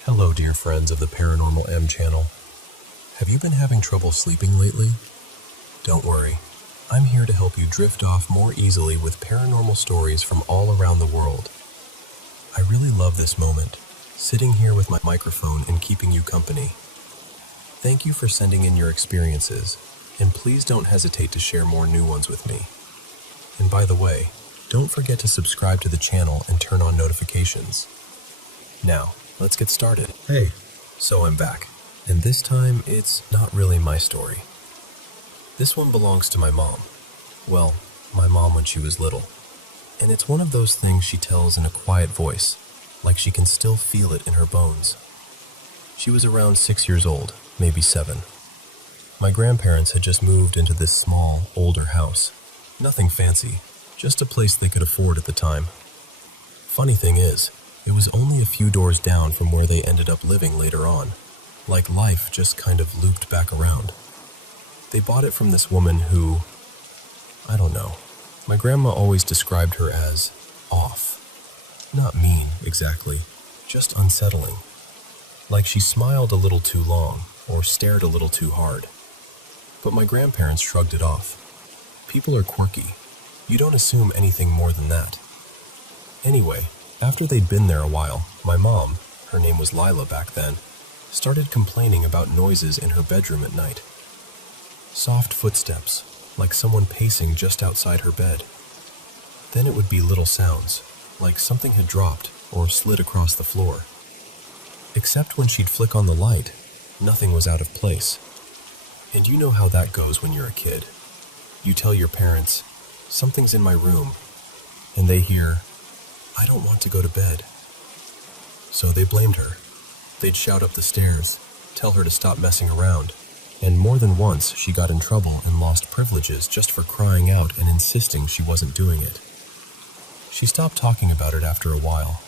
Hello, dear friends of the Paranormal M channel. Have you been having trouble sleeping lately? Don't worry, I'm here to help you drift off more easily with paranormal stories from all around the world. I really love this moment, sitting here with my microphone and keeping you company. Thank you for sending in your experiences, and please don't hesitate to share more new ones with me. And by the way, don't forget to subscribe to the channel and turn on notifications. Now, let's get started. Hey, so I'm back, and this time it's not really my story. This one belongs to my mom. Well, my mom when she was little. And it's one of those things she tells in a quiet voice, like she can still feel it in her bones. She was around 6 years old, maybe 7. My grandparents had just moved into this small, older house. Nothing fancy, just a place they could afford at the time. Funny thing is, it was only a few doors down from where they ended up living later on, like life just kind of looped back around. They bought it from this woman who, I don't know, my grandma always described her as off. Not mean, exactly, just unsettling. Like she smiled a little too long, or stared a little too hard. But my grandparents shrugged it off. People are quirky. You don't assume anything more than that. Anyway, after they'd been there a while, my mom, her name was Lila back then, started complaining about noises in her bedroom at night. Soft footsteps, like someone pacing just outside her bed. Then it would be little sounds, like something had dropped or slid across the floor. Except when she'd flick on the light, nothing was out of place. And you know how that goes when you're a kid. You tell your parents, "Something's in my room," and they hear, "I don't want to go to bed." So they blamed her. They'd shout up the stairs, tell her to stop messing around, and more than once she got in trouble and lost privileges just for crying out and insisting she wasn't doing it. She stopped talking about it after a while,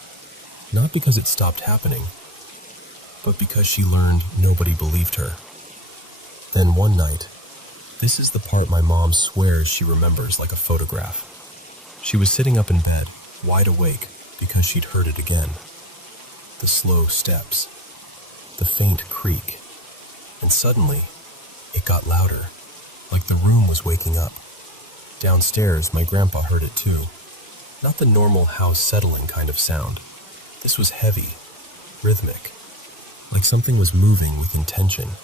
not because it stopped happening, but because she learned nobody believed her. Then one night, this is the part my mom swears she remembers like a photograph. She was sitting up in bed, wide awake, because she'd heard it again. The slow steps, the faint creak, and suddenly, it got louder, like the room was waking up. Downstairs, my grandpa heard it too. Not the normal house settling kind of sound. This was heavy, rhythmic, like something was moving with intention.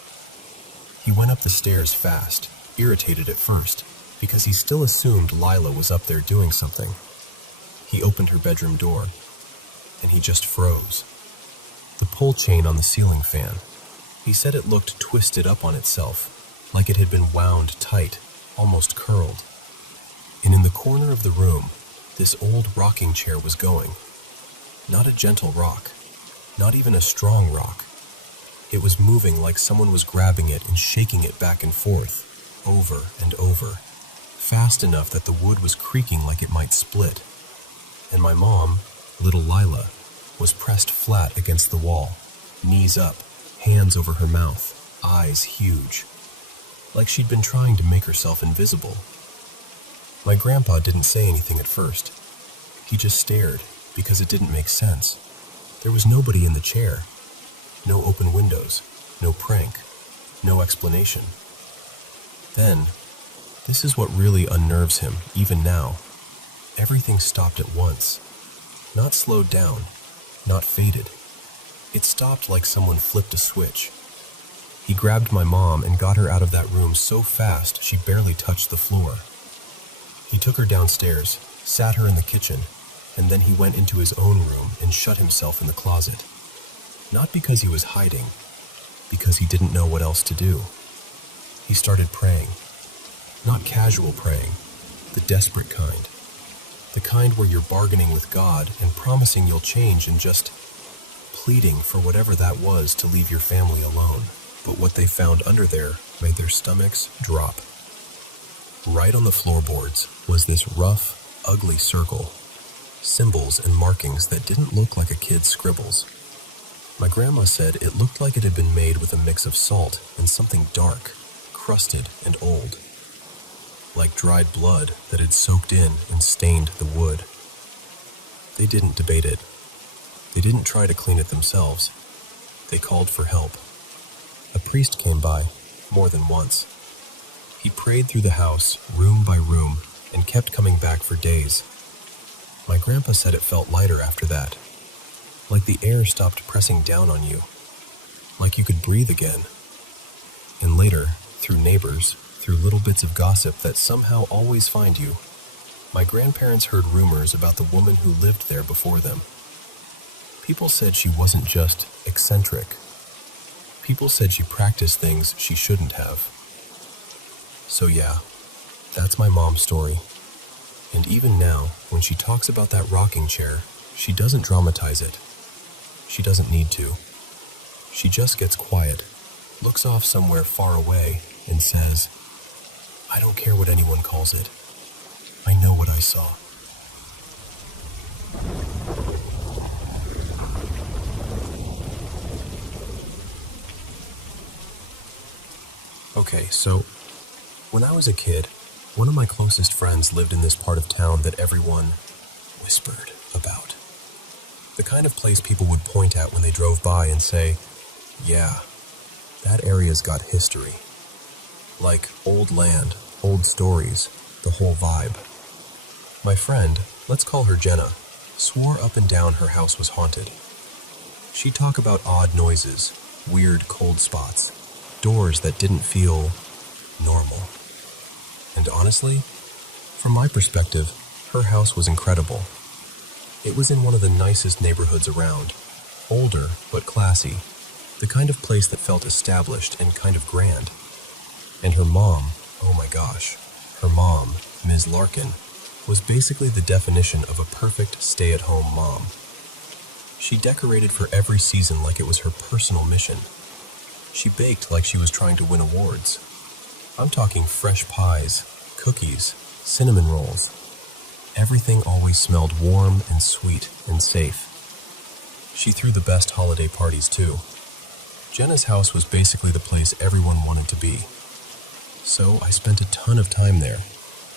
He went up the stairs fast, irritated at first, because he still assumed Lila was up there doing something. He opened her bedroom door, and he just froze. The pull chain on the ceiling fan, he said it looked twisted up on itself, like it had been wound tight, almost curled. And in the corner of the room, this old rocking chair was going. Not a gentle rock, not even a strong rock. It was moving like someone was grabbing it and shaking it back and forth, over and over, fast enough that the wood was creaking like it might split. And my mom, little Lila, was pressed flat against the wall, knees up, hands over her mouth, eyes huge, like she'd been trying to make herself invisible. My grandpa didn't say anything at first. He just stared, because it didn't make sense. There was nobody in the chair. No open windows, no prank, no explanation. Then, this is what really unnerves him, even now. Everything stopped at once. Not slowed down, not faded. It stopped like someone flipped a switch. He grabbed my mom and got her out of that room so fast she barely touched the floor. He took her downstairs, sat her in the kitchen, and then he went into his own room and shut himself in the closet. Not because he was hiding, because he didn't know what else to do. He started praying. Not casual praying, the desperate kind. The kind where you're bargaining with God and promising you'll change and just pleading for whatever that was to leave your family alone. But what they found under there made their stomachs drop. Right on the floorboards was this rough, ugly circle. Symbols and markings that didn't look like a kid's scribbles. My grandma said it looked like it had been made with a mix of salt and something dark, crusted and old. like dried blood that had soaked in and stained the wood. They didn't debate it. They didn't try to clean it themselves. They called for help. A priest came by, more than once. He prayed through the house, room by room, and kept coming back for days. My grandpa said it felt lighter after that, like the air stopped pressing down on you, like you could breathe again. And later, through neighbors, through little bits of gossip that somehow always find you, my grandparents heard rumors about the woman who lived there before them. People said she wasn't just eccentric. People said she practiced things she shouldn't have. So yeah, that's my mom's story. And even now, when she talks about that rocking chair, she doesn't dramatize it. She doesn't need to. She just gets quiet, looks off somewhere far away, and says, "I don't care what anyone calls it. I know what I saw." Okay, so when I was a kid, one of my closest friends lived in this part of town that everyone whispered about. The kind of place people would point at when they drove by and say, "Yeah, that area's got history." Like old land, old stories, the whole vibe. My friend, let's call her Jenna, swore up and down her house was haunted. She'd talk about odd noises, weird cold spots, doors that didn't feel normal. And honestly, from my perspective, her house was incredible. It was in one of the nicest neighborhoods around, older but classy, the kind of place that felt established and kind of grand. And her mom, oh my gosh, her mom, Ms. Larkin, was basically the definition of a perfect stay-at-home mom. She decorated for every season like it was her personal mission. She baked like she was trying to win awards. I'm talking fresh pies, cookies, cinnamon rolls. Everything always smelled warm and sweet and safe. She threw the best holiday parties too. Jenna's house was basically the place everyone wanted to be. So I spent a ton of time there.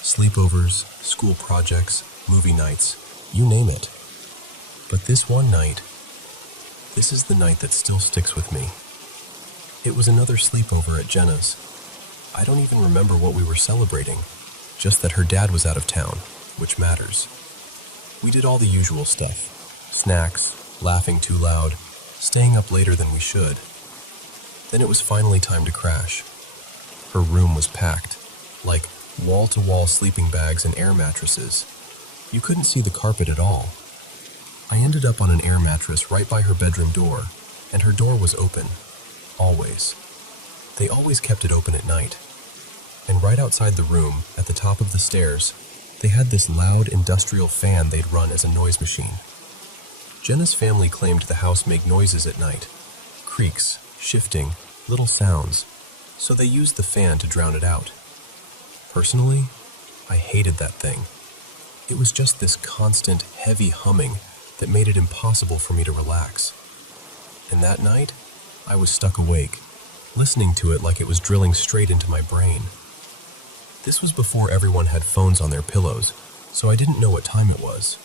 Sleepovers, school projects, movie nights, you name it. But this one night, this is the night that still sticks with me. It was another sleepover at Jenna's. I don't even remember what we were celebrating, just that her dad was out of town, which matters. We did all the usual stuff. Snacks, laughing too loud, staying up later than we should. Then it was finally time to crash. Her room was packed, like wall-to-wall sleeping bags and air mattresses. You couldn't see the carpet at all. I ended up on an air mattress right by her bedroom door, and her door was open. Always. They always kept it open at night. And right outside the room, at the top of the stairs, they had this loud industrial fan they'd run as a noise machine. Jenna's family claimed the house made noises at night. Creaks, shifting, little sounds. So they used the fan to drown it out. Personally, I hated that thing. It was just this constant, heavy humming that made it impossible for me to relax. And that night, I was stuck awake, listening to it like it was drilling straight into my brain. This was before everyone had phones on their pillows, so I didn't know what time it was.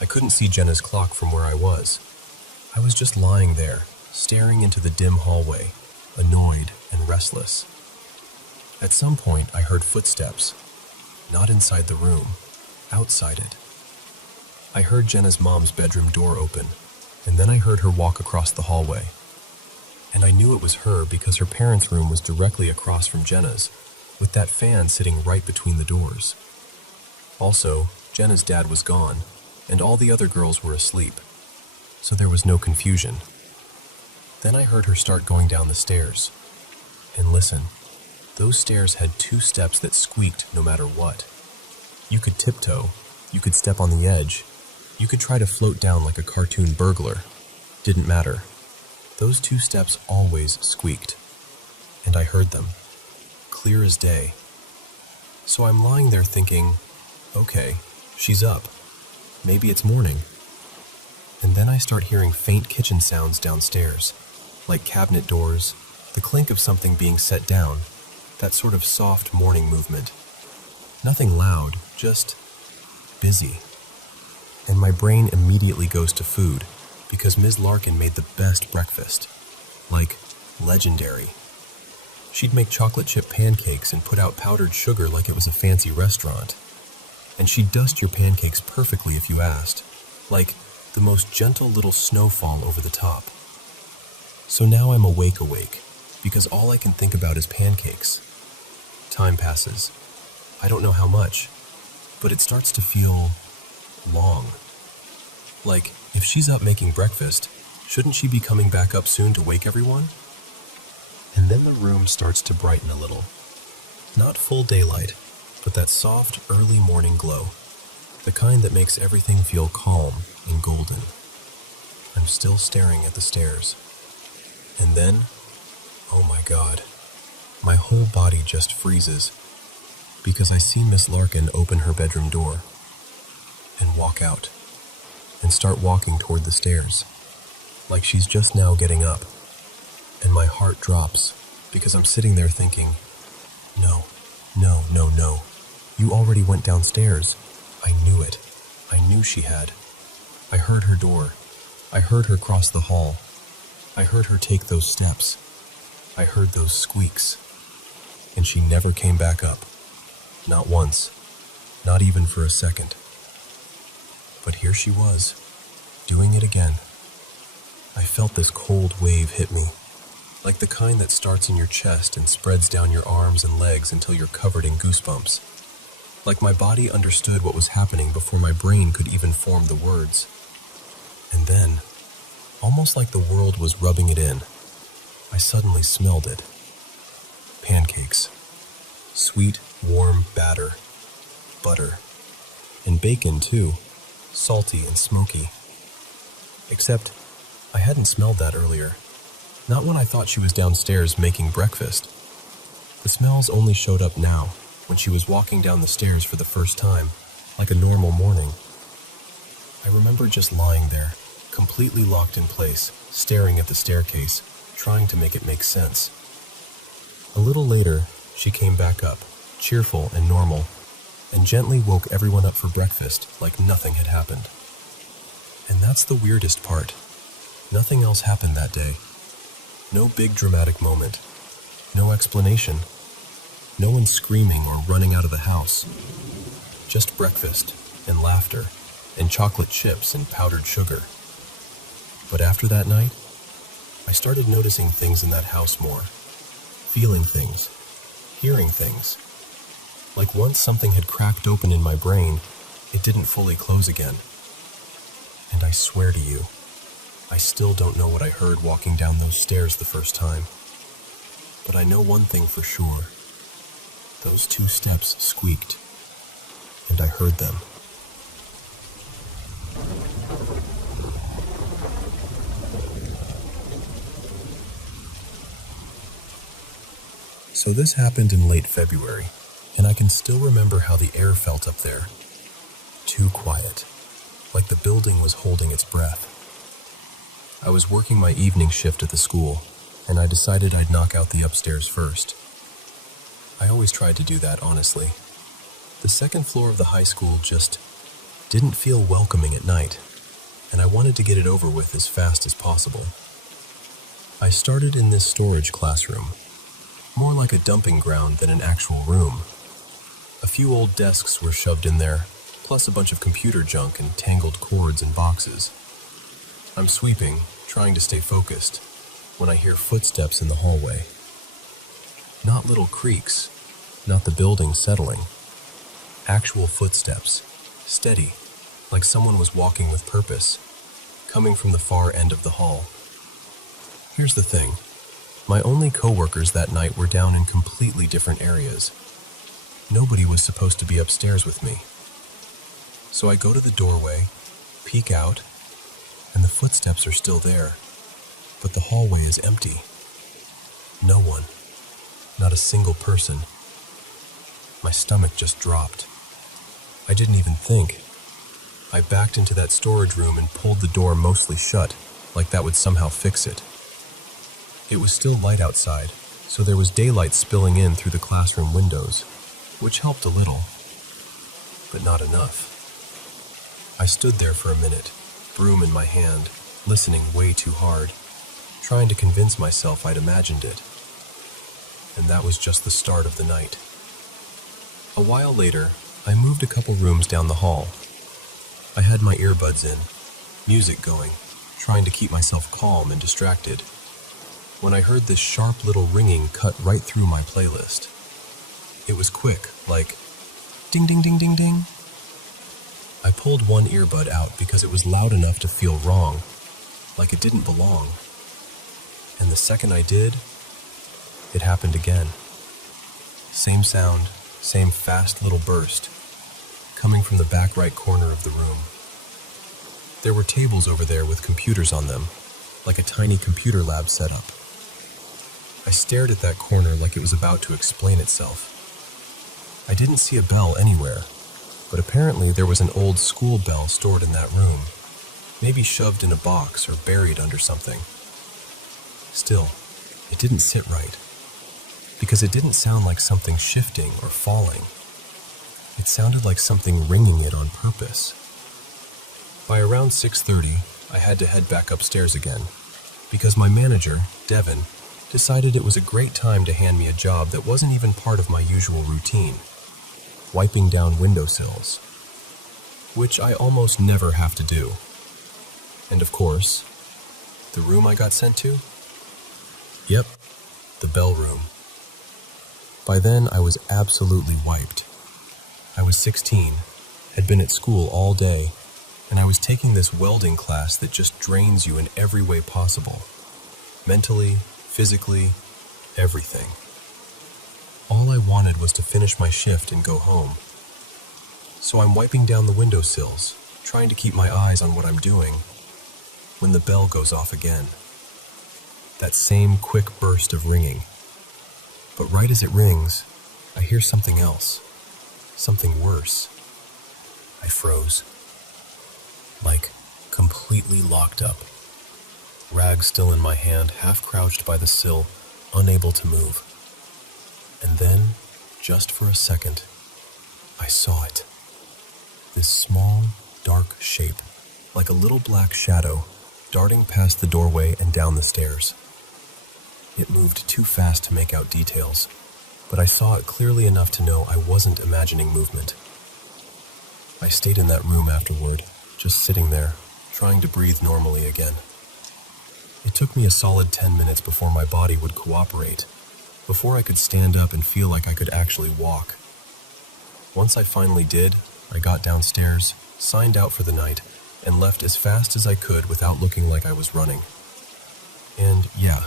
I couldn't see Jenna's clock from where I was. I was just lying there, staring into the dim hallway, annoyed and restless. At some point, I heard footsteps, not inside the room, outside it. I heard Jenna's mom's bedroom door open, and then I heard her walk across the hallway. And I knew it was her because her parents' room was directly across from Jenna's, with that fan sitting right between the doors. Also, Jenna's dad was gone, and all the other girls were asleep, so there was no confusion. Then I heard her start going down the stairs. And listen, those stairs had 2 steps that squeaked no matter what. You could tiptoe, you could step on the edge, you could try to float down like a cartoon burglar. Didn't matter. Those 2 steps always squeaked. And I heard them, clear as day. So I'm lying there thinking, okay, she's up. Maybe it's morning. And then I start hearing faint kitchen sounds downstairs, like cabinet doors, the clink of something being set down, that sort of soft morning movement. Nothing loud, just busy. And my brain immediately goes to food, because Ms. Larkin made the best breakfast. Like, legendary. She'd make chocolate chip pancakes and put out powdered sugar like it was a fancy restaurant. And she'd dust your pancakes perfectly if you asked, like the most gentle little snowfall over the top. So now I'm awake, because all I can think about is pancakes. Time passes. I don't know how much, but it starts to feel long. Like, if she's up making breakfast, shouldn't she be coming back up soon to wake everyone? And then the room starts to brighten a little. Not full daylight, but that soft, early morning glow. The kind that makes everything feel calm and golden. I'm still staring at the stairs. And then, oh my God, my whole body just freezes, because I see Miss Larkin open her bedroom door and walk out and start walking toward the stairs, like she's just now getting up. And my heart drops, because I'm sitting there thinking, no, you already went downstairs. I knew it. I knew she had. I heard her door. I heard her cross the hall. I heard her take those steps. I heard those squeaks. And she never came back up. Not once. Not even for a second. But here she was, doing it again. I felt this cold wave hit me, like the kind that starts in your chest and spreads down your arms and legs until you're covered in goosebumps. Like my body understood what was happening before my brain could even form the words. And then, almost like the world was rubbing it in, I suddenly smelled it. Pancakes. Sweet, warm batter. Butter. And bacon, too. Salty and smoky. Except, I hadn't smelled that earlier. Not when I thought she was downstairs making breakfast. The smells only showed up now, when she was walking down the stairs for the first time, like a normal morning. I remember just lying there, completely locked in place, staring at the staircase, trying to make it make sense. A little later, she came back up, cheerful and normal, and gently woke everyone up for breakfast like nothing had happened. And that's the weirdest part. Nothing else happened that day. No big dramatic moment. No explanation. No one screaming or running out of the house. Just breakfast and laughter and chocolate chips and powdered sugar. But after that night, I started noticing things in that house more. Feeling things. Hearing things. Like once something had cracked open in my brain, it didn't fully close again. And I swear to you, I still don't know what I heard walking down those stairs the first time. But I know one thing for sure. Those 2 steps squeaked, and I heard them. So this happened in late February, and I can still remember how the air felt up there. Too quiet, like the building was holding its breath. I was working my evening shift at the school, and I decided I'd knock out the upstairs first. I always tried to do that, honestly. The second floor of the high school just didn't feel welcoming at night, and I wanted to get it over with as fast as possible. I started in this storage classroom, more like a dumping ground than an actual room. A few old desks were shoved in there, plus a bunch of computer junk and tangled cords and boxes. I'm sweeping, trying to stay focused, when I hear footsteps in the hallway. Not little creaks, not the building settling. Actual footsteps, steady, like someone was walking with purpose, coming from the far end of the hall. Here's the thing. My only coworkers that night were down in completely different areas. Nobody was supposed to be upstairs with me. So I go to the doorway, peek out, and the footsteps are still there, but the hallway is empty. No one. Not a single person. My stomach just dropped. I didn't even think. I backed into that storage room and pulled the door mostly shut, like that would somehow fix it. It was still light outside, so there was daylight spilling in through the classroom windows, which helped a little. but not enough. I stood there for a minute, broom in my hand, listening way too hard, trying to convince myself I'd imagined it. And that was just the start of the night. A while later, I moved a couple rooms down the hall. I had my earbuds in, music going, trying to keep myself calm and distracted, when I heard this sharp little ringing cut right through my playlist. It was quick, like, ding ding ding ding ding. I pulled one earbud out because it was loud enough to feel wrong, like it didn't belong. And the second I did, it happened again. Same sound, same fast little burst, coming from the back right corner of the room. There were tables over there with computers on them, like a tiny computer lab setup. I stared at that corner like it was about to explain itself. I didn't see a bell anywhere, but apparently there was an old school bell stored in that room, maybe shoved in a box or buried under something. Still, it didn't sit right, because it didn't sound like something shifting or falling. It sounded like something ringing it on purpose. By around 6:30, I had to head back upstairs again, because my manager, Devin, decided it was a great time to hand me a job that wasn't even part of my usual routine, wiping down windowsills, which I almost never have to do. And of course, the room I got sent to? Yep, the bell room. By then, I was absolutely wiped. I was 16, had been at school all day, and I was taking this welding class that just drains you in every way possible. Mentally, physically, everything. All I wanted was to finish my shift and go home. So I'm wiping down the windowsills, trying to keep my eyes on what I'm doing, when the bell goes off again. That same quick burst of ringing. But right as it rings, I hear something else, something worse. I froze. Like, completely locked up. Rag still in my hand, half crouched by the sill, unable to move. And then, just for a second, I saw it. This small, dark shape, like a little black shadow, darting past the doorway and down the stairs. It moved too fast to make out details, but I saw it clearly enough to know I wasn't imagining movement. I stayed in that room afterward, just sitting there, trying to breathe normally again. It took me a solid 10 minutes before my body would cooperate, before I could stand up and feel like I could actually walk. Once I finally did, I got downstairs, signed out for the night, and left as fast as I could without looking like I was running. And yeah,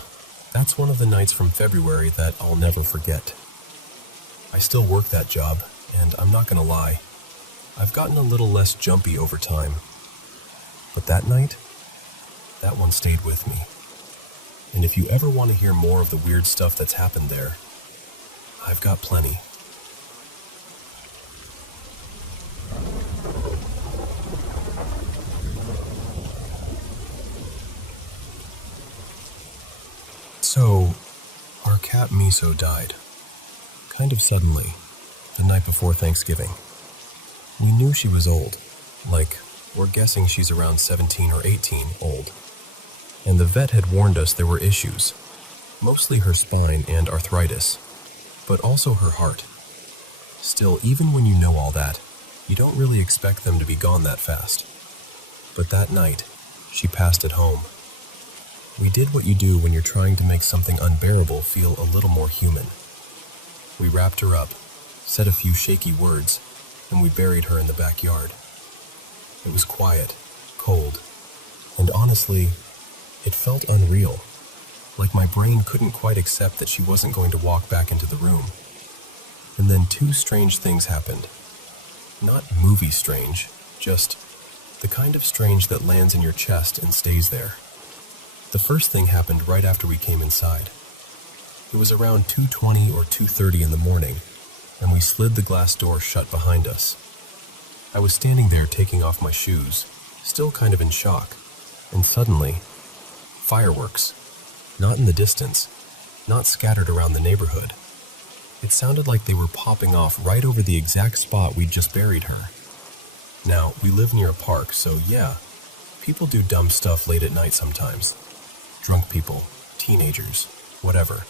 that's one of the nights from February that I'll never forget. I still work that job, and I'm not gonna lie, I've gotten a little less jumpy over time. But that night, that one stayed with me. And if you ever want to hear more of the weird stuff that's happened there, I've got plenty. So, our cat Miso died. Kind of suddenly, the night before Thanksgiving. We knew she was old, like, we're guessing she's around 17 or 18 old. And the vet had warned us there were issues, mostly her spine and arthritis, but also her heart. Still, even when you know all that, you don't really expect them to be gone that fast. But that night, she passed at home. We did what you do when you're trying to make something unbearable feel a little more human. We wrapped her up, said a few shaky words, and we buried her in the backyard. It was quiet, cold, and honestly, it felt unreal, like my brain couldn't quite accept that she wasn't going to walk back into the room. And then two strange things happened. Not movie strange, just the kind of strange that lands in your chest and stays there. The first thing happened right after we came inside. It was around 2:20 or 2:30 in the morning, and we slid the glass door shut behind us. I was standing there taking off my shoes, still kind of in shock, and suddenly, fireworks. Not in the distance, not scattered around the neighborhood. It sounded like they were popping off right over the exact spot we'd just buried her. Now, we live near a park, so yeah, people do dumb stuff late at night sometimes. Drunk people, teenagers, whatever.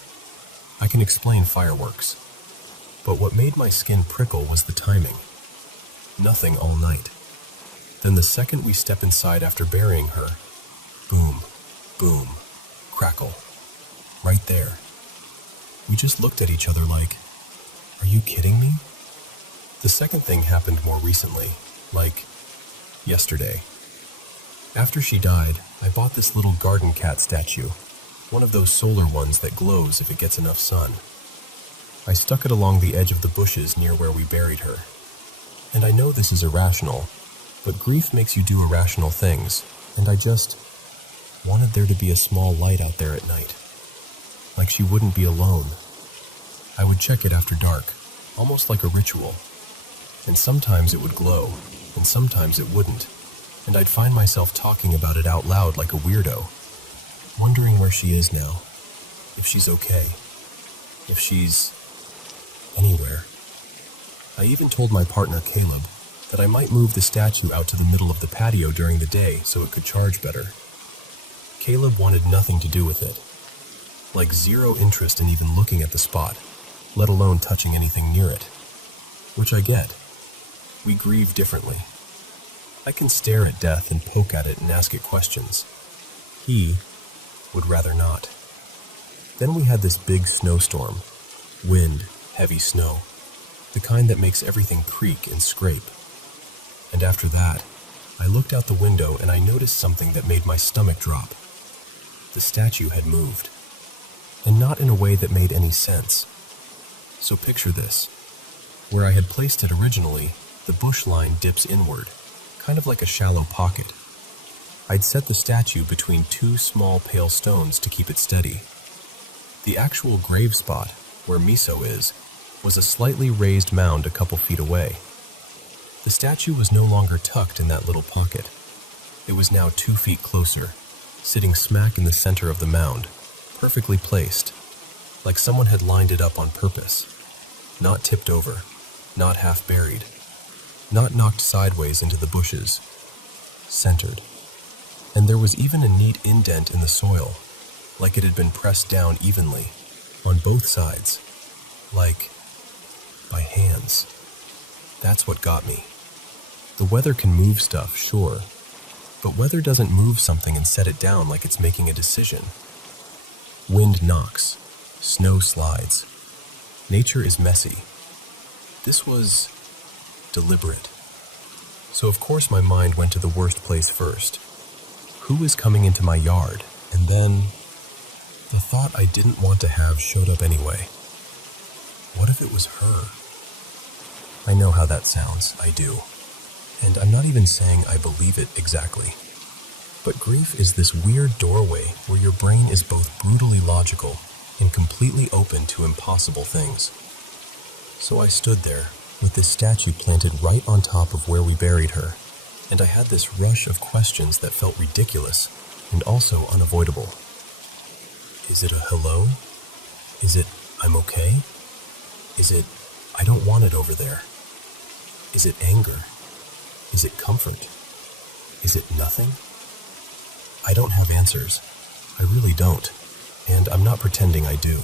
I can explain fireworks. But what made my skin prickle was the timing. Nothing all night. Then the second we step inside after burying her, boom, boom, crackle. Right there. We just looked at each other like, are you kidding me? The second thing happened more recently, like yesterday. After she died, I bought this little garden cat statue, one of those solar ones that glows if it gets enough sun. I stuck it along the edge of the bushes near where we buried her. And I know this is irrational, but grief makes you do irrational things, and I just wanted there to be a small light out there at night. Like she wouldn't be alone. I would check it after dark, almost like a ritual. And sometimes it would glow, and sometimes it wouldn't. And I'd find myself talking about it out loud like a weirdo, wondering where she is now, if she's okay, if she's anywhere. I even told my partner, Caleb, that I might move the statue out to the middle of the patio during the day so it could charge better. Caleb wanted nothing to do with it, like zero interest in even looking at the spot, let alone touching anything near it, which I get. We grieve differently. I can stare at death and poke at it and ask it questions. He would rather not. Then we had this big snowstorm. Wind, heavy snow. The kind that makes everything creak and scrape. And after that, I looked out the window and I noticed something that made my stomach drop. The statue had moved. And not in a way that made any sense. So picture this. Where I had placed it originally, the bush line dips inward, kind of like a shallow pocket. I'd set the statue between two small pale stones to keep it steady. The actual grave spot, where Miso is, was a slightly raised mound a couple feet away. The statue was no longer tucked in that little pocket. It was now 2 feet closer, sitting smack in the center of the mound, perfectly placed, like someone had lined it up on purpose. Not tipped over, not half buried, not knocked sideways into the bushes. Centered. And there was even a neat indent in the soil, like it had been pressed down evenly, on both sides, like by hands. That's what got me. The weather can move stuff, sure, but weather doesn't move something and set it down like it's making a decision. Wind knocks, snow slides. Nature is messy. This was deliberate. So of course my mind went to the worst place first. Who is coming into my yard? And then the thought I didn't want to have showed up anyway. What if it was her? I know how that sounds, I do. And I'm not even saying I believe it exactly. But grief is this weird doorway where your brain is both brutally logical and completely open to impossible things. So I stood there, with this statue planted right on top of where we buried her, and I had this rush of questions that felt ridiculous and also unavoidable. Is it a hello? Is it, I'm okay? Is it, I don't want it over there? Is it anger? Is it comfort? Is it nothing? I don't have answers. I really don't. And I'm not pretending I do.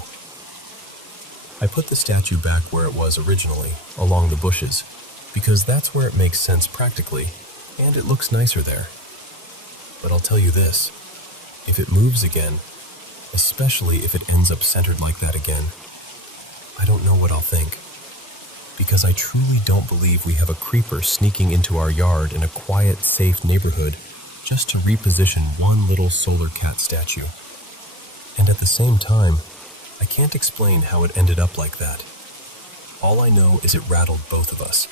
I put the statue back where it was originally, along the bushes, because that's where it makes sense practically, and it looks nicer there. But I'll tell you this, if it moves again, especially if it ends up centered like that again, I don't know what I'll think. Because I truly don't believe we have a creeper sneaking into our yard in a quiet, safe neighborhood just to reposition one little solar cat statue. And at the same time, I can't explain how it ended up like that. All I know is it rattled both of us,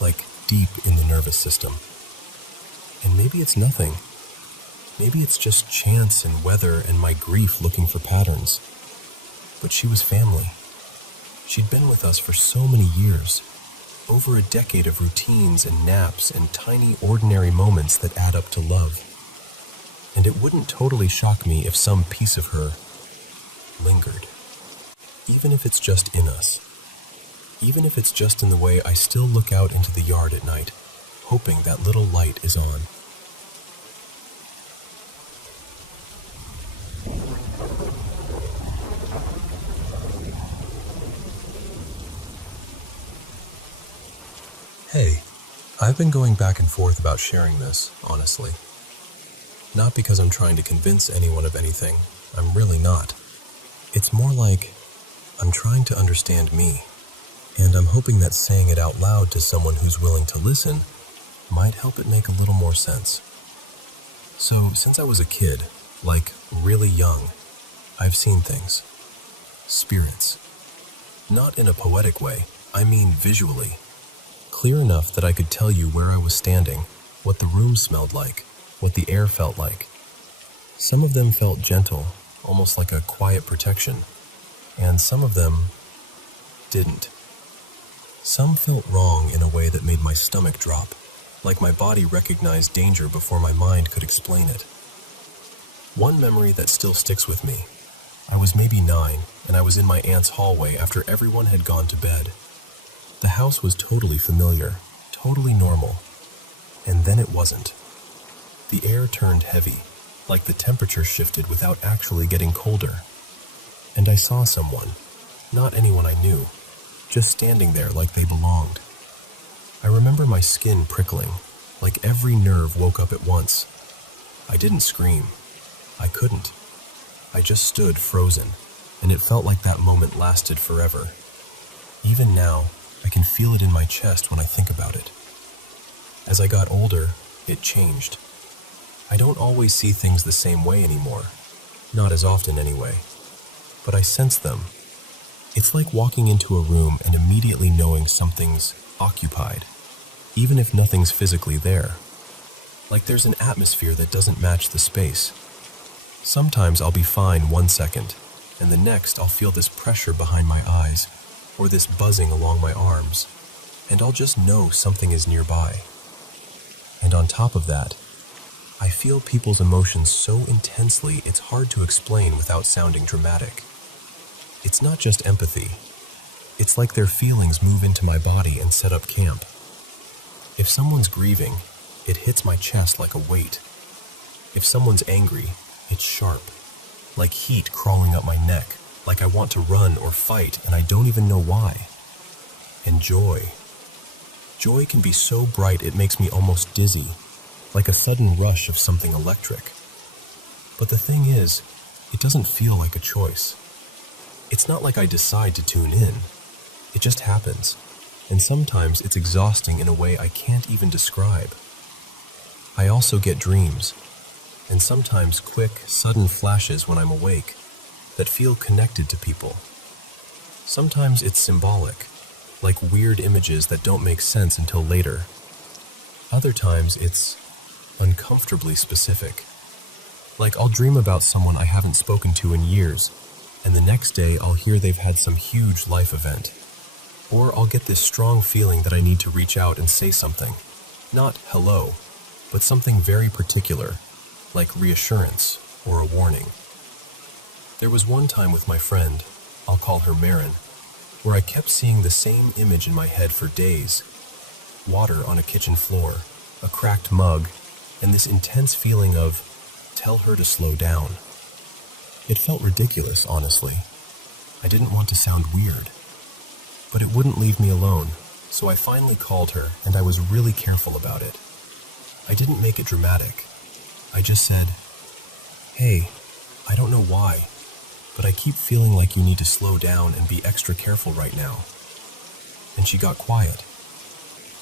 like deep in the nervous system. And maybe it's nothing. Maybe it's just chance and weather and my grief looking for patterns. But she was family. She'd been with us for so many years, over a decade of routines and naps and tiny ordinary moments that add up to love. And it wouldn't totally shock me if some piece of her lingered, even if it's just in us. Even if it's just in the way I still look out into the yard at night, hoping that little light is on. Hey, I've been going back and forth about sharing this, honestly. Not because I'm trying to convince anyone of anything. I'm really not. It's more like I'm trying to understand me, and I'm hoping that saying it out loud to someone who's willing to listen might help it make a little more sense. So, since I was a kid, like really young, I've seen things. Spirits. Not in a poetic way, I mean visually. Clear enough that I could tell you where I was standing, what the room smelled like, what the air felt like. Some of them felt gentle, almost like a quiet protection, and some of them didn't. Some felt wrong in a way that made my stomach drop, like my body recognized danger before my mind could explain it. One memory that still sticks with me. I was maybe 9, and I was in my aunt's hallway after everyone had gone to bed. The house was totally familiar, totally normal, and then it wasn't. The air turned heavy, like the temperature shifted without actually getting colder. And I saw someone, not anyone I knew, just standing there like they belonged. I remember my skin prickling, like every nerve woke up at once. I didn't scream. I couldn't. I just stood frozen, and it felt like that moment lasted forever. Even now, I can feel it in my chest when I think about it. As I got older, it changed. I don't always see things the same way anymore. Not as often anyway. But I sense them. It's like walking into a room and immediately knowing something's occupied, even if nothing's physically there. Like there's an atmosphere that doesn't match the space. Sometimes I'll be fine 1 second, and the next I'll feel this pressure behind my eyes, or this buzzing along my arms, and I'll just know something is nearby. And on top of that, I feel people's emotions so intensely it's hard to explain without sounding dramatic. It's not just empathy. It's like their feelings move into my body and set up camp. If someone's grieving, it hits my chest like a weight. If someone's angry, it's sharp, like heat crawling up my neck, like I want to run or fight and I don't even know why. And joy. Joy can be so bright it makes me almost dizzy, like a sudden rush of something electric. But the thing is, it doesn't feel like a choice. It's not like I decide to tune in. It just happens, and sometimes it's exhausting in a way I can't even describe. I also get dreams, and sometimes quick, sudden flashes when I'm awake that feel connected to people. Sometimes it's symbolic, like weird images that don't make sense until later. Other times it's uncomfortably specific. Like I'll dream about someone I haven't spoken to in years, and the next day I'll hear they've had some huge life event. Or I'll get this strong feeling that I need to reach out and say something. Not hello, but something very particular, like reassurance or a warning. There was one time with my friend, I'll call her Marin, where I kept seeing the same image in my head for days. Water on a kitchen floor, a cracked mug, and this intense feeling of, tell her to slow down. It felt ridiculous, honestly. I didn't want to sound weird. But it wouldn't leave me alone, so I finally called her, and I was really careful about it. I didn't make it dramatic. I just said, hey, I don't know why, but I keep feeling like you need to slow down and be extra careful right now. And she got quiet.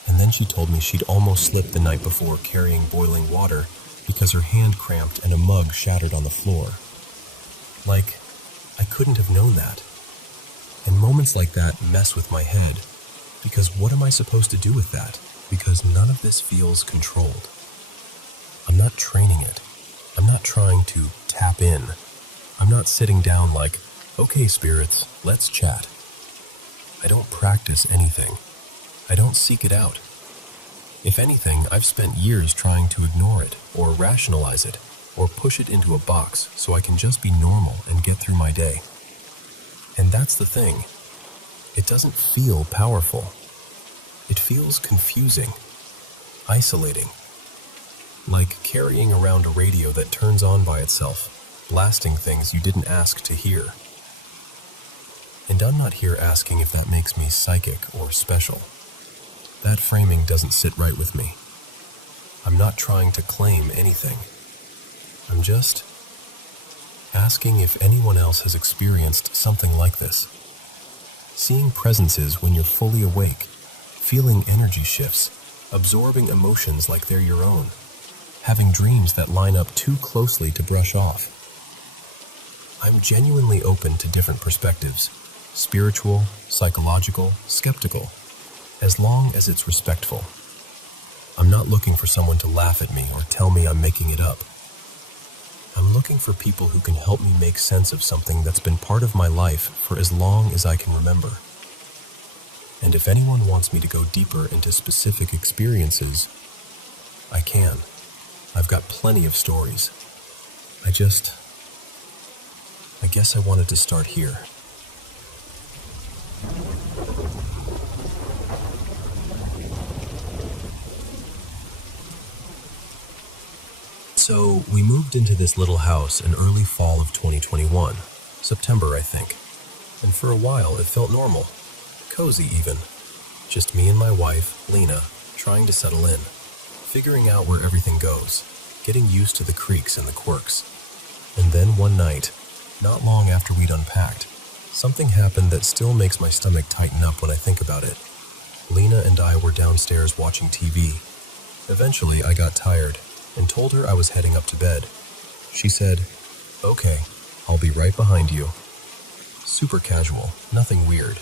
And then she told me she'd almost slipped the night before carrying boiling water because her hand cramped and a mug shattered on the floor. Like, I couldn't have known that. And moments like that mess with my head, because what am I supposed to do with that? Because none of this feels controlled. I'm not training it. I'm not trying to tap in. I'm not sitting down like, okay, spirits, let's chat. I don't practice anything. I don't seek it out. If anything, I've spent years trying to ignore it, or rationalize it, or push it into a box so I can just be normal and get through my day. And that's the thing. It doesn't feel powerful. It feels confusing, isolating, like carrying around a radio that turns on by itself, blasting things you didn't ask to hear. And I'm not here asking if that makes me psychic or special. That framing doesn't sit right with me. I'm not trying to claim anything. I'm just asking if anyone else has experienced something like this. Seeing presences when you're fully awake, feeling energy shifts, absorbing emotions like they're your own, having dreams that line up too closely to brush off. I'm genuinely open to different perspectives, spiritual, psychological, skeptical, as long as it's respectful. I'm not looking for someone to laugh at me or tell me I'm making it up. I'm looking for people who can help me make sense of something that's been part of my life for as long as I can remember. And if anyone wants me to go deeper into specific experiences, I can. I've got plenty of stories. I guess I wanted to start here. So, we moved into this little house in early fall of 2021, September, I think. And for a while, it felt normal, cozy even. Just me and my wife, Lila, trying to settle in, figuring out where everything goes, getting used to the creaks and the quirks. And then one night, not long after we'd unpacked, something happened that still makes my stomach tighten up when I think about it. Lila and I were downstairs watching TV. Eventually, I got tired and told her I was heading up to bed. She said, "Okay, I'll be right behind you." Super casual, nothing weird.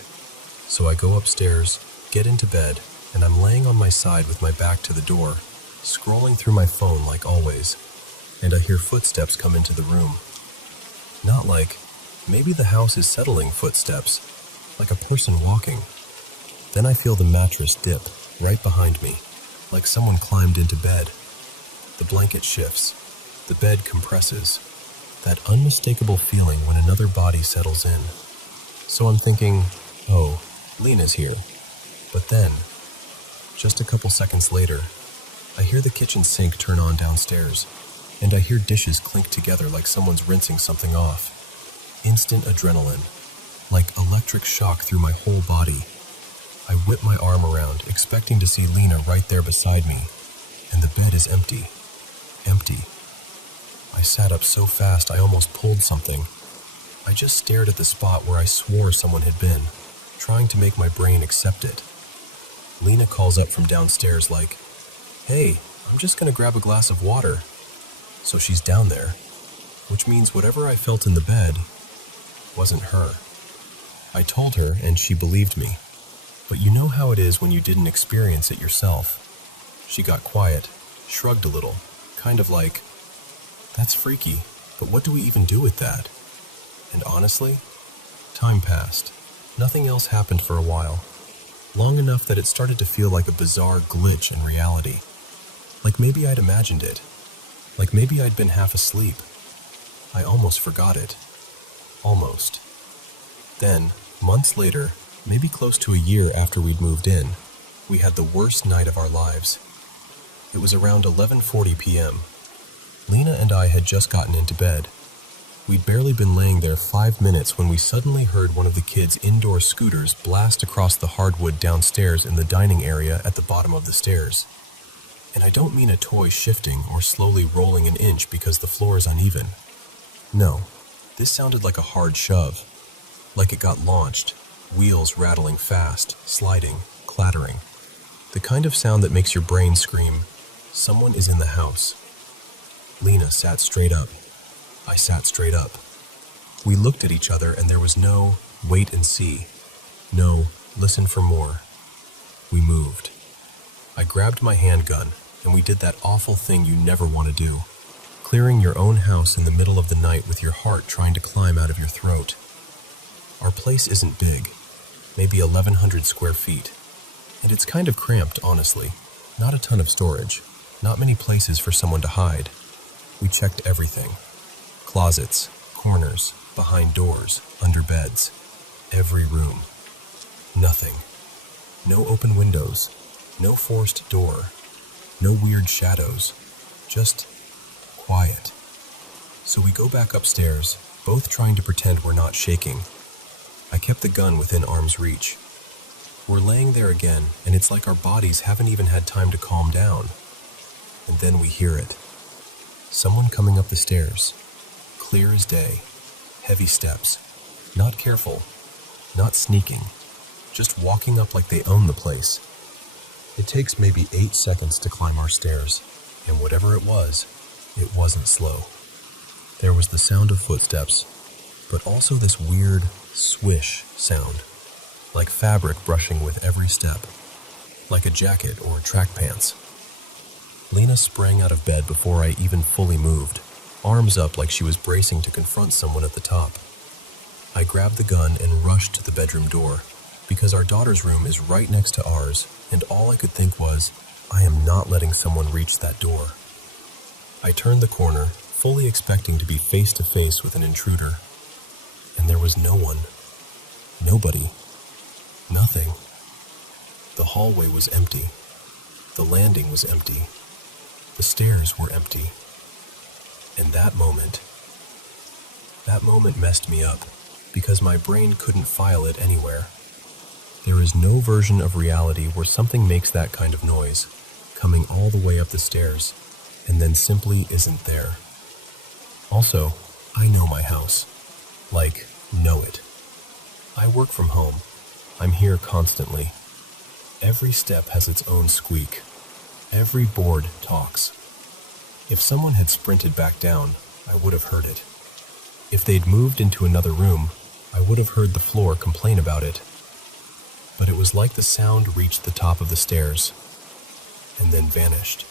So I go upstairs, get into bed, and I'm laying on my side with my back to the door, scrolling through my phone like always, and I hear footsteps come into the room. Not like, maybe the house is settling footsteps, like a person walking. Then I feel the mattress dip right behind me, like someone climbed into bed. The blanket shifts, the bed compresses, that unmistakable feeling when another body settles in. So I'm thinking, oh, Lila's here. But then, just a couple seconds later, I hear the kitchen sink turn on downstairs, and I hear dishes clink together like someone's rinsing something off. Instant adrenaline, like electric shock through my whole body. I whip my arm around, expecting to see Lila right there beside me, and the bed is empty. Empty. I sat up so fast I almost pulled something. I just stared at the spot where I swore someone had been, trying to make my brain accept it. Lila calls up from downstairs like, "Hey, I'm just gonna grab a glass of water." So she's down there, which means whatever I felt in the bed wasn't her. I told her and she believed me. But you know how it is when you didn't experience it yourself. She got quiet, shrugged a little, kind of like, "That's freaky, but what do we even do with that?" And honestly, time passed. Nothing else happened for a while. Long enough that it started to feel like a bizarre glitch in reality. Like maybe I'd imagined it. Like maybe I'd been half asleep. I almost forgot it. Almost. Then, months later, maybe close to a year after we'd moved in, we had the worst night of our lives. It was around 11:40 p.m. Lila and I had just gotten into bed. We'd barely been laying there 5 minutes when we suddenly heard one of the kids' indoor scooters blast across the hardwood downstairs in the dining area at the bottom of the stairs. And I don't mean a toy shifting or slowly rolling an inch because the floor is uneven. No, this sounded like a hard shove. Like it got launched, wheels rattling fast, sliding, clattering. The kind of sound that makes your brain scream, "Someone is in the house." Lila sat straight up. I sat straight up. We looked at each other and there was no wait and see. No, listen for more. We moved. I grabbed my handgun and we did that awful thing you never want to do. Clearing your own house in the middle of the night with your heart trying to climb out of your throat. Our place isn't big, maybe 1,100 square feet. And it's kind of cramped, honestly. Not a ton of storage. Not many places for someone to hide. We checked everything. Closets, corners, behind doors, under beds. Every room. Nothing. No open windows, no forced door, no weird shadows, just quiet. So we go back upstairs, both trying to pretend we're not shaking. I kept the gun within arm's reach. We're laying there again, and it's like our bodies haven't even had time to calm down. And then we hear it. Someone coming up the stairs. Clear as day. Heavy steps. Not careful. Not sneaking. Just walking up like they own the place. It takes maybe 8 seconds to climb our stairs, and whatever it wasn't slow. There was the sound of footsteps, but also this weird swish sound, like fabric brushing with every step, like a jacket or track pants. Lena sprang out of bed before I even fully moved, arms up like she was bracing to confront someone at the top. I grabbed the gun and rushed to the bedroom door, because our daughter's room is right next to ours, and all I could think was, I am not letting someone reach that door. I turned the corner, fully expecting to be face to face with an intruder, and there was no one. Nobody. Nothing. The hallway was empty. The landing was empty. The stairs were empty. And that moment messed me up, because my brain couldn't file it anywhere. There is no version of reality where something makes that kind of noise, coming all the way up the stairs, and then simply isn't there. Also, I know my house. Like, know it. I work from home. I'm here constantly. Every step has its own squeak. Every board talks. If someone had sprinted back down, I would have heard it. If they'd moved into another room, I would have heard the floor complain about it. But it was like the sound reached the top of the stairs, and then vanished.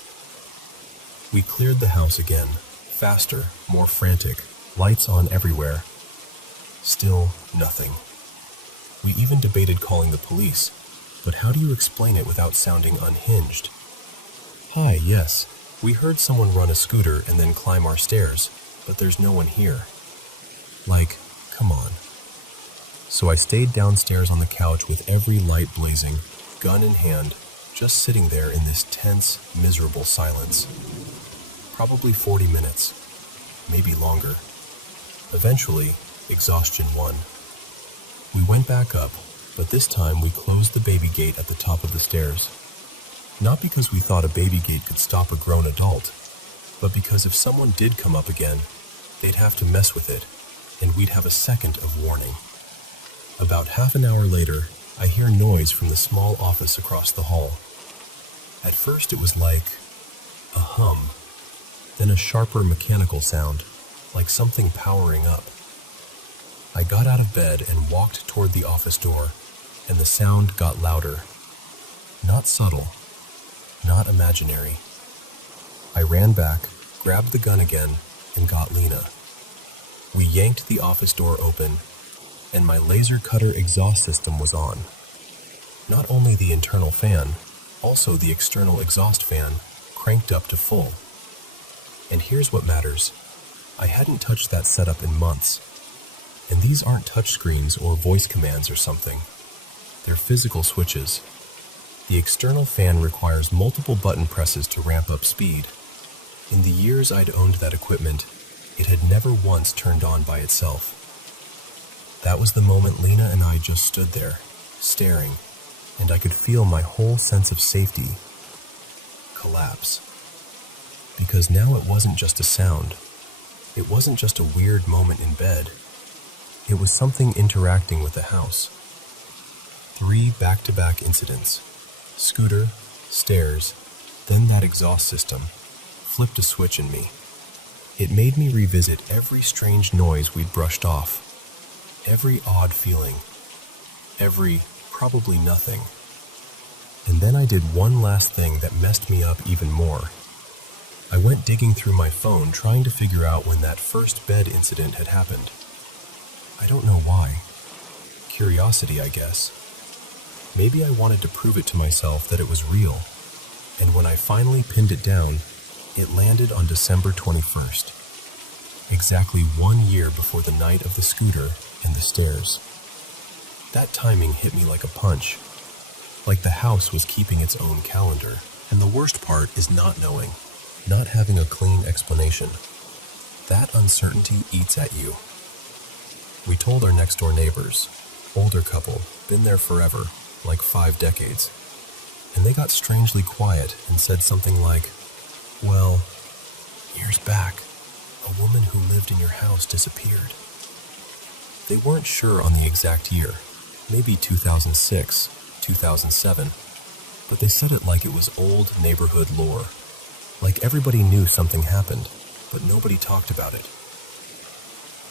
We cleared the house again, faster, more frantic, lights on everywhere. Still nothing. We even debated calling the police, but how do you explain it without sounding unhinged? Hi, yes, we heard someone run a scooter and then climb our stairs, but there's no one here. Like, come on. So I stayed downstairs on the couch with every light blazing, gun in hand, just sitting there in this tense, miserable silence. Probably 40 minutes, maybe longer. Eventually, exhaustion won. We went back up, but this time we closed the baby gate at the top of the stairs. Not because we thought a baby gate could stop a grown adult, but because if someone did come up again, they'd have to mess with it, and we'd have a second of warning. About half an hour later, I hear noise from the small office across the hall. At first it was like a hum, then a sharper mechanical sound, like something powering up. I got out of bed and walked toward the office door, and the sound got louder. Not subtle, not imaginary. I ran back, grabbed the gun again, and got Lena. We yanked the office door open, and my laser cutter exhaust system was on. Not only the internal fan, also the external exhaust fan, cranked up to full. And here's what matters. I hadn't touched that setup in months. And these aren't touchscreens or voice commands or something. They're physical switches. The external fan requires multiple button presses to ramp up speed. In the years I'd owned that equipment, it had never once turned on by itself. That was the moment Lena and I just stood there, staring, and I could feel my whole sense of safety collapse. Because now it wasn't just a sound. It wasn't just a weird moment in bed. It was something interacting with the house. 3 back-to-back incidents. Scooter, stairs, then that exhaust system, flipped a switch in me. It made me revisit every strange noise we'd brushed off. Every odd feeling, every probably nothing. And then I did one last thing that messed me up even more. I went digging through my phone trying to figure out when that first bed incident had happened. I don't know why. Curiosity, I guess. Maybe I wanted to prove it to myself that it was real. And when I finally pinned it down, it landed on December 21st. Exactly 1 year before the night of the scooter and the stairs. That timing hit me like a punch. Like the house was keeping its own calendar. And the worst part is not knowing, not having a clean explanation. That uncertainty eats at you. We told our next-door neighbors, older couple, been there forever, like 5 decades. And they got strangely quiet and said something like, well, years back, a woman who lived in your house disappeared. They weren't sure on the exact year, maybe 2006, 2007, but they said it like it was old neighborhood lore, like everybody knew something happened, but nobody talked about it.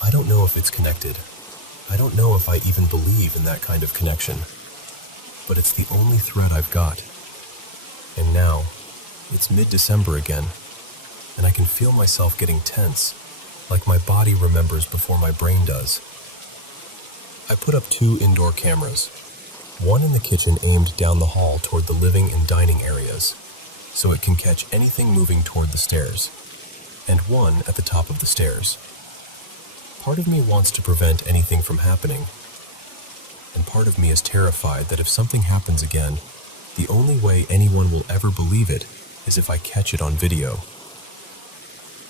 I don't know if it's connected. I don't know if I even believe in that kind of connection, but it's the only thread I've got. And now, it's mid-December again, and I can feel myself getting tense, like my body remembers before my brain does. I put up 2 indoor cameras, one in the kitchen aimed down the hall toward the living and dining areas, so it can catch anything moving toward the stairs, and one at the top of the stairs. Part of me wants to prevent anything from happening, and part of me is terrified that if something happens again, the only way anyone will ever believe it is if I catch it on video.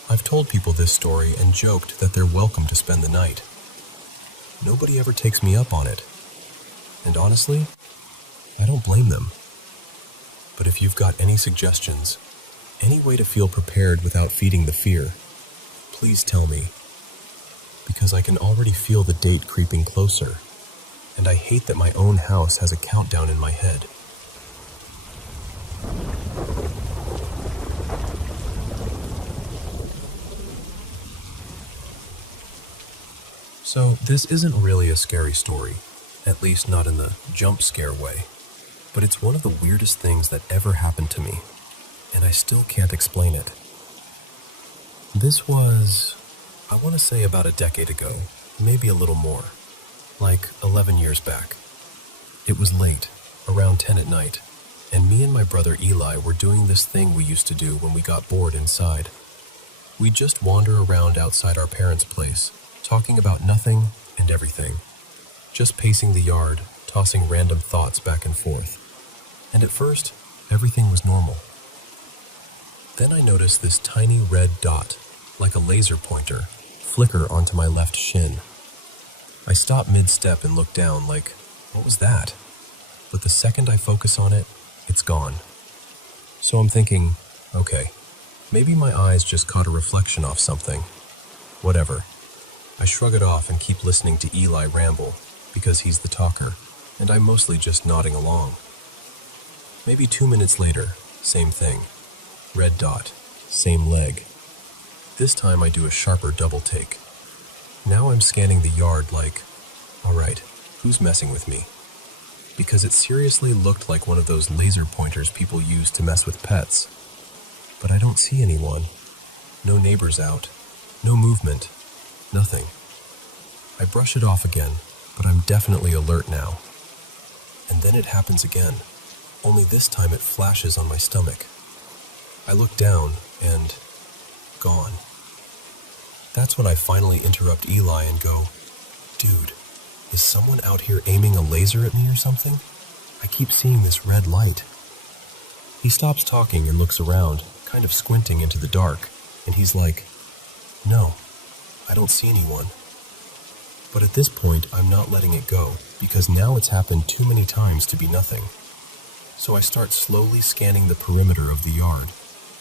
I've told people this story and joked that they're welcome to spend the night. Nobody ever takes me up on it. And honestly, I don't blame them. But if you've got any suggestions, any way to feel prepared without feeding the fear, please tell me. Because I can already feel the date creeping closer, and I hate that my own house has a countdown in my head. So this isn't really a scary story, at least not in the jump scare way, but it's one of the weirdest things that ever happened to me, and I still can't explain it. This was, I want to say about a decade ago, maybe a little more, like 11 years back. It was late, around 10 at night, and me and my brother Eli were doing this thing we used to do when we got bored inside. We'd just wander around outside our parents' place, talking about nothing and everything, just pacing the yard, tossing random thoughts back and forth. And at first, everything was normal. Then I noticed this tiny red dot, like a laser pointer, flicker onto my left shin. I stopped mid-step and looked down like, what was that? But the second I focus on it, it's gone. So I'm thinking, okay, maybe my eyes just caught a reflection off something. Whatever. I shrug it off and keep listening to Eli ramble, because he's the talker, and I'm mostly just nodding along. Maybe 2 minutes later, same thing. Red dot, same leg. This time I do a sharper double take. Now I'm scanning the yard like, alright, who's messing with me? Because it seriously looked like one of those laser pointers people use to mess with pets. But I don't see anyone. No neighbors out. No movement. Nothing. I brush it off again, but I'm definitely alert now. And then it happens again, only this time it flashes on my stomach. I look down and gone. That's when I finally interrupt Eli and go, dude, is someone out here aiming a laser at me or something? I keep seeing this red light. He stops talking and looks around, kind of squinting into the dark, and he's like, no, I don't see anyone. But at this point, I'm not letting it go, because now it's happened too many times to be nothing. So I start slowly scanning the perimeter of the yard,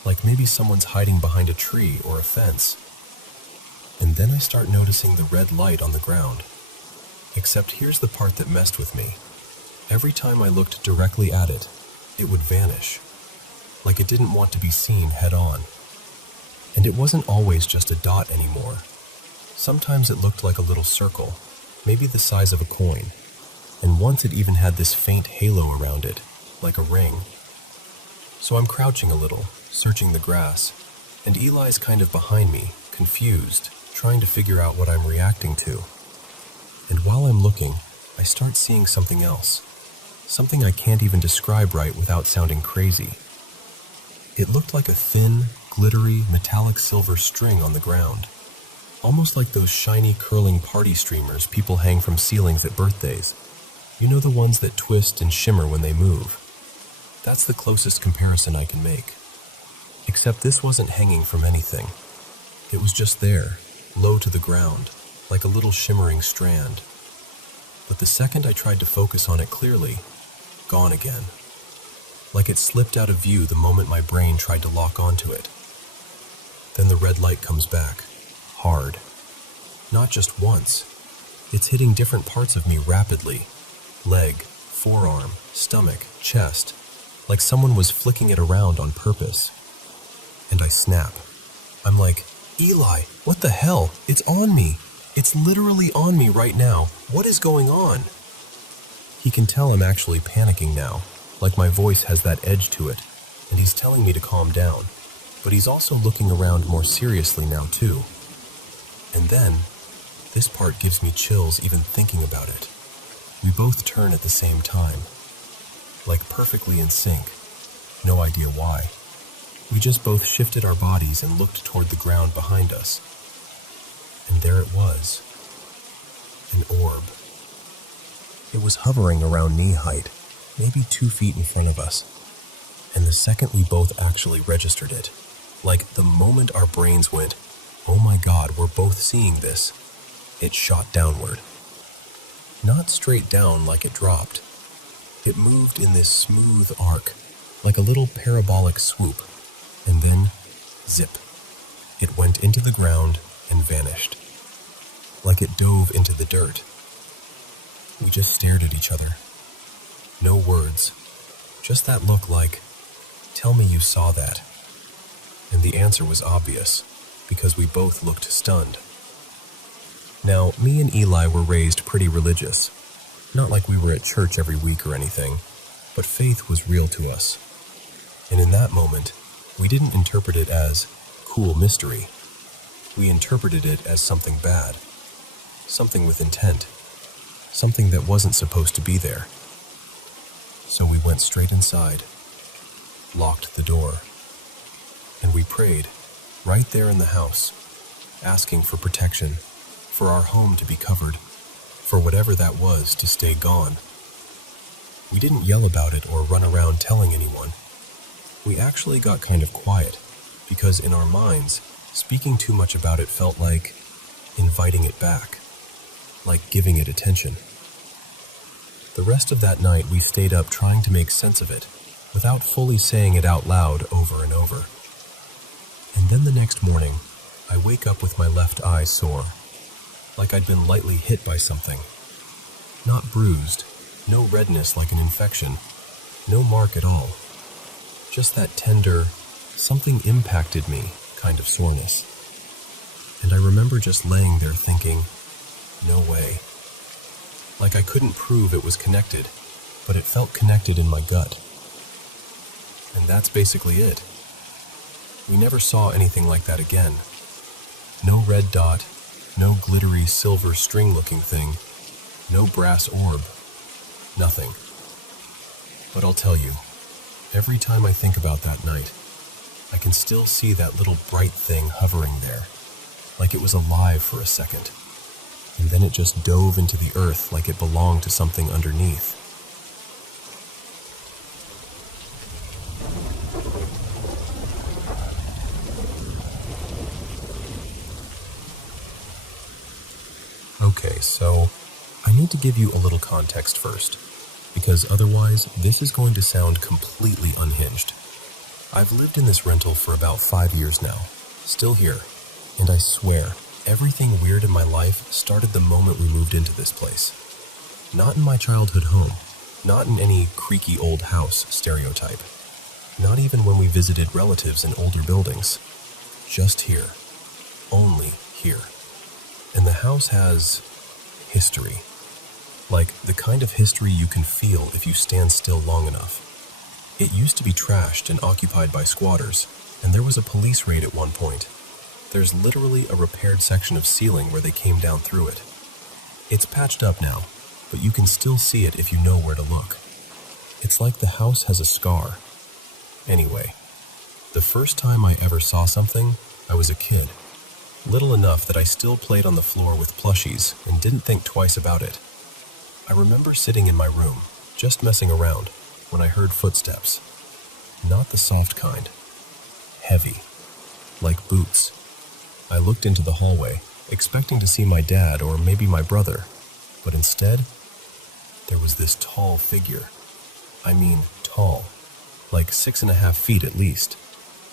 like maybe someone's hiding behind a tree or a fence. And then I start noticing the red light on the ground. Except here's the part that messed with me. Every time I looked directly at it, it would vanish, like it didn't want to be seen head on. And it wasn't always just a dot anymore. Sometimes it looked like a little circle, maybe the size of a coin, and once it even had this faint halo around it, like a ring. So I'm crouching a little, searching the grass, and Eli's kind of behind me, confused, trying to figure out what I'm reacting to. And while I'm looking, I start seeing something else, something I can't even describe right without sounding crazy. It looked like a thin, glittery, metallic silver string on the ground, almost like those shiny curling party streamers people hang from ceilings at birthdays. You know, the ones that twist and shimmer when they move. That's the closest comparison I can make. Except this wasn't hanging from anything. It was just there, low to the ground, like a little shimmering strand. But the second I tried to focus on it clearly, gone again. Like it slipped out of view the moment my brain tried to lock onto it. Then the red light comes back, hard. Not just once. It's hitting different parts of me rapidly. Leg, forearm, stomach, chest. Like someone was flicking it around on purpose. And I snap. I'm like, Eli, what the hell? It's on me. It's literally on me right now. What is going on? He can tell I'm actually panicking now, like my voice has that edge to it, and he's telling me to calm down. But he's also looking around more seriously now too. And then, this part gives me chills even thinking about it. We both turn at the same time, like perfectly in sync. No idea why. We just both shifted our bodies and looked toward the ground behind us. And there it was, an orb. It was hovering around knee height, maybe 2 feet in front of us. And the second we both actually registered it, like the moment our brains went, oh my God, we're both seeing this, it shot downward. Not straight down like it dropped. It moved in this smooth arc, like a little parabolic swoop, and then, zip. It went into the ground and vanished, like it dove into the dirt. We just stared at each other. No words, just that look like, tell me you saw that. And the answer was obvious, because we both looked stunned. Now, me and Eli were raised pretty religious. Not like we were at church every week or anything, but faith was real to us. And in that moment, we didn't interpret it as cool mystery. We interpreted it as something bad, something with intent, something that wasn't supposed to be there. So we went straight inside, locked the door, and we prayed right there in the house, asking for protection, for our home to be covered, for whatever that was to stay gone. We didn't yell about it or run around telling anyone. We actually got kind of quiet, because in our minds, speaking too much about it felt like inviting it back, like giving it attention. The rest of that night we stayed up trying to make sense of it, without fully saying it out loud over and over. And then the next morning, I wake up with my left eye sore, like I'd been lightly hit by something. Not bruised, no redness like an infection, no mark at all. Just that tender, something impacted me kind of soreness. And I remember just laying there thinking, no way. Like I couldn't prove it was connected, but it felt connected in my gut. And that's basically it. We never saw anything like that again. No red dot, no glittery silver string-looking thing, no brass orb, nothing. But I'll tell you, every time I think about that night, I can still see that little bright thing hovering there, like it was alive for a second, and then it just dove into the earth like it belonged to something underneath. Okay, so I need to give you a little context first, because otherwise this is going to sound completely unhinged. I've lived in this rental for about 5 years now, still here, and I swear, everything weird in my life started the moment we moved into this place. Not in my childhood home, not in any creaky old house stereotype, not even when we visited relatives in older buildings. Just here, only here. And the house has history, like the kind of history you can feel if you stand still long enough. It used to be trashed and occupied by squatters, and there was a police raid at one point. There's literally a repaired section of ceiling where they came down through it. It's patched up now, but you can still see it if you know where to look. It's like the house has a scar. Anyway, the first time I ever saw something, I was a kid. Little enough that I still played on the floor with plushies and didn't think twice about it. I remember sitting in my room, just messing around, when I heard footsteps. Not the soft kind. Heavy. Like boots. I looked into the hallway, expecting to see my dad or maybe my brother, but instead, there was this tall figure. I mean, tall. Like 6.5 feet at least.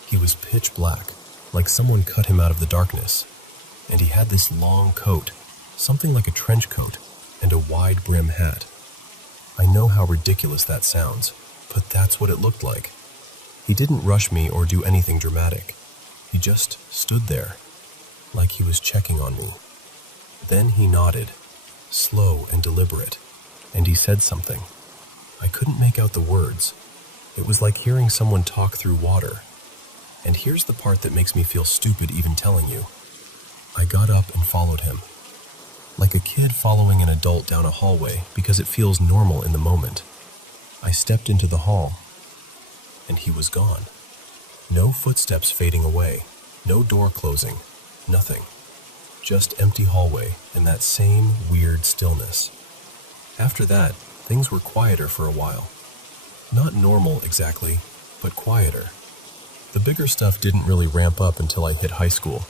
He was pitch black, like someone cut him out of the darkness. And he had this long coat, something like a trench coat, and a wide brim hat. I know how ridiculous that sounds, but that's what it looked like. He didn't rush me or do anything dramatic. He just stood there, like he was checking on me. Then he nodded, slow and deliberate, and he said something. I couldn't make out the words. It was like hearing someone talk through water. And here's the part that makes me feel stupid even telling you. I got up and followed him. Like a kid following an adult down a hallway because it feels normal in the moment. I stepped into the hall, and he was gone. No footsteps fading away, no door closing, nothing. Just empty hallway and that same weird stillness. After that, things were quieter for a while. Not normal exactly, but quieter. The bigger stuff didn't really ramp up until I hit high school.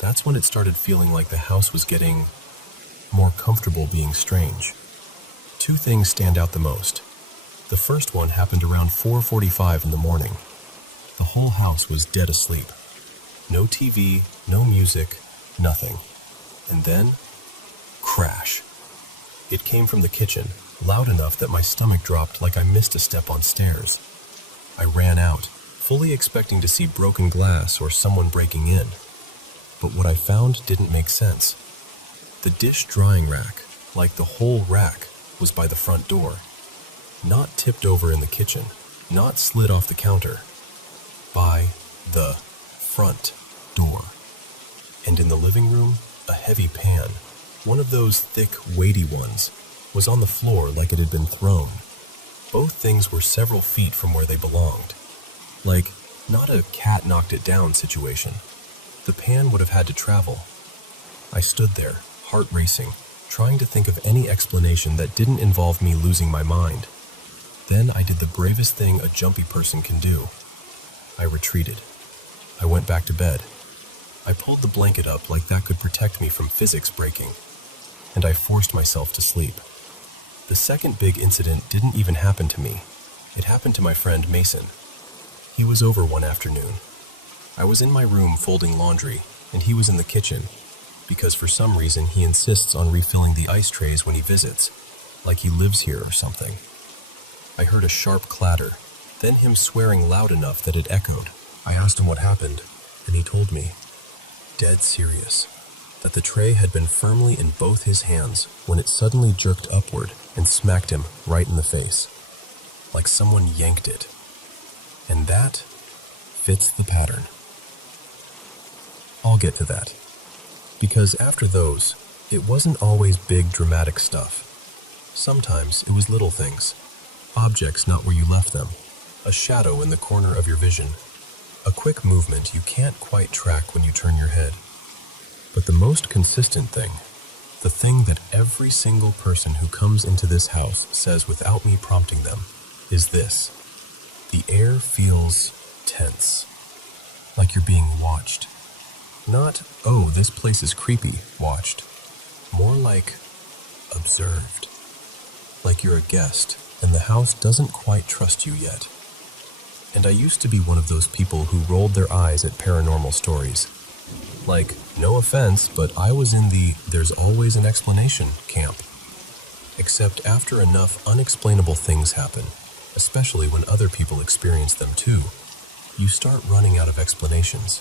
That's when it started feeling like the house was getting more comfortable being strange. Two things stand out the most. The first one happened around 4:45 in the morning. The whole house was dead asleep. No TV, no music, nothing. And then, crash. It came from the kitchen, loud enough that my stomach dropped like I missed a step on stairs. I ran out, fully expecting to see broken glass or someone breaking in. But what I found didn't make sense. The dish drying rack, like the whole rack, was by the front door. Not tipped over in the kitchen, not slid off the counter. By the front door. And in the living room, a heavy pan, one of those thick, weighty ones, was on the floor like it had been thrown. Both things were several feet from where they belonged. Like, not a cat knocked it down situation. The pan would have had to travel. I stood there, heart racing, trying to think of any explanation that didn't involve me losing my mind. Then I did the bravest thing a jumpy person can do. I retreated. I went back to bed. I pulled the blanket up like that could protect me from physics breaking, and I forced myself to sleep. The second big incident didn't even happen to me. It happened to my friend Mason. He was over one afternoon. I was in my room folding laundry, and he was in the kitchen, because for some reason he insists on refilling the ice trays when he visits, like he lives here or something. I heard a sharp clatter, then him swearing loud enough that it echoed. I asked him what happened, and he told me, dead serious, that the tray had been firmly in both his hands when it suddenly jerked upward and smacked him right in the face, like someone yanked it. And that fits the pattern. I'll get to that. Because after those, it wasn't always big dramatic stuff. Sometimes it was little things. Objects not where you left them. A shadow in the corner of your vision. A quick movement you can't quite track when you turn your head. But the most consistent thing, the thing that every single person who comes into this house says without me prompting them, is this. The air feels tense. Like you're being watched. Not, oh, this place is creepy, watched. More like observed. Like you're a guest, and the house doesn't quite trust you yet. And I used to be one of those people who rolled their eyes at paranormal stories. Like, no offense, but I was in the there's always an explanation camp. Except after enough unexplainable things happen, especially when other people experience them too, you start running out of explanations.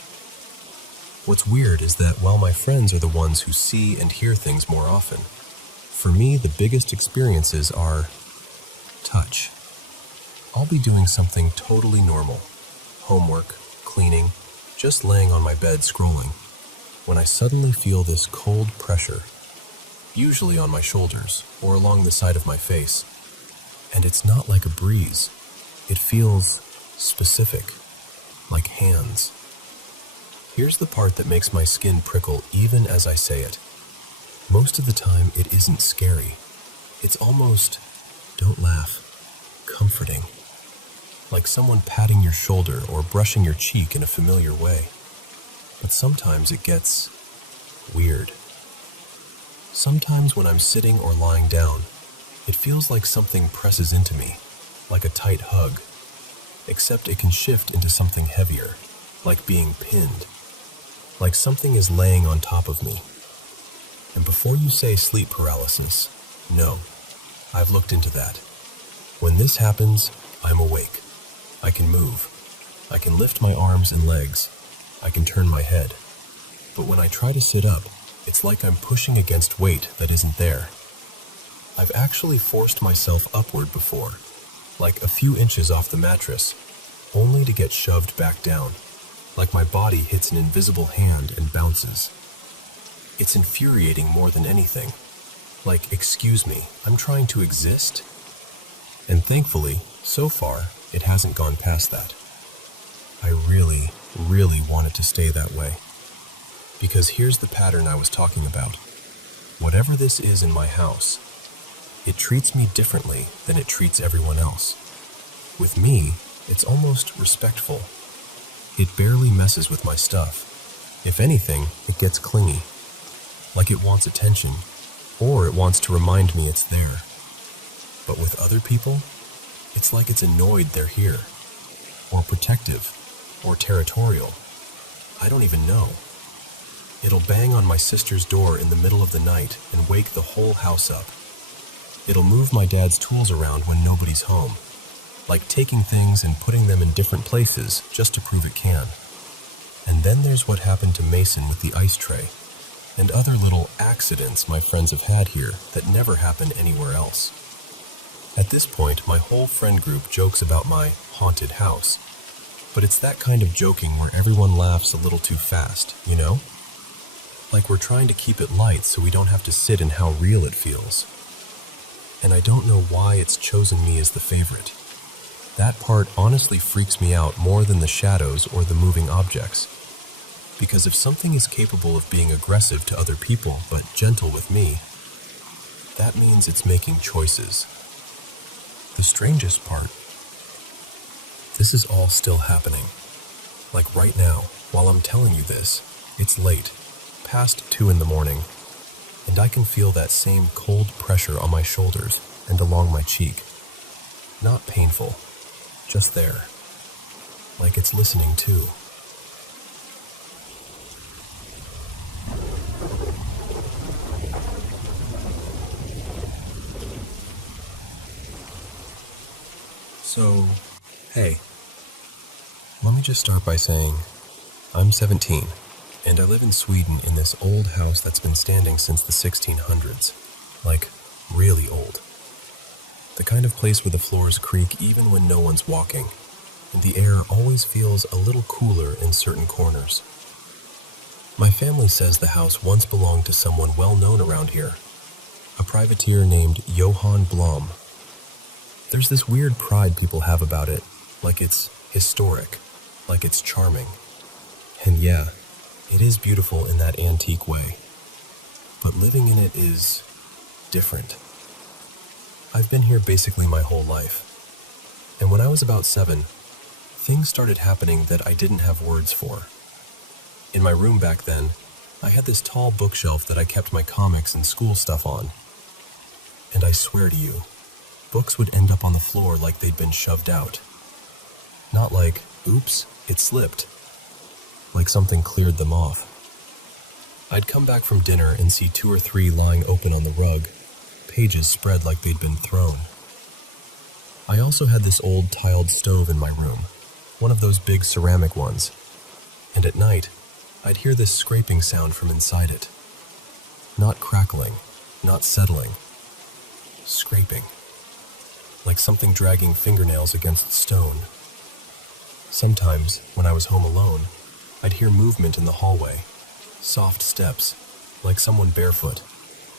What's weird is that while my friends are the ones who see and hear things more often, for me the biggest experiences are touch. I'll be doing something totally normal, homework, cleaning, just laying on my bed scrolling, when I suddenly feel this cold pressure, usually on my shoulders or along the side of my face, and it's not like a breeze. It feels specific, like hands. Here's the part that makes my skin prickle even as I say it. Most of the time, it isn't scary. It's almost, don't laugh, comforting. Like someone patting your shoulder or brushing your cheek in a familiar way. But sometimes it gets weird. Sometimes when I'm sitting or lying down, it feels like something presses into me, like a tight hug. Except it can shift into something heavier, like being pinned. Like something is laying on top of me. And before you say sleep paralysis, no, I've looked into that. When this happens, I'm awake. I can move. I can lift my arms and legs. I can turn my head. But when I try to sit up, it's like I'm pushing against weight that isn't there. I've actually forced myself upward before, like a few inches off the mattress, only to get shoved back down, like my body hits an invisible hand and bounces. It's infuriating more than anything. Like, excuse me, I'm trying to exist? And thankfully, so far, it hasn't gone past that. I really, really want it to stay that way. Because here's the pattern I was talking about. Whatever this is in my house, it treats me differently than it treats everyone else. With me, it's almost respectful. It barely messes with my stuff. If anything, it gets clingy. Like it wants attention, or it wants to remind me it's there. But with other people, it's like it's annoyed they're here, or protective, or territorial. I don't even know. It'll bang on my sister's door in the middle of the night and wake the whole house up. It'll move my dad's tools around when nobody's home, like taking things and putting them in different places just to prove it can. And then there's what happened to Mason with the ice tray, and other little accidents my friends have had here that never happen anywhere else. At this point, my whole friend group jokes about my haunted house, but it's that kind of joking where everyone laughs a little too fast, you know? Like we're trying to keep it light so we don't have to sit in how real it feels. And I don't know why it's chosen me as the favorite. That part honestly freaks me out more than the shadows or the moving objects. Because if something is capable of being aggressive to other people but gentle with me, that means it's making choices. The strangest part, this is all still happening. Like right now, while I'm telling you this, it's late, past 2 in the morning, and I can feel that same cold pressure on my shoulders and along my cheek. Not painful, just there. Like it's listening too. So, hey, let me just start by saying, I'm 17, and I live in Sweden in this old house that's been standing since the 1600s. Like, really old. The kind of place where the floors creak even when no one's walking, and the air always feels a little cooler in certain corners. My family says the house once belonged to someone well known around here, a privateer named Johann Blom. There's this weird pride people have about it, like it's historic, like it's charming. And yeah, it is beautiful in that antique way. But living in it is different. I've been here basically my whole life. And when I was about 7, things started happening that I didn't have words for. In my room back then, I had this tall bookshelf that I kept my comics and school stuff on. And I swear to you, books would end up on the floor like they'd been shoved out. Not like, oops, it slipped. Like something cleared them off. I'd come back from dinner and see 2 or 3 lying open on the rug, pages spread like they'd been thrown. I also had this old tiled stove in my room, one of those big ceramic ones, and at night, I'd hear this scraping sound from inside it. Not crackling, not settling. Scraping. Like something dragging fingernails against stone. Sometimes, when I was home alone, I'd hear movement in the hallway, soft steps, like someone barefoot,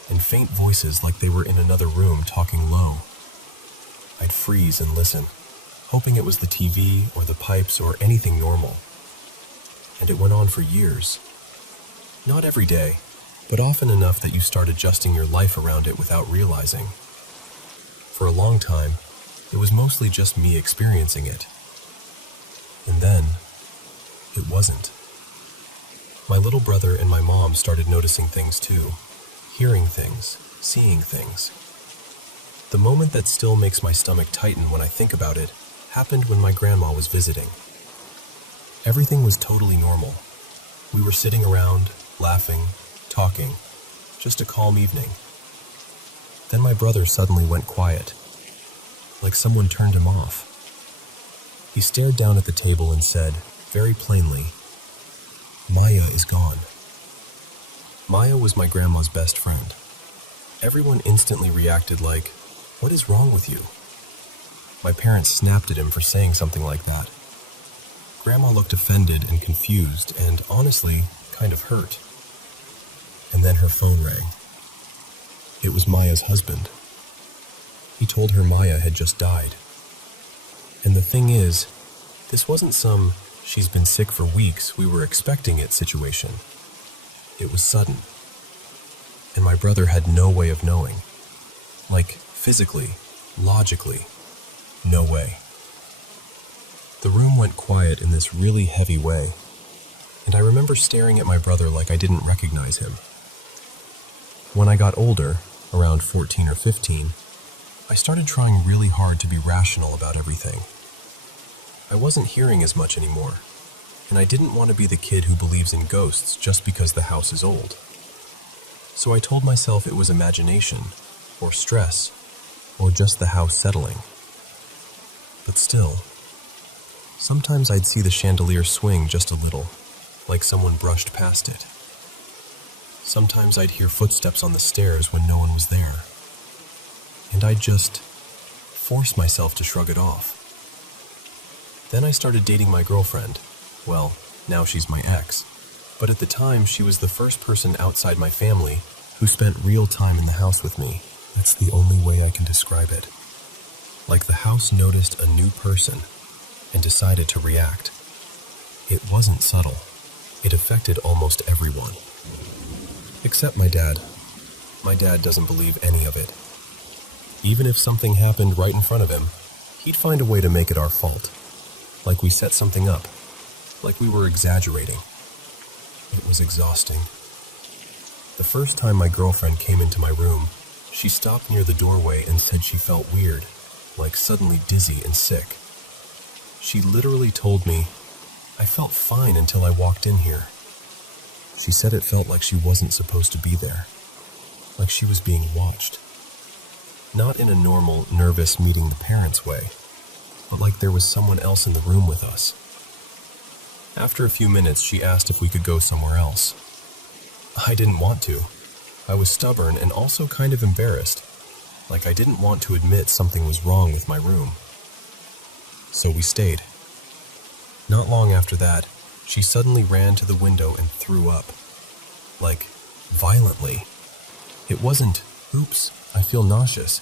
and faint voices like they were in another room talking low. I'd freeze and listen, hoping it was the TV or the pipes or anything normal. And it went on for years. Not every day, but often enough that you start adjusting your life around it without realizing. For a long time, it was mostly just me experiencing it. And then, it wasn't. My little brother and my mom started noticing things too, hearing things, seeing things. The moment that still makes my stomach tighten when I think about it happened when my grandma was visiting. Everything was totally normal. We were sitting around, laughing, talking, just a calm evening. Then my brother suddenly went quiet, like someone turned him off. He stared down at the table and said, very plainly, "Maya is gone." Maya was my grandma's best friend. Everyone instantly reacted like, "What is wrong with you?" My parents snapped at him for saying something like that. Grandma looked offended and confused and, honestly, kind of hurt. And then her phone rang. It was Maya's husband. He told her Maya had just died. And the thing is, this wasn't some "she's been sick for weeks, we were expecting it" situation. It was sudden. And my brother had no way of knowing. Like, physically, logically, no way. The room went quiet in this really heavy way, and I remember staring at my brother like I didn't recognize him. When I got older, around 14 or 15, I started trying really hard to be rational about everything. I wasn't hearing as much anymore, and I didn't want to be the kid who believes in ghosts just because the house is old. So I told myself it was imagination, or stress, or just the house settling. But still, sometimes I'd see the chandelier swing just a little, like someone brushed past it. Sometimes I'd hear footsteps on the stairs when no one was there, and I'd just force myself to shrug it off. Then I started dating my girlfriend. Well, now she's my ex, but at the time she was the first person outside my family who spent real time in the house with me. That's the only way I can describe it. Like the house noticed a new person and decided to react. It wasn't subtle. It affected almost everyone. Except my dad. My dad doesn't believe any of it. Even if something happened right in front of him, he'd find a way to make it our fault. Like we set something up. Like we were exaggerating. It was exhausting. The first time my girlfriend came into my room, she stopped near the doorway and said she felt weird, like suddenly dizzy and sick. She literally told me, "I felt fine until I walked in here." She said it felt like she wasn't supposed to be there, like she was being watched. Not in a normal, nervous meeting the parents way, but like there was someone else in the room with us. After a few minutes, she asked if we could go somewhere else. I didn't want to. I was stubborn and also kind of embarrassed, like I didn't want to admit something was wrong with my room. So we stayed. Not long after that, she suddenly ran to the window and threw up. Like, violently. It wasn't, "Oops, I feel nauseous."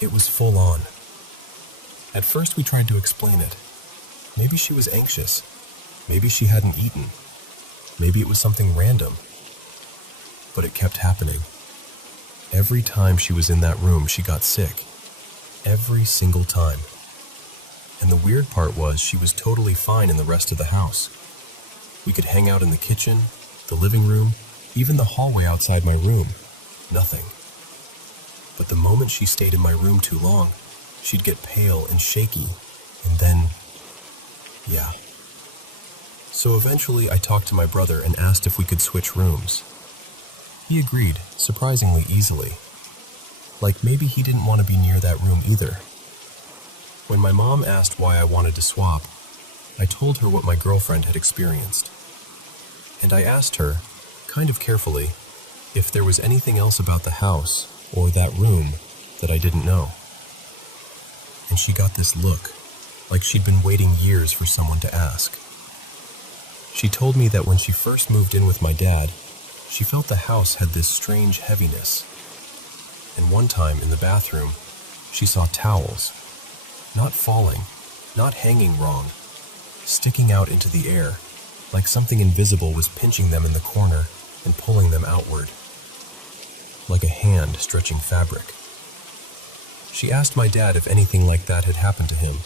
It was full on. At first we tried to explain it. Maybe she was anxious. Maybe she hadn't eaten. Maybe it was something random. But it kept happening. Every time she was in that room, she got sick. Every single time. And the weird part was she was totally fine in the rest of the house. We could hang out in the kitchen, the living room, even the hallway outside my room. Nothing. But the moment she stayed in my room too long, she'd get pale and shaky, and then, yeah. So eventually I talked to my brother and asked if we could switch rooms. He agreed, surprisingly easily. Like maybe he didn't want to be near that room either. When my mom asked why I wanted to swap, I told her what my girlfriend had experienced. And I asked her, kind of carefully, if there was anything else about the house or that room that I didn't know. And she got this look, like she'd been waiting years for someone to ask. She told me that when she first moved in with my dad, she felt the house had this strange heaviness. And one time in the bathroom, she saw towels, not falling, not hanging wrong, sticking out into the air, like something invisible was pinching them in the corner and pulling them outward, like a hand stretching fabric. She asked my dad if anything like that had happened to him.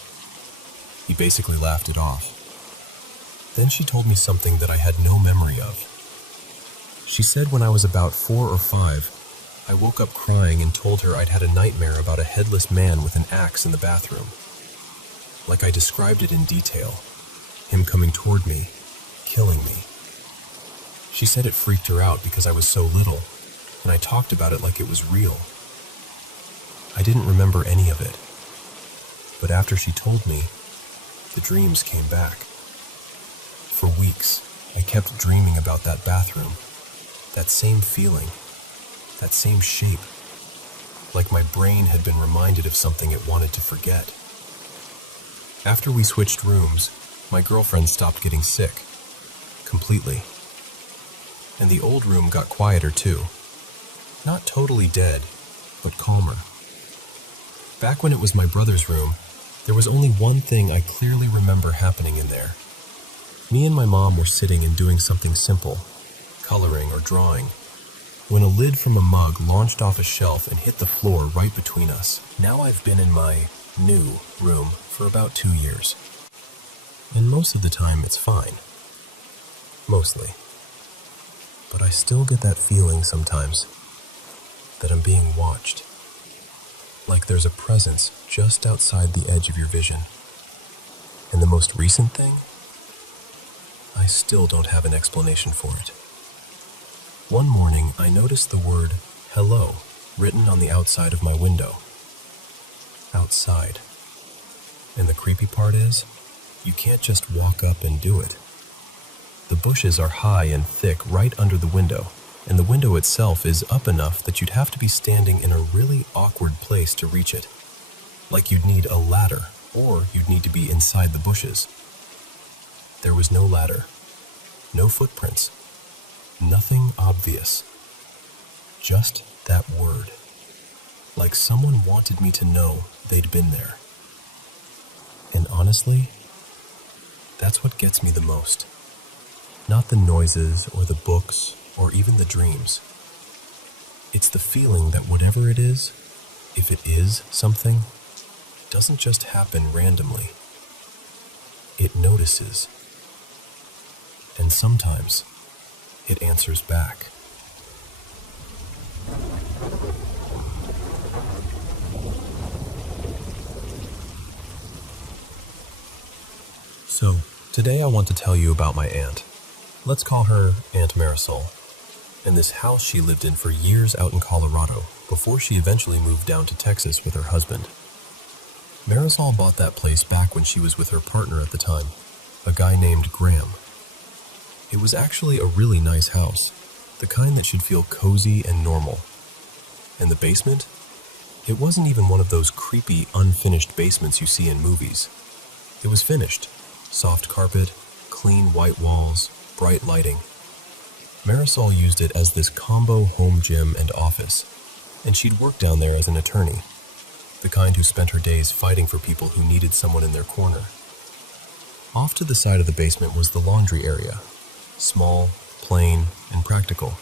He basically laughed it off. Then she told me something that I had no memory of. She said when I was about 4 or 5, I woke up crying and told her I'd had a nightmare about a headless man with an axe in the bathroom. Like I described it in detail, him coming toward me, killing me. She said it freaked her out because I was so little, and I talked about it like it was real. I didn't remember any of it, but after she told me, the dreams came back. For weeks, I kept dreaming about that bathroom, that same feeling, that same shape, like my brain had been reminded of something it wanted to forget. After we switched rooms, my girlfriend stopped getting sick, completely. And the old room got quieter too. Not totally dead, but calmer. Back when it was my brother's room, there was only one thing I clearly remember happening in there. Me and my mom were sitting and doing something simple, coloring or drawing, when a lid from a mug launched off a shelf and hit the floor right between us. Now I've been in my new room for about 2 years. And most of the time it's fine. Mostly. But I still get that feeling sometimes that I'm being watched. Like there's a presence just outside the edge of your vision. And the most recent thing? I still don't have an explanation for it. One morning, I noticed the word "hello" written on the outside of my window. Outside. And the creepy part is, you can't just walk up and do it. The bushes are high and thick right under the window, and the window itself is up enough that you'd have to be standing in a really awkward place to reach it. Like you'd need a ladder, or you'd need to be inside the bushes. There was no ladder, no footprints, nothing obvious. Just that word. Like someone wanted me to know they'd been there. And honestly, that's what gets me the most. Not the noises or the books or even the dreams. It's the feeling that whatever it is, if it is something, doesn't just happen randomly. It notices. And sometimes it answers back. So, today I want to tell you about my aunt. Let's call her Aunt Marisol, and this house she lived in for years out in Colorado before she eventually moved down to Texas with her husband. Marisol bought that place back when she was with her partner at the time, a guy named Graham. It was actually a really nice house, the kind that should feel cozy and normal. And the basement? It wasn't even one of those creepy, unfinished basements you see in movies. It was finished. Soft carpet, clean white walls, bright lighting. Marisol used it as this combo home gym and office, and she'd worked down there as an attorney, the kind who spent her days fighting for people who needed someone in their corner. Off to the side of the basement was the laundry area, small, plain, and practical.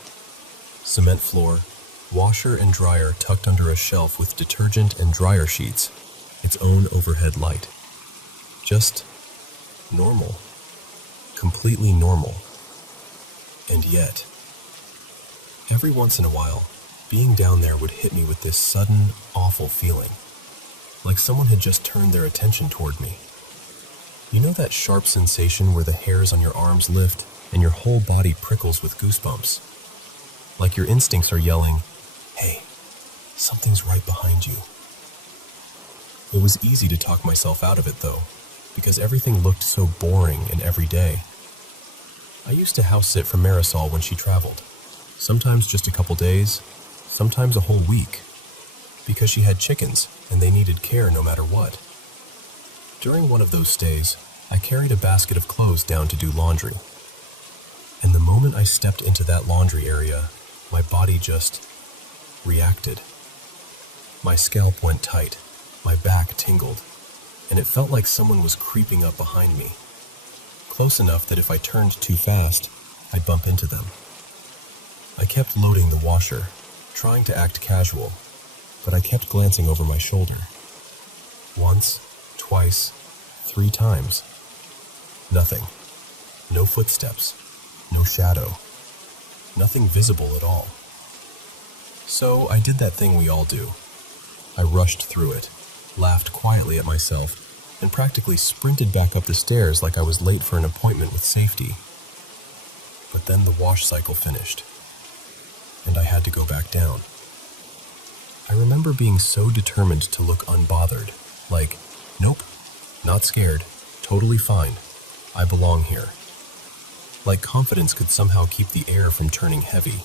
Cement floor, washer and dryer tucked under a shelf with detergent and dryer sheets, its own overhead light. Just normal. Completely normal. And yet, every once in a while, being down there would hit me with this sudden, awful feeling. Like someone had just turned their attention toward me. You know that sharp sensation where the hairs on your arms lift and your whole body prickles with goosebumps? Like your instincts are yelling, "Hey, something's right behind you." It was easy to talk myself out of it though, because everything looked so boring and everyday. I used to house sit for Marisol when she traveled, sometimes just a couple days, sometimes a whole week, because she had chickens and they needed care no matter what. During one of those stays, I carried a basket of clothes down to do laundry. And the moment I stepped into that laundry area, my body just reacted. My scalp went tight, my back tingled, and it felt like someone was creeping up behind me, close enough that if I turned too fast, I'd bump into them. I kept loading the washer, trying to act casual, but I kept glancing over my shoulder. Once, twice, 3 times. Nothing. No footsteps. No shadow. Nothing visible at all. So I did that thing we all do. I rushed through it, laughed quietly at myself, and practically sprinted back up the stairs like I was late for an appointment with safety. But then the wash cycle finished, and I had to go back down. I remember being so determined to look unbothered, like, nope, not scared, totally fine, I belong here. Like confidence could somehow keep the air from turning heavy.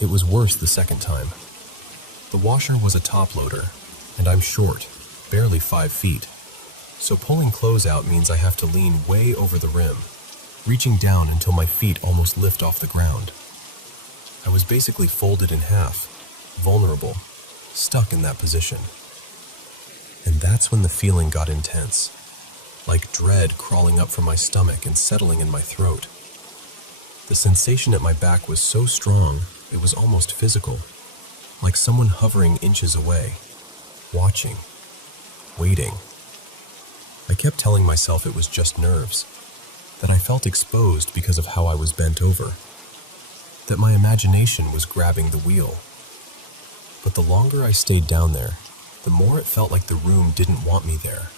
It was worse the second time. The washer was a top loader, and I'm short, barely 5 feet. So pulling clothes out means I have to lean way over the rim, reaching down until my feet almost lift off the ground. I was basically folded in half, vulnerable, stuck in that position. And that's when the feeling got intense, like dread crawling up from my stomach and settling in my throat. The sensation at my back was so strong, it was almost physical, like someone hovering inches away, watching, waiting. I kept telling myself it was just nerves, that I felt exposed because of how I was bent over, that my imagination was grabbing the wheel. But the longer I stayed down there, the more it felt like the room didn't want me there.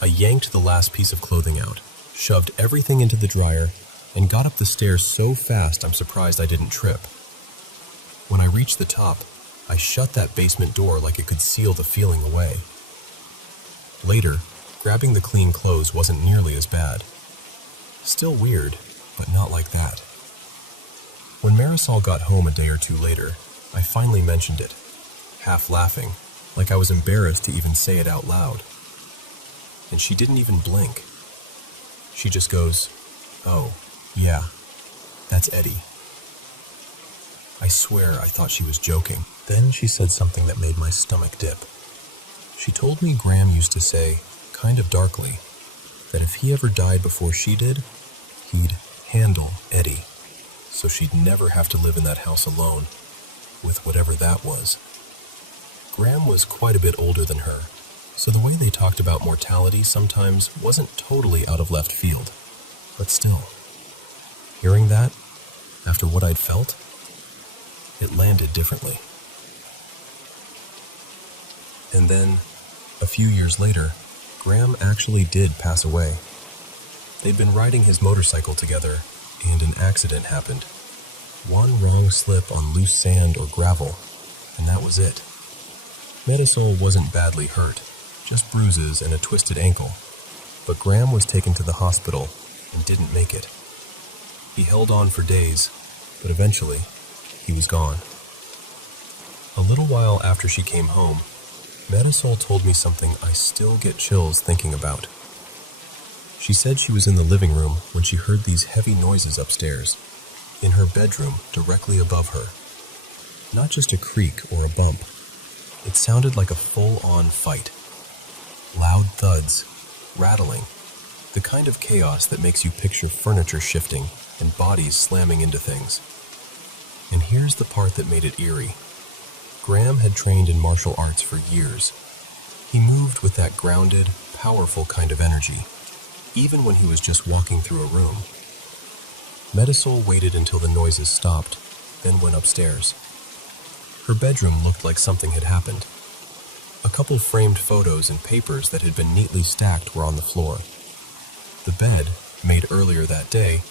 I yanked the last piece of clothing out, shoved everything into the dryer, and got up the stairs so fast I'm surprised I didn't trip. When I reached the top, I shut that basement door like it could seal the feeling away. Later, grabbing the clean clothes wasn't nearly as bad. Still weird, but not like that. When Marisol got home a day or two later, I finally mentioned it, half laughing, like I was embarrassed to even say it out loud. And she didn't even blink. She just goes, "Oh, yeah, that's Eddie." I swear I thought she was joking. Then she said something that made my stomach dip. She told me Graham used to say, kind of darkly, that if he ever died before she did, he'd handle Eddie, so she'd never have to live in that house alone, with whatever that was. Graham was quite a bit older than her, so the way they talked about mortality sometimes wasn't totally out of left field. But still, hearing that, after what I'd felt, it landed differently. And then, a few years later, Graham actually did pass away. They'd been riding his motorcycle together, and an accident happened. One wrong slip on loose sand or gravel, and that was it. Marisol wasn't badly hurt, just bruises and a twisted ankle, but Graham was taken to the hospital and didn't make it. He held on for days, but eventually, he was gone. A little while after she came home, Marisol told me something I still get chills thinking about. She said she was in the living room when she heard these heavy noises upstairs, in her bedroom directly above her. Not just a creak or a bump. It sounded like a full-on fight. Loud thuds, rattling, the kind of chaos that makes you picture furniture shifting and bodies slamming into things. And here's the part that made it eerie. Graham had trained in martial arts for years. He moved with that grounded, powerful kind of energy, even when he was just walking through a room. Marisol waited until the noises stopped, then went upstairs. Her bedroom looked like something had happened. A couple framed photos and papers that had been neatly stacked were on the floor. The bed, made earlier that day,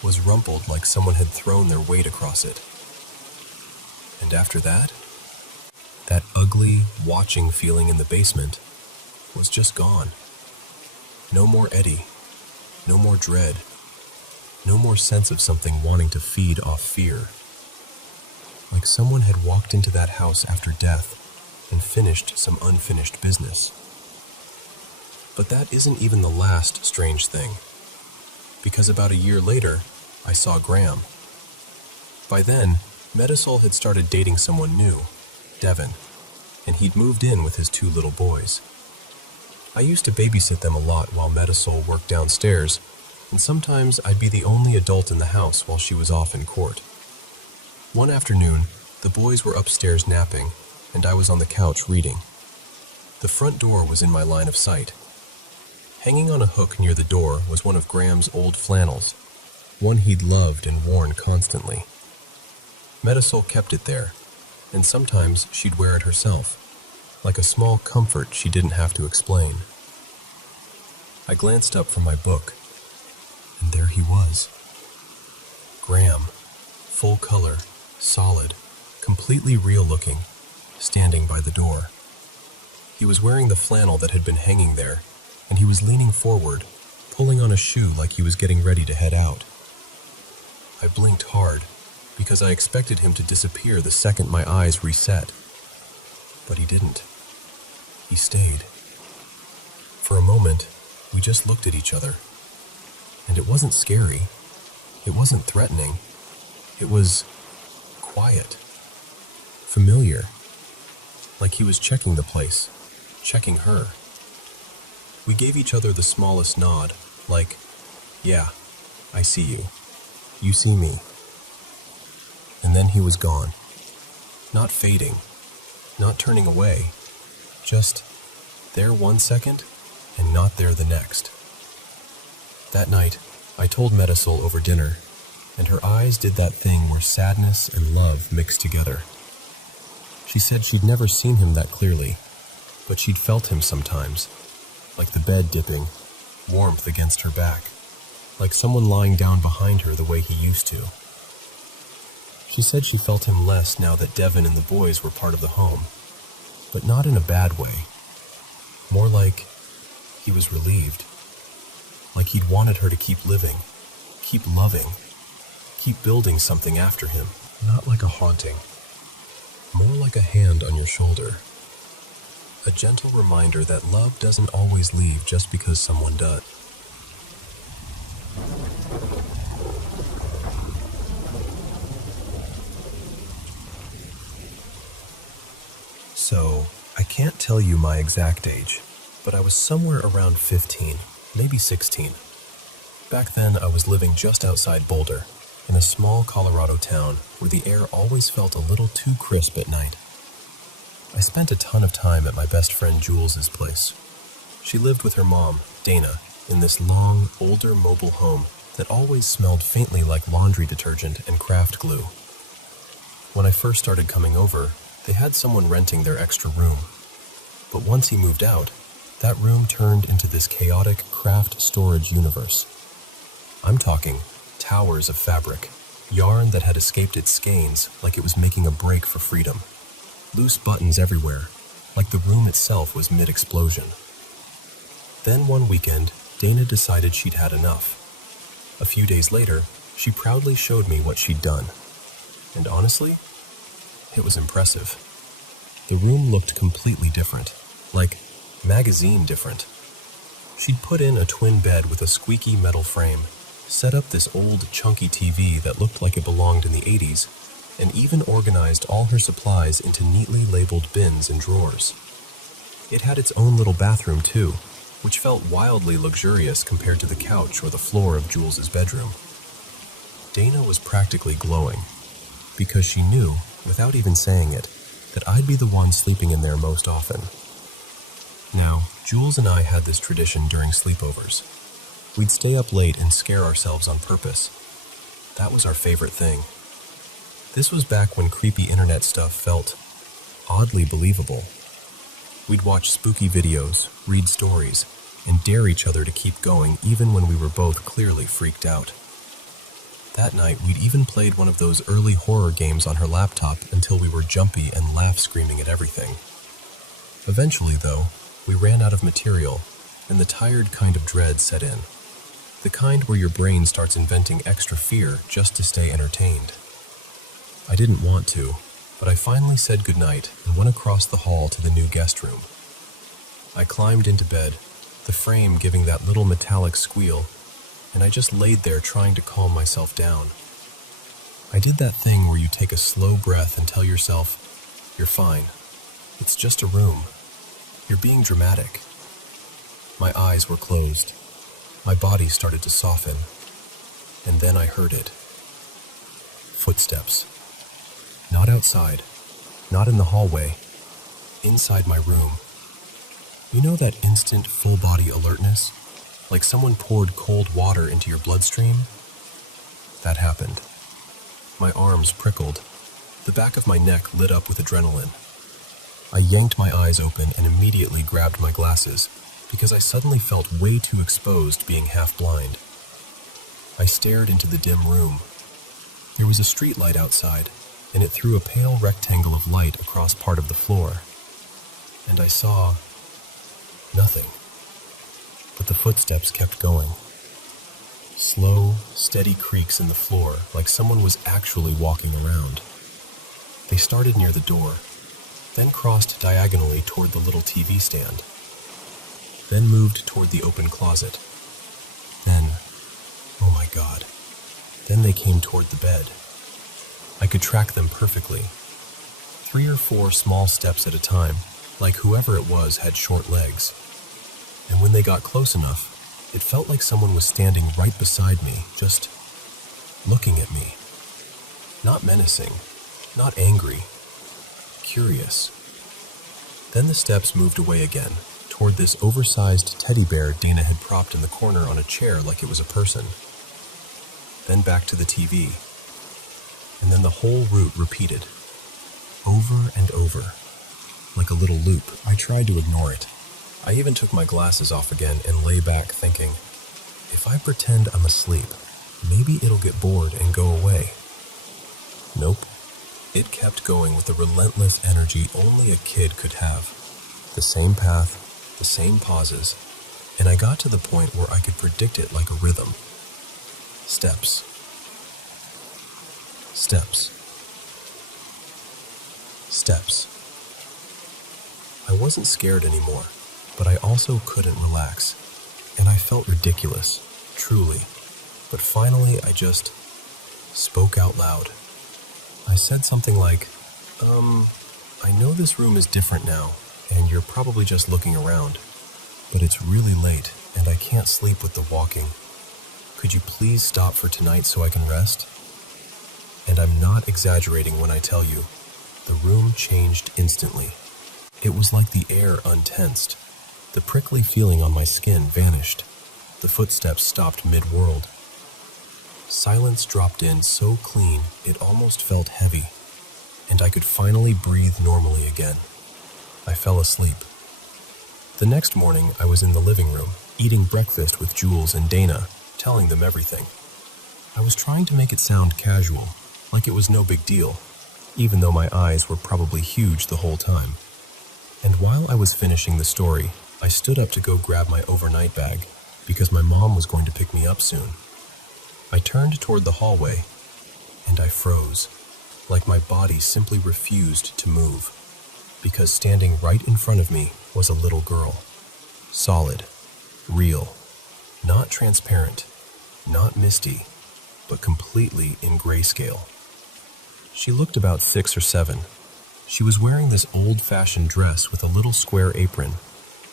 was rumpled like someone had thrown their weight across it. And after that ugly, watching feeling in the basement was just gone. No more Eddie, no more dread, no more sense of something wanting to feed off fear. Like someone had walked into that house after death and finished some unfinished business. But that isn't even the last strange thing, because about a year later, I saw Graham. By then, Marisol had started dating someone new, Devin, and he'd moved in with his 2 little boys. I used to babysit them a lot while Marisol worked downstairs, and sometimes I'd be the only adult in the house while she was off in court. One afternoon, The boys were upstairs napping, and I was on the couch reading. The front door was in my line of sight. Hanging on a hook near the door was one of Graham's old flannels, one he'd loved and worn constantly. Metasol kept it there, and sometimes she'd wear it herself, like a small comfort she didn't have to explain. I glanced up from my book, and there he was. Graham, full color, solid, completely real-looking, standing by the door. He was wearing the flannel that had been hanging there, and he was leaning forward, pulling on a shoe like he was getting ready to head out. I blinked hard, because I expected him to disappear the second my eyes reset. But he didn't. He stayed. For a moment, we just looked at each other. And it wasn't scary. It wasn't threatening. It was quiet. Familiar. Like he was checking the place, checking her. We gave each other the smallest nod, like, yeah, I see you. You see me. And then he was gone. Not fading, not turning away, just there 1 second and not there the next. That night, I told Metasol over dinner, and her eyes did that thing where sadness and love mixed together. She said she'd never seen him that clearly, but she'd felt him sometimes, like the bed dipping, warmth against her back, like someone lying down behind her the way he used to. She said she felt him less now that Devin and the boys were part of the home, but not in a bad way. More like he was relieved. Like he'd wanted her to keep living, keep loving, keep building something after him. Not like a haunting. More like a hand on your shoulder. A gentle reminder that love doesn't always leave just because someone does. So, I can't tell you my exact age, but I was somewhere around 15, maybe 16. Back then, I was living just outside Boulder, in a small Colorado town where the air always felt a little too crisp at night. I spent a ton of time at my best friend Jules's place. She lived with her mom, Dana, in this long, older mobile home that always smelled faintly like laundry detergent and craft glue. When I first started coming over, they had someone renting their extra room. But once he moved out, that room turned into this chaotic craft storage universe. I'm talking towers of fabric, yarn that had escaped its skeins like it was making a break for freedom. Loose buttons everywhere, like the room itself was mid-explosion. Then one weekend, Dana decided she'd had enough. A few days later, she proudly showed me what she'd done. And honestly, it was impressive. The room looked completely different, like magazine different. She'd put in a twin bed with a squeaky metal frame, set up this old chunky TV that looked like it belonged in the 80s, and even organized all her supplies into neatly labeled bins and drawers. It had its own little bathroom too, which felt wildly luxurious compared to the couch or the floor of Jules's bedroom. Dana was practically glowing, because she knew, without even saying it, that I'd be the one sleeping in there most often. Now, Jules and I had this tradition during sleepovers. We'd stay up late and scare ourselves on purpose. That was our favorite thing. This was back when creepy internet stuff felt oddly believable. We'd watch spooky videos, read stories, and dare each other to keep going even when we were both clearly freaked out. That night, we'd even played one of those early horror games on her laptop until we were jumpy and laugh-screaming at everything. Eventually, though, we ran out of material, and the tired kind of dread set in. The kind where your brain starts inventing extra fear just to stay entertained. I didn't want to, but I finally said goodnight and went across the hall to the new guest room. I climbed into bed, the frame giving that little metallic squeal, and I just laid there trying to calm myself down. I did that thing where you take a slow breath and tell yourself, you're fine. It's just a room. You're being dramatic. My eyes were closed. My body started to soften. And then I heard it. Footsteps. Not outside, not in the hallway, inside my room. You know that instant full-body alertness? Like someone poured cold water into your bloodstream? That happened. My arms prickled. The back of my neck lit up with adrenaline. I yanked my eyes open and immediately grabbed my glasses because I suddenly felt way too exposed being half blind. I stared into the dim room. There was a street light outside, and it threw a pale rectangle of light across part of the floor. And I saw nothing. But the footsteps kept going. Slow, steady creaks in the floor, like someone was actually walking around. They started near the door, then crossed diagonally toward the little TV stand, then moved toward the open closet. Then, oh my God, then they came toward the bed. I could track them perfectly. 3 or 4 small steps at a time, like whoever it was had short legs. And when they got close enough, it felt like someone was standing right beside me, just looking at me. Not menacing, not angry, curious. Then the steps moved away again, toward this oversized teddy bear Dana had propped in the corner on a chair like it was a person. Then back to the TV. And then the whole route repeated, over and over, like a little loop. I tried to ignore it. I even took my glasses off again and lay back thinking, if I pretend I'm asleep, maybe it'll get bored and go away. Nope. It kept going with the relentless energy only a kid could have. The same path, the same pauses, and I got to the point where I could predict it like a rhythm. Steps. Steps. Steps. I wasn't scared anymore, but I also couldn't relax, and I felt ridiculous, truly. But finally, I just spoke out loud. I said something like, I know this room is different now, and you're probably just looking around, but it's really late, and I can't sleep with the walking. Could you please stop for tonight so I can rest? And I'm not exaggerating when I tell you, the room changed instantly. It was like the air untensed. The prickly feeling on my skin vanished. The footsteps stopped mid-world. Silence dropped in so clean it almost felt heavy, and I could finally breathe normally again. I fell asleep. The next morning, I was in the living room, eating breakfast with Jules and Dana, telling them everything. I was trying to make it sound casual, like it was no big deal, even though my eyes were probably huge the whole time. And while I was finishing the story, I stood up to go grab my overnight bag, because my mom was going to pick me up soon. I turned toward the hallway, and I froze, like my body simply refused to move, because standing right in front of me was a little girl. Solid, real, not transparent, not misty, but completely in grayscale. She looked about 6 or 7. She was wearing this old-fashioned dress with a little square apron,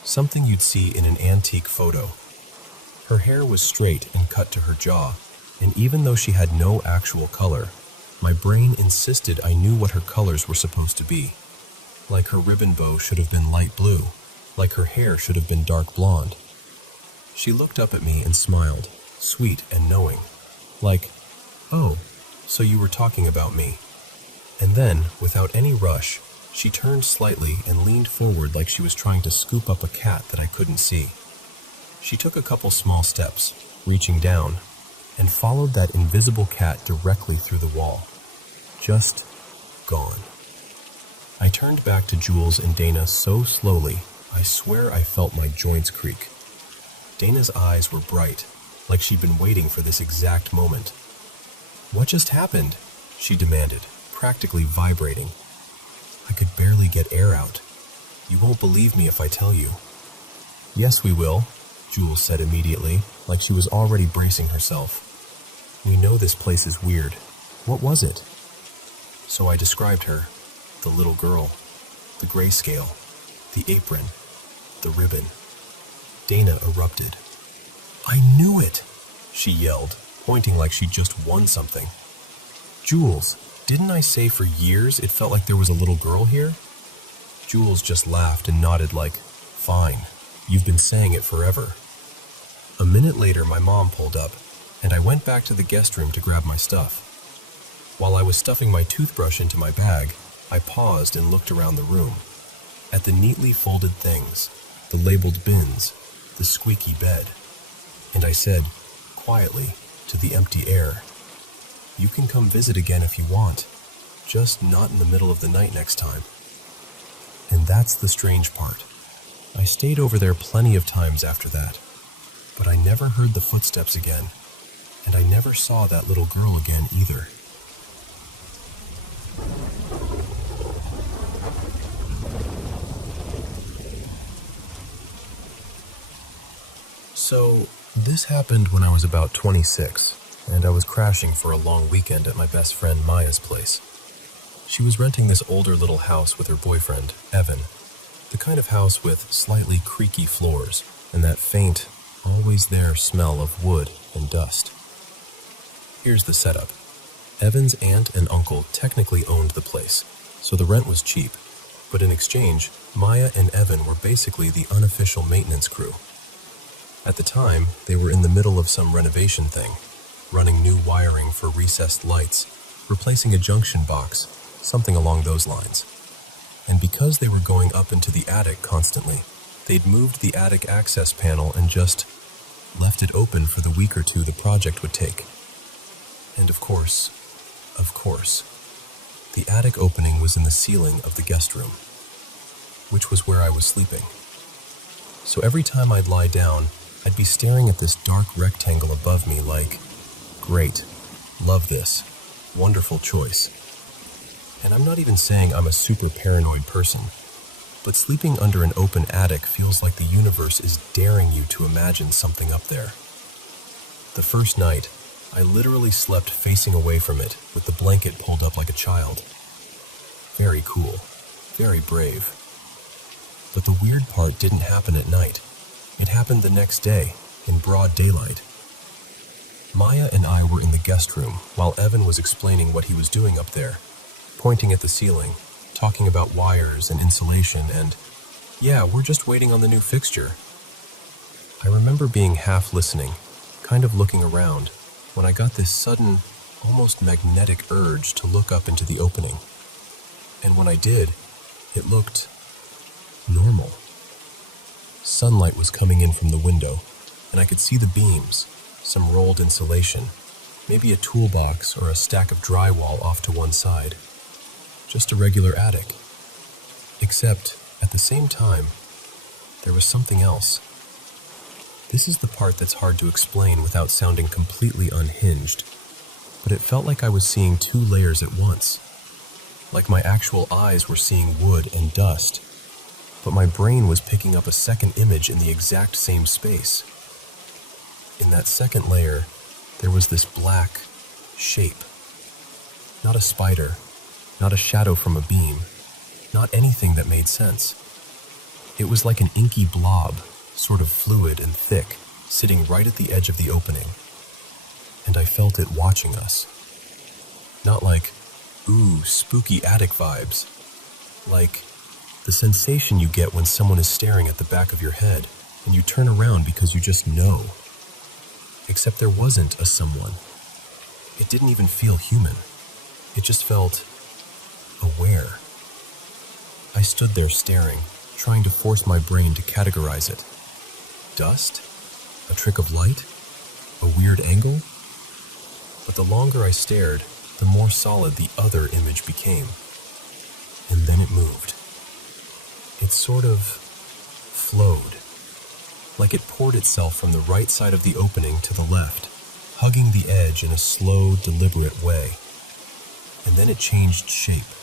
something you'd see in an antique photo. Her hair was straight and cut to her jaw, and even though she had no actual color, my brain insisted I knew what her colors were supposed to be. Like her ribbon bow should have been light blue, like her hair should have been dark blonde. She looked up at me and smiled, sweet and knowing, like, "Oh, so you were talking about me." And then, without any rush, she turned slightly and leaned forward like she was trying to scoop up a cat that I couldn't see. She took a couple small steps, reaching down, and followed that invisible cat directly through the wall. Just gone. I turned back to Jules and Dana so slowly, I swear I felt my joints creak. Dana's eyes were bright, like she'd been waiting for this exact moment. "What just happened?" she demanded, practically vibrating. I could barely get air out. "You won't believe me if I tell you." "Yes, we will," Jules said immediately, like she was already bracing herself. "We know this place is weird. What was it?" So I described her, the little girl, the grayscale, the apron, the ribbon. Dana erupted. "I knew it!" she yelled, pointing like she'd just won something. "Jules, Didn't I say for years it felt like there was a little girl here? Jules just laughed and nodded like, fine, you've been saying it forever. A minute later, my mom pulled up, and I went back to the guest room to grab my stuff. While I was stuffing my toothbrush into my bag, I paused and looked around the room. At the neatly folded things, the labeled bins, the squeaky bed. And I said, quietly, to the empty air, you can come visit again if you want, just not in the middle of the night next time. And that's the strange part. I stayed over there plenty of times after that, but I never heard the footsteps again, and I never saw that little girl again either. So, this happened when I was about 26, and I was crashing for a long weekend at my best friend Maya's place. She was renting this older little house with her boyfriend, Evan, the kind of house with slightly creaky floors and that faint, always there smell of wood and dust. Here's the setup. Evan's aunt and uncle technically owned the place, so the rent was cheap, but in exchange, Maya and Evan were basically the unofficial maintenance crew. At the time, they were in the middle of some renovation thing, running new wiring for recessed lights, replacing a junction box, something along those lines. And because they were going up into the attic constantly, they'd moved the attic access panel and just left it open for the week or two the project would take. And of course, the attic opening was in the ceiling of the guest room, which was where I was sleeping. So every time I'd lie down, I'd be staring at this dark rectangle above me like, great, love this, wonderful choice. And I'm not even saying I'm a super paranoid person, but sleeping under an open attic feels like the universe is daring you to imagine something up there. The first night, I literally slept facing away from it with the blanket pulled up like a child. Very cool, very brave. But the weird part didn't happen at night. It happened the next day, in broad daylight. Maya and I were in the guest room while Evan was explaining what he was doing up there, pointing at the ceiling, talking about wires and insulation, and, yeah, we're just waiting on the new fixture. I remember being half listening, kind of looking around, when I got this sudden, almost magnetic urge to look up into the opening. And when I did, it looked normal. Sunlight was coming in from the window, and I could see the beams, some rolled insulation, maybe a toolbox or a stack of drywall off to one side. Just a regular attic. Except, at the same time, there was something else. This is the part that's hard to explain without sounding completely unhinged, but it felt like I was seeing two layers at once. Like my actual eyes were seeing wood and dust, but my brain was picking up a second image in the exact same space. In that second layer, there was this black shape. Not a spider, not a shadow from a beam, not anything that made sense. It was like an inky blob, sort of fluid and thick, sitting right at the edge of the opening. And I felt it watching us. Not like, ooh, spooky attic vibes. Like the sensation you get when someone is staring at the back of your head and you turn around because you just know. Except there wasn't a someone. It didn't even feel human. It just felt aware. I stood there staring, trying to force my brain to categorize it. Dust? A trick of light? A weird angle? But the longer I stared, the more solid the other image became. And then it moved. It sort of flowed. Like it poured itself from the right side of the opening to the left, hugging the edge in a slow, deliberate way. And then it changed shape.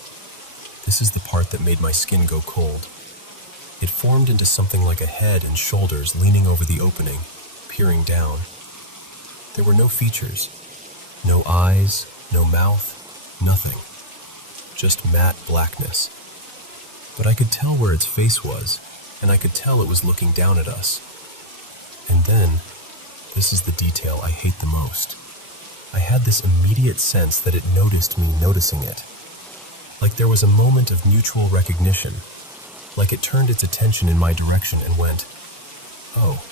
This is the part that made my skin go cold. It formed into something like a head and shoulders leaning over the opening, peering down. There were no features, no eyes, no mouth, nothing. Just matte blackness. But I could tell where its face was, and I could tell it was looking down at us. And then, this is the detail I hate the most. I had this immediate sense that it noticed me noticing it. Like there was a moment of mutual recognition, like it turned its attention in my direction and went, "Oh,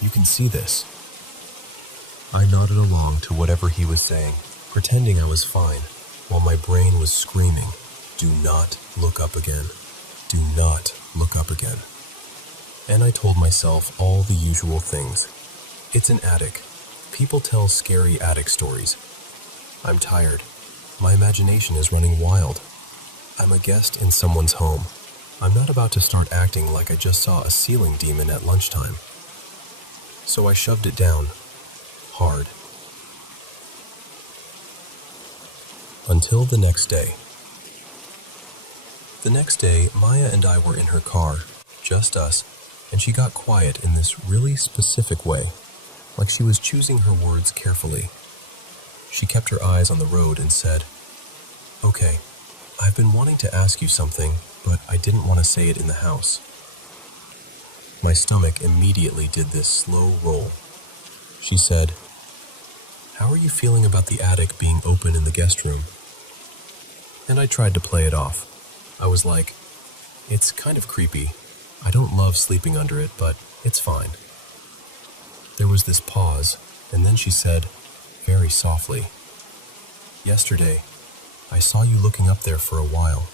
you can see this." I nodded along to whatever he was saying, pretending I was fine, while my brain was screaming, "Do not look up again. Do not look up again." And I told myself all the usual things. It's an attic. People tell scary attic stories. I'm tired. My imagination is running wild. I'm a guest in someone's home. I'm not about to start acting like I just saw a ceiling demon at lunchtime. So I shoved it down. Hard. Until the next day. The next day, Maya and I were in her car, just us, and she got quiet in this really specific way, like she was choosing her words carefully. She kept her eyes on the road and said, "Okay, I've been wanting to ask you something, but I didn't want to say it in the house." My stomach immediately did this slow roll. She said, "How are you feeling about the attic being open in the guest room?" And I tried to play it off. I was like, "It's kind of creepy. I don't love sleeping under it, but it's fine." There was this pause, and then she said, very softly, "Yesterday, I saw you looking up there for a while.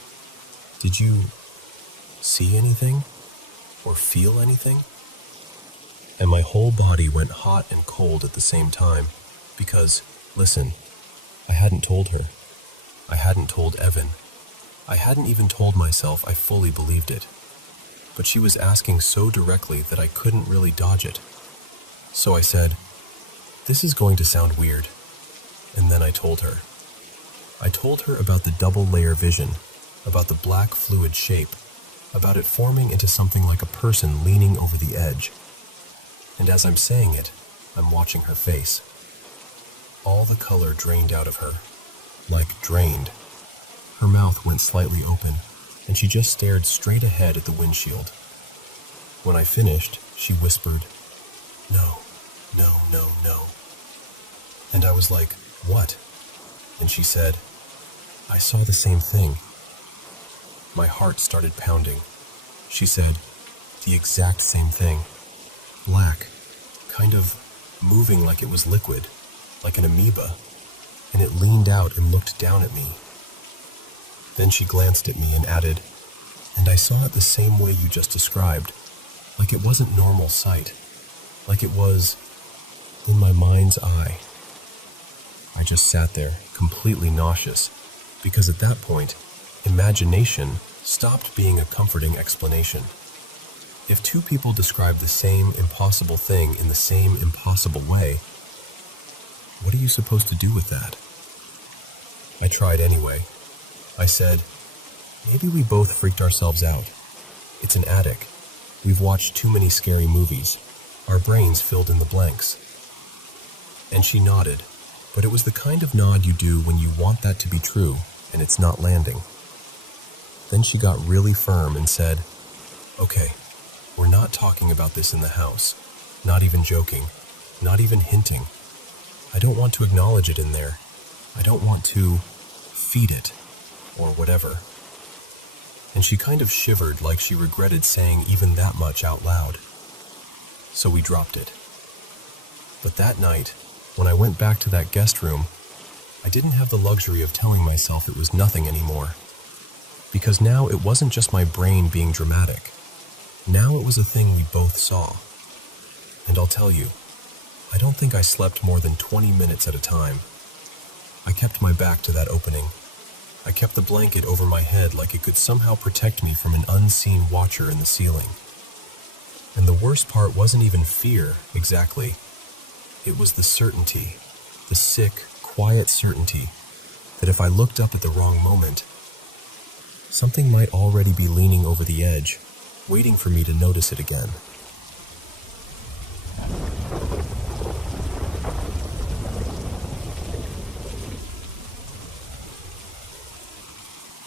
Did you see anything? Or feel anything?" And my whole body went hot and cold at the same time, because, listen, I hadn't told her. I hadn't told Evan. I hadn't even told myself I fully believed it. But she was asking so directly that I couldn't really dodge it. So I said, "This is going to sound weird." And then I told her. I told her about the double-layer vision, about the black fluid shape, about it forming into something like a person leaning over the edge. And as I'm saying it, I'm watching her face. All the color drained out of her, like drained. Her mouth went slightly open, and she just stared straight ahead at the windshield. When I finished, she whispered, "No, no, no, no." And I was like, "What?" And she said, "I saw the same thing." My heart started pounding. She said, "The exact same thing. Black, kind of moving like it was liquid, like an amoeba, and it leaned out and looked down at me." Then she glanced at me and added, "And I saw it the same way you just described, like it wasn't normal sight, like it was in my mind's eye." I just sat there, completely nauseous, because at that point, imagination stopped being a comforting explanation. If two people describe the same impossible thing in the same impossible way, what are you supposed to do with that? I tried anyway. I said, "Maybe we both freaked ourselves out. It's an attic. We've watched too many scary movies. Our brains filled in the blanks." And she nodded, but it was the kind of nod you do when you want that to be true and it's not landing. Then she got really firm and said, "Okay, we're not talking about this in the house. Not even joking. Not even hinting. I don't want to acknowledge it in there. I don't want to feed it, or whatever." And she kind of shivered like she regretted saying even that much out loud. So we dropped it. But that night, when I went back to that guest room, I didn't have the luxury of telling myself it was nothing anymore. Because now it wasn't just my brain being dramatic. Now it was a thing we both saw. And I'll tell you, I don't think I slept more than 20 minutes at a time. I kept my back to that opening. I kept the blanket over my head like it could somehow protect me from an unseen watcher in the ceiling. And the worst part wasn't even fear, exactly. It was the certainty, the sick, quiet certainty, that if I looked up at the wrong moment, something might already be leaning over the edge, waiting for me to notice it again.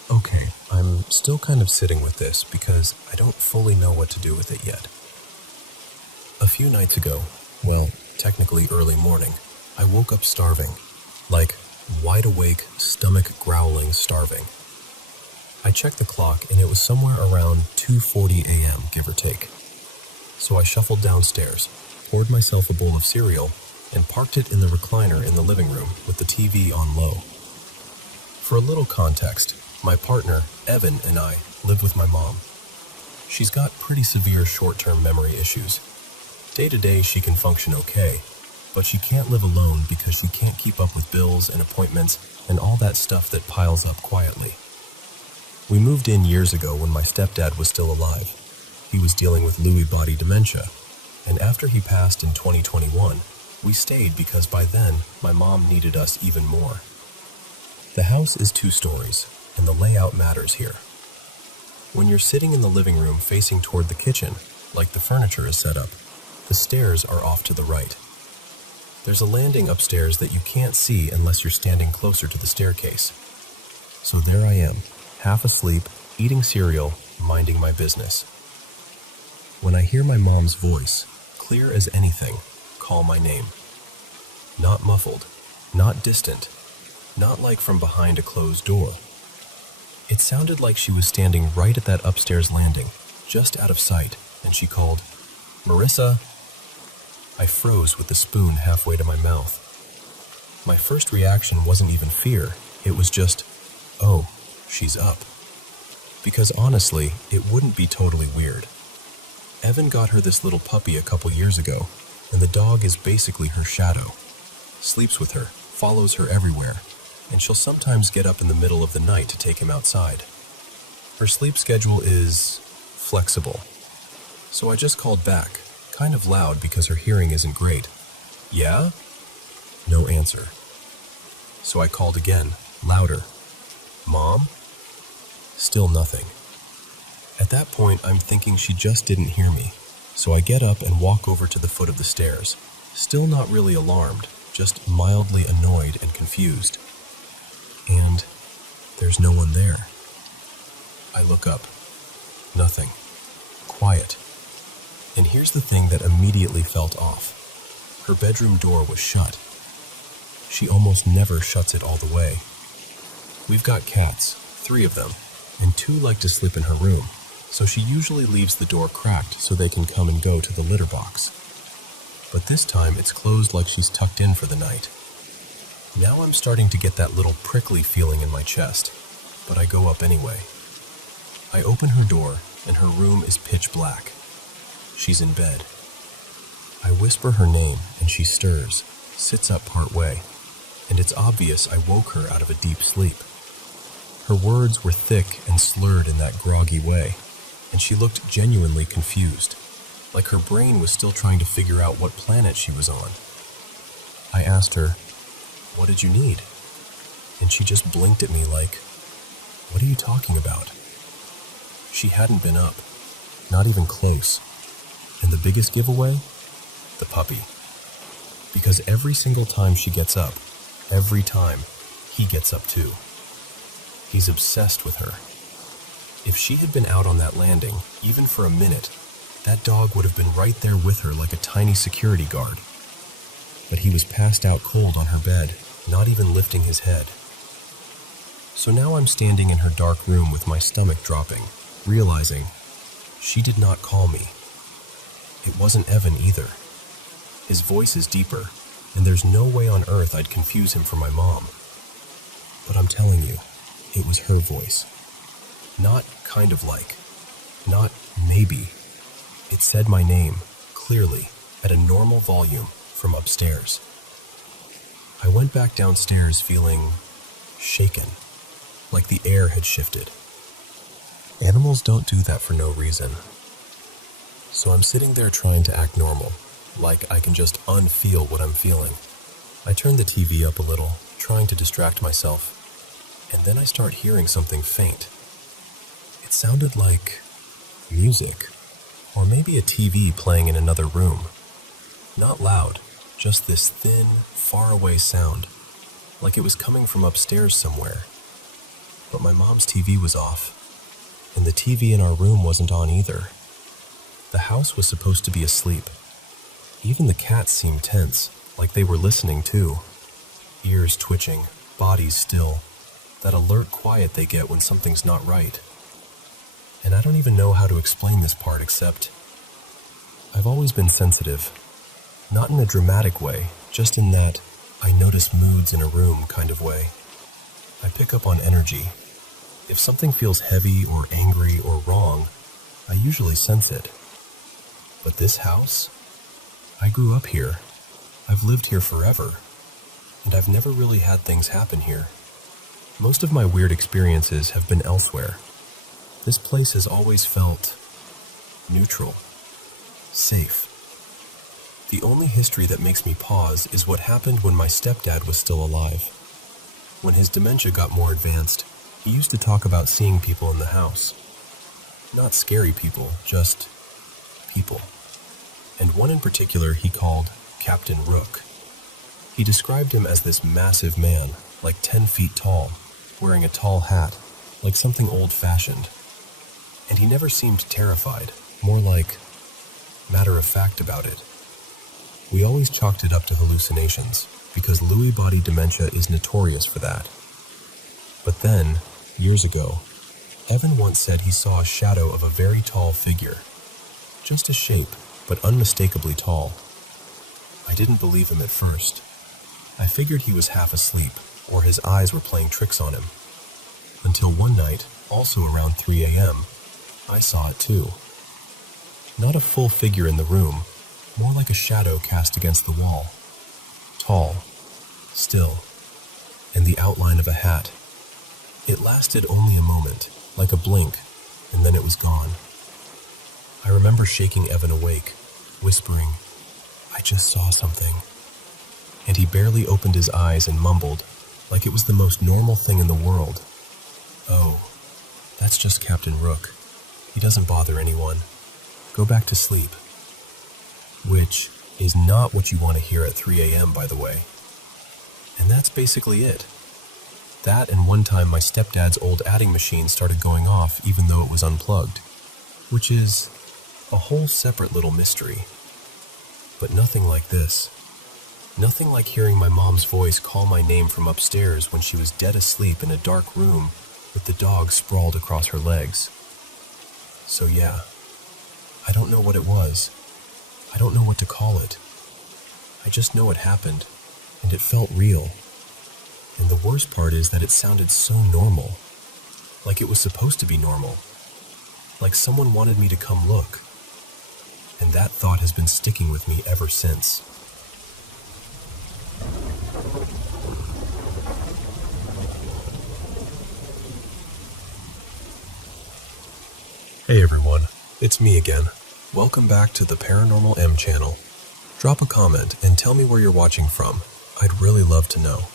Okay, I'm still kind of sitting with this because I don't fully know what to do with it yet. A few nights ago, well, technically early morning, I woke up starving. Like, wide awake, stomach growling, starving. I checked the clock and it was somewhere around 2:40 a.m., give or take. So I shuffled downstairs, poured myself a bowl of cereal, and parked it in the recliner in the living room with the TV on low. For a little context, my partner, Evan, and I live with my mom. She's got pretty severe short-term memory issues. Day to day she can function okay, but she can't live alone because she can't keep up with bills and appointments and all that stuff that piles up quietly. We moved in years ago when my stepdad was still alive. He was dealing with Lewy body dementia, and after he passed in 2021, we stayed because by then my mom needed us even more. The house is 2 stories, and the layout matters here. When you're sitting in the living room facing toward the kitchen, like the furniture is set up, the stairs are off to the right. There's a landing upstairs that you can't see unless you're standing closer to the staircase. So there I am, half asleep, eating cereal, minding my business. When I hear my mom's voice, clear as anything, call my name. Not muffled, not distant, not like from behind a closed door. It sounded like she was standing right at that upstairs landing, just out of sight, and she called, "Marissa." I froze with the spoon halfway to my mouth. My first reaction wasn't even fear, it was just, oh, she's up. Because honestly, it wouldn't be totally weird. Evan got her this little puppy a couple years ago, and the dog is basically her shadow. Sleeps with her, follows her everywhere, and she'll sometimes get up in the middle of the night to take him outside. Her sleep schedule is flexible. So I just called back, kind of loud because her hearing isn't great. "Yeah?" No answer. So I called again, louder. "Mom?" Still nothing. At that point, I'm thinking she just didn't hear me, so I get up and walk over to the foot of the stairs, still not really alarmed, just mildly annoyed and confused. And there's no one there. I look up. Nothing. Quiet. And here's the thing that immediately felt off. Her bedroom door was shut. She almost never shuts it all the way. We've got cats, 3 of them, and 2 like to sleep in her room, so she usually leaves the door cracked so they can come and go to the litter box. But this time it's closed like she's tucked in for the night. Now I'm starting to get that little prickly feeling in my chest, but I go up anyway. I open her door, and her room is pitch black. She's in bed. I whisper her name, and she stirs, sits up part way, and it's obvious I woke her out of a deep sleep. Her words were thick and slurred in that groggy way, and she looked genuinely confused, like her brain was still trying to figure out what planet she was on. I asked her, "What did you need?" And she just blinked at me like, "What are you talking about?" She hadn't been up, not even close. And the biggest giveaway? The puppy. Because every single time she gets up, every time, he gets up too. He's obsessed with her. If she had been out on that landing, even for a minute, that dog would have been right there with her like a tiny security guard. But he was passed out cold on her bed, not even lifting his head. So now I'm standing in her dark room with my stomach dropping, realizing she did not call me. It wasn't Evan either. His voice is deeper, and there's no way on earth I'd confuse him for my mom. But I'm telling you, it was her voice. Not kind of like. Not maybe. It said my name, clearly, at a normal volume, from upstairs. I went back downstairs feeling shaken, like the air had shifted. Animals don't do that for no reason. So I'm sitting there trying to act normal, like I can just unfeel what I'm feeling. I turn the TV up a little, trying to distract myself, and then I start hearing something faint. It sounded like music, or maybe a TV playing in another room. Not loud, just this thin, faraway sound, like it was coming from upstairs somewhere. But my mom's TV was off, and the TV in our room wasn't on either. The house was supposed to be asleep. Even the cats seemed tense, like they were listening too. ears twitching, bodies still, that alert quiet they get when something's not right. And I don't even know how to explain this part except I've always been sensitive. Not in a dramatic way, just in that I notice moods in a room kind of way. I pick up on energy. If something feels heavy or angry or wrong, I usually sense it. But this house? I grew up here. I've lived here forever. And I've never really had things happen here. Most of my weird experiences have been elsewhere. This place has always felt neutral, safe. The only history that makes me pause is what happened when my stepdad was still alive. When his dementia got more advanced, he used to talk about seeing people in the house. Not scary people, just people. And one in particular he called Captain Rook. He described him as this massive man, like 10 feet tall, wearing a tall hat, like something old-fashioned. And he never seemed terrified, more like matter-of-fact about it. We always chalked it up to hallucinations, because Lewy body dementia is notorious for that. But then, years ago, Evan once said he saw a shadow of a very tall figure. Just a shape, but unmistakably tall. I didn't believe him at first. I figured he was half asleep, or his eyes were playing tricks on him. Until one night, also around 3 a.m., I saw it too. Not a full figure in the room, more like a shadow cast against the wall. Tall, still, and the outline of a hat. It lasted only a moment, like a blink, and then it was gone. I remember shaking Evan awake, whispering, "I just saw something." And he barely opened his eyes and mumbled, like it was the most normal thing in the world. "Oh, that's just Captain Rook. He doesn't bother anyone. Go back to sleep." Which is not what you want to hear at 3 a.m., by the way. And that's basically it. That and one time my stepdad's old adding machine started going off even though it was unplugged, which is a whole separate little mystery. But nothing like this. Nothing like hearing my mom's voice call my name from upstairs when she was dead asleep in a dark room with the dog sprawled across her legs. So yeah, I don't know what it was. I don't know what to call it. I just know it happened, and it felt real. And the worst part is that it sounded so normal. Like it was supposed to be normal. Like someone wanted me to come look. And that thought has been sticking with me ever since. Hey everyone, it's me again. Welcome back to the Paranormal M channel. Drop a comment and tell me where you're watching from. I'd really love to know.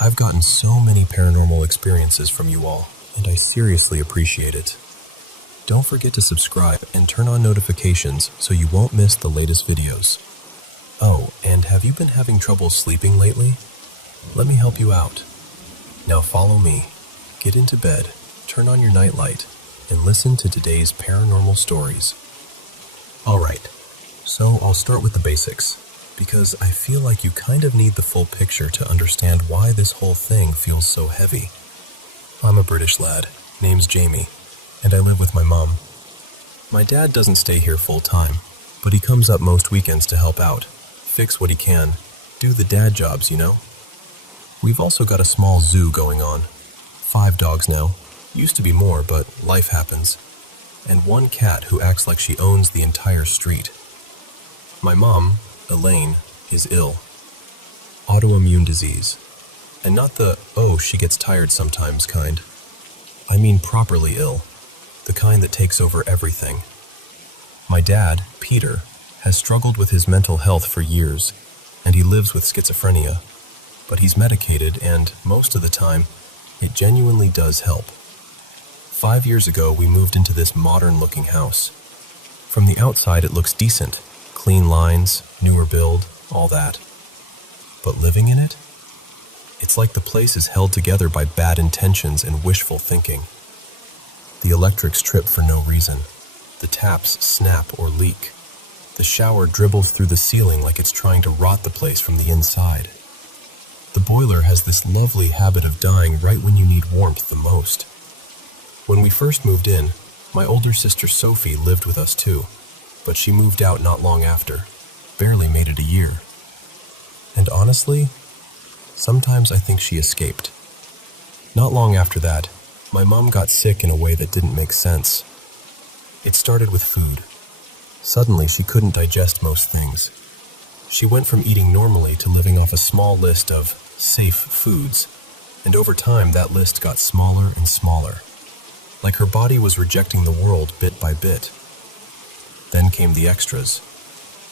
I've gotten so many paranormal experiences from you all, and I seriously appreciate it. Don't forget to subscribe and turn on notifications so you won't miss the latest videos. Oh, and have you been having trouble sleeping lately? Let me help you out. Now follow me, get into bed, turn on your nightlight, and listen to today's paranormal stories. Alright, so I'll start with the basics, because I feel like you kind of need the full picture to understand why this whole thing feels so heavy. I'm a British lad, name's Jamie, and I live with my mom. My dad doesn't stay here full time, but he comes up most weekends to help out, fix what he can, do the dad jobs, you know? We've also got a small zoo going on. 5 dogs now. Used to be more, but life happens. And 1 cat who acts like she owns the entire street. My mom, Elaine, is ill. Autoimmune disease. And not the, oh, she gets tired sometimes kind. I mean properly ill. The kind that takes over everything. My dad, Peter, has struggled with his mental health for years, and he lives with schizophrenia. But he's medicated, and most of the time, it genuinely does help. 5 years ago, we moved into this modern-looking house. From the outside, it looks decent. Clean lines, newer build, all that. But living in it? It's like the place is held together by bad intentions and wishful thinking. The electrics trip for no reason. The taps snap or leak. The shower dribbles through the ceiling like it's trying to rot the place from the inside. The boiler has this lovely habit of dying right when you need warmth the most. When we first moved in, my older sister Sophie lived with us too, but she moved out not long after, barely made it a year. And honestly, sometimes I think she escaped. Not long after that, my mom got sick in a way that didn't make sense. It started with food. Suddenly, she couldn't digest most things. She went from eating normally to living off a small list of safe foods, and over time that list got smaller and smaller, like her body was rejecting the world bit by bit. Then came the extras.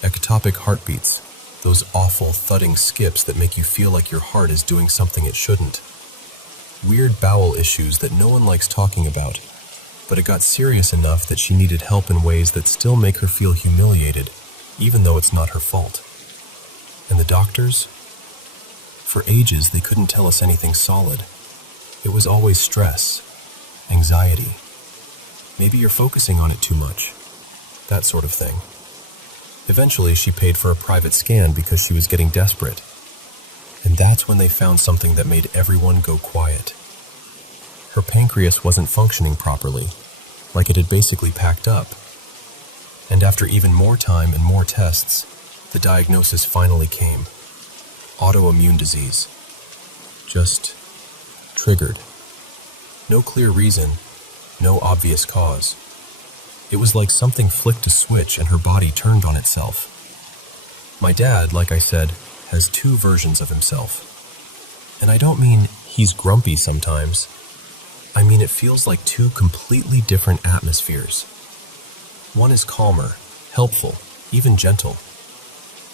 Ectopic heartbeats, those awful thudding skips that make you feel like your heart is doing something it shouldn't. Weird bowel issues that no one likes talking about, but it got serious enough that she needed help in ways that still make her feel humiliated, even though it's not her fault. And the doctors? For ages, they couldn't tell us anything solid. It was always stress, anxiety. Maybe you're focusing on it too much. That sort of thing. Eventually, she paid for a private scan because she was getting desperate. And that's when they found something that made everyone go quiet. Her pancreas wasn't functioning properly, like it had basically packed up. And after even more time and more tests, the diagnosis finally came. Autoimmune disease. Just triggered. No clear reason, no obvious cause. It was like something flicked a switch and her body turned on itself. My dad, like I said, has two versions of himself. And I don't mean he's grumpy sometimes. I mean it feels like two completely different atmospheres. One is calmer, helpful, even gentle.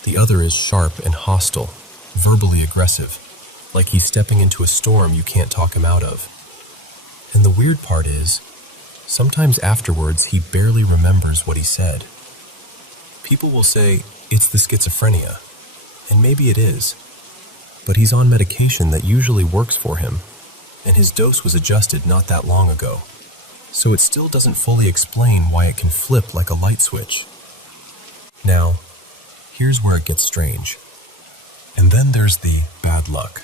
The other is sharp and hostile, verbally aggressive, like he's stepping into a storm you can't talk him out of. And the weird part is, sometimes afterwards he barely remembers what he said. People will say, it's the schizophrenia, and maybe it is, but he's on medication that usually works for him, and his dose was adjusted not that long ago, so it still doesn't fully explain why it can flip like a light switch. Now, here's where it gets strange. And then there's the bad luck.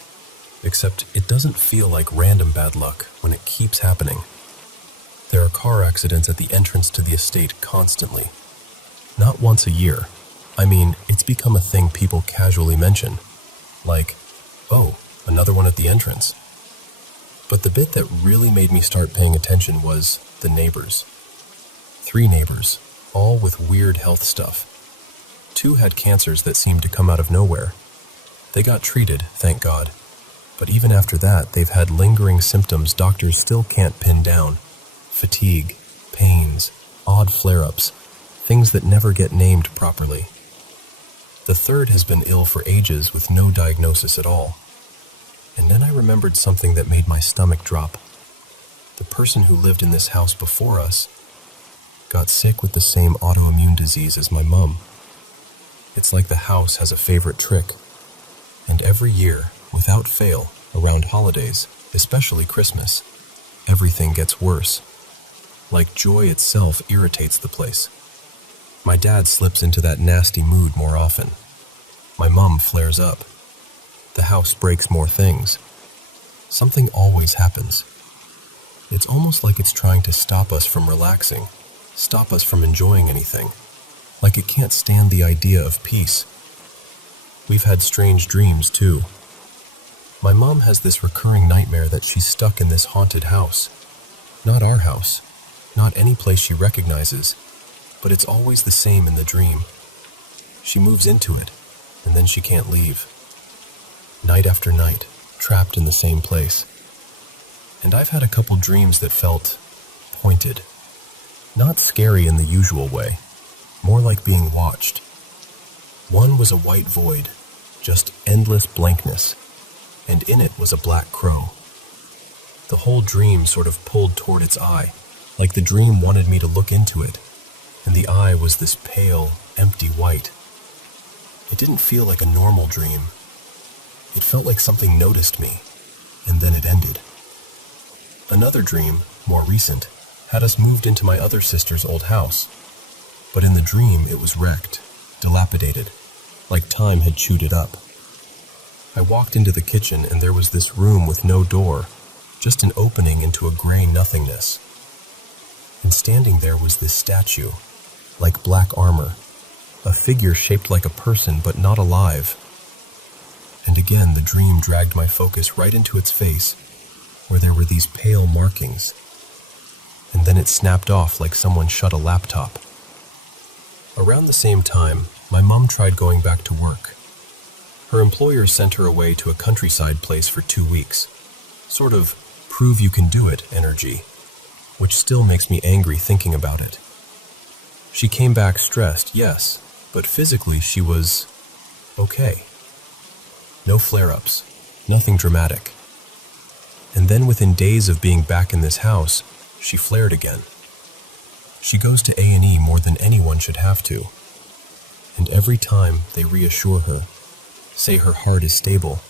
Except it doesn't feel like random bad luck when it keeps happening. There are car accidents at the entrance to the estate constantly. Not once a year. I mean, it's become a thing people casually mention. Like, oh, another one at the entrance. But the bit that really made me start paying attention was the neighbors. 3 neighbors, all with weird health stuff. 2 had cancers that seemed to come out of nowhere. They got treated, thank God. But even after that, they've had lingering symptoms doctors still can't pin down. Fatigue, pains, odd flare-ups, things that never get named properly. The 3rd has been ill for ages with no diagnosis at all. And then I remembered something that made my stomach drop. The person who lived in this house before us got sick with the same autoimmune disease as my mom. It's like the house has a favorite trick. And every year, without fail, around holidays, especially Christmas, everything gets worse. Like joy itself irritates the place. My dad slips into that nasty mood more often. My mom flares up. The house breaks more things. Something always happens. It's almost like it's trying to stop us from relaxing, stop us from enjoying anything. Like it can't stand the idea of peace. We've had strange dreams, too. My mom has this recurring nightmare that she's stuck in this haunted house. Not our house, not any place she recognizes, but it's always the same in the dream. She moves into it, and then she can't leave. Night after night, trapped in the same place. And I've had a couple dreams that felt pointed. Not scary in the usual way, more like being watched. One was a white void, just endless blankness, and in it was a black crow. The whole dream sort of pulled toward its eye, like the dream wanted me to look into it, and the eye was this pale, empty white. It didn't feel like a normal dream. It felt like something noticed me, and then it ended. Another dream, more recent, had us moved into my other sister's old house, but in the dream it was wrecked, dilapidated, like time had chewed it up. I walked into the kitchen and there was this room with no door, just an opening into a gray nothingness. And standing there was this statue, like black armor, a figure shaped like a person but not alive. And again the dream dragged my focus right into its face, where there were these pale markings. And then it snapped off like someone shut a laptop. Around the same time, my mom tried going back to work. Her employer sent her away to a countryside place for 2 weeks. Sort of prove you can do it energy, which still makes me angry thinking about it. She came back stressed, yes, but physically she was okay. No flare-ups, nothing dramatic. And then within days of being back in this house, she flared again. She goes to A&E more than anyone should have to. And every time they reassure her, say her heart is stable,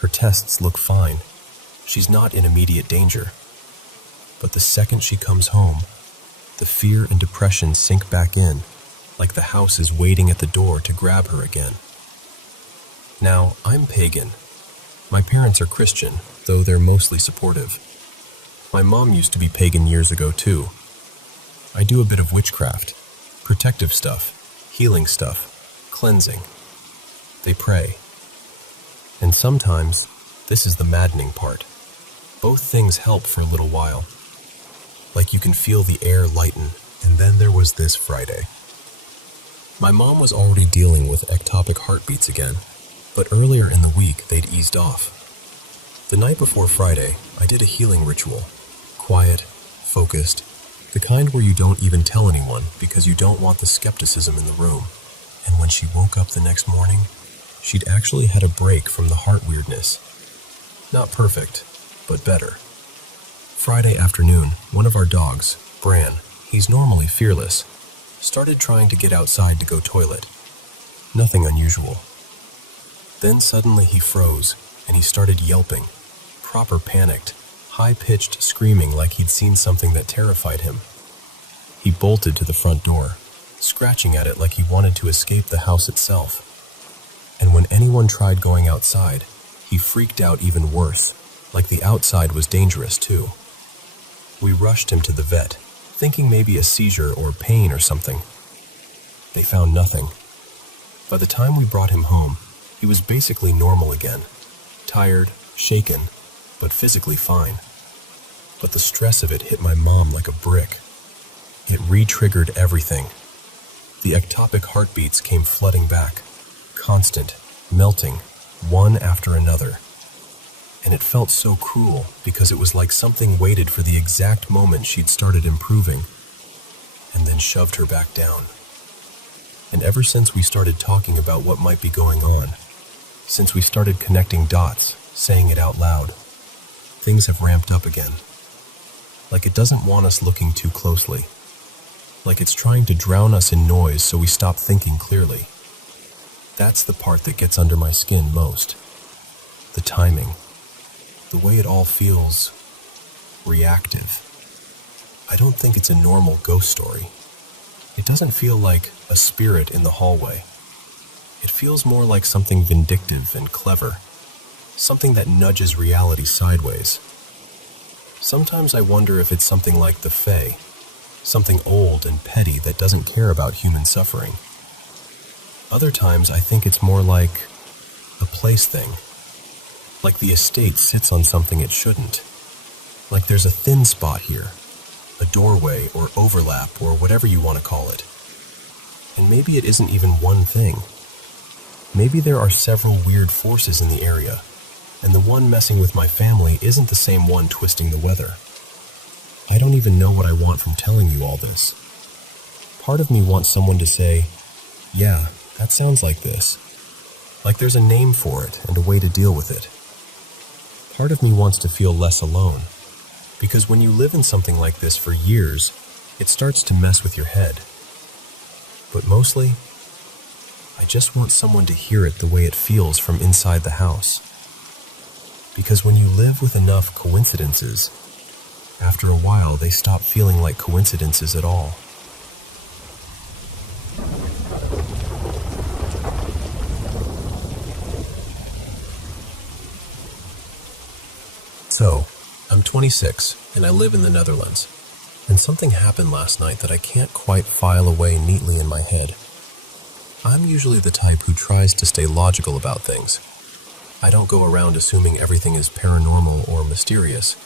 her tests look fine, she's not in immediate danger. But the second she comes home, the fear and depression sink back in, like the house is waiting at the door to grab her again. Now, I'm pagan. My parents are Christian, though they're mostly supportive. My mom used to be pagan years ago too. I do a bit of witchcraft, protective stuff, healing stuff, cleansing. They pray. And sometimes, this is the maddening part, both things help for a little while. Like you can feel the air lighten, and then there was this Friday. My mom was already dealing with ectopic heartbeats again, but earlier in the week they'd eased off. The night before Friday, I did a healing ritual. Quiet, focused, the kind where you don't even tell anyone because you don't want the skepticism in the room. And when she woke up the next morning, she'd actually had a break from the heart weirdness. Not perfect, but better. Friday afternoon, one of our dogs, Bran, he's normally fearless, started trying to get outside to go toilet. Nothing unusual. Then suddenly he froze, and he started yelping, proper panicked, high-pitched screaming like he'd seen something that terrified him. He bolted to the front door, scratching at it like he wanted to escape the house itself. And when anyone tried going outside, he freaked out even worse, like the outside was dangerous too. We rushed him to the vet, thinking maybe a seizure or pain or something. They found nothing. By the time we brought him home, he was basically normal again, tired, shaken, but physically fine. But the stress of it hit my mom like a brick. It re-triggered everything. The ectopic heartbeats came flooding back, constant, melting, one after another. And it felt so cruel because it was like something waited for the exact moment she'd started improving, and then shoved her back down. And ever since we started talking about what might be going on, since we started connecting dots, saying it out loud, things have ramped up again. Like it doesn't want us looking too closely. Like it's trying to drown us in noise so we stop thinking clearly. That's the part that gets under my skin most. The timing. The way it all feels reactive. I don't think it's a normal ghost story. It doesn't feel like a spirit in the hallway. It feels more like something vindictive and clever. Something that nudges reality sideways. Sometimes I wonder if it's something like the Fae. Something old and petty that doesn't care about human suffering. Other times I think it's more like a place thing. Like the estate sits on something it shouldn't. Like there's a thin spot here. A doorway or overlap or whatever you want to call it. And maybe it isn't even one thing. Maybe there are several weird forces in the area, and the one messing with my family isn't the same one twisting the weather. I don't even know what I want from telling you all this. Part of me wants someone to say, yeah, that sounds like this. Like there's a name for it and a way to deal with it. Part of me wants to feel less alone, because when you live in something like this for years, it starts to mess with your head. But mostly, I just want someone to hear it the way it feels from inside the house. Because when you live with enough coincidences, after a while they stop feeling like coincidences at all. So, I'm 26, and I live in the Netherlands. And something happened last night that I can't quite file away neatly in my head. I'm usually the type who tries to stay logical about things. I don't go around assuming everything is paranormal or mysterious.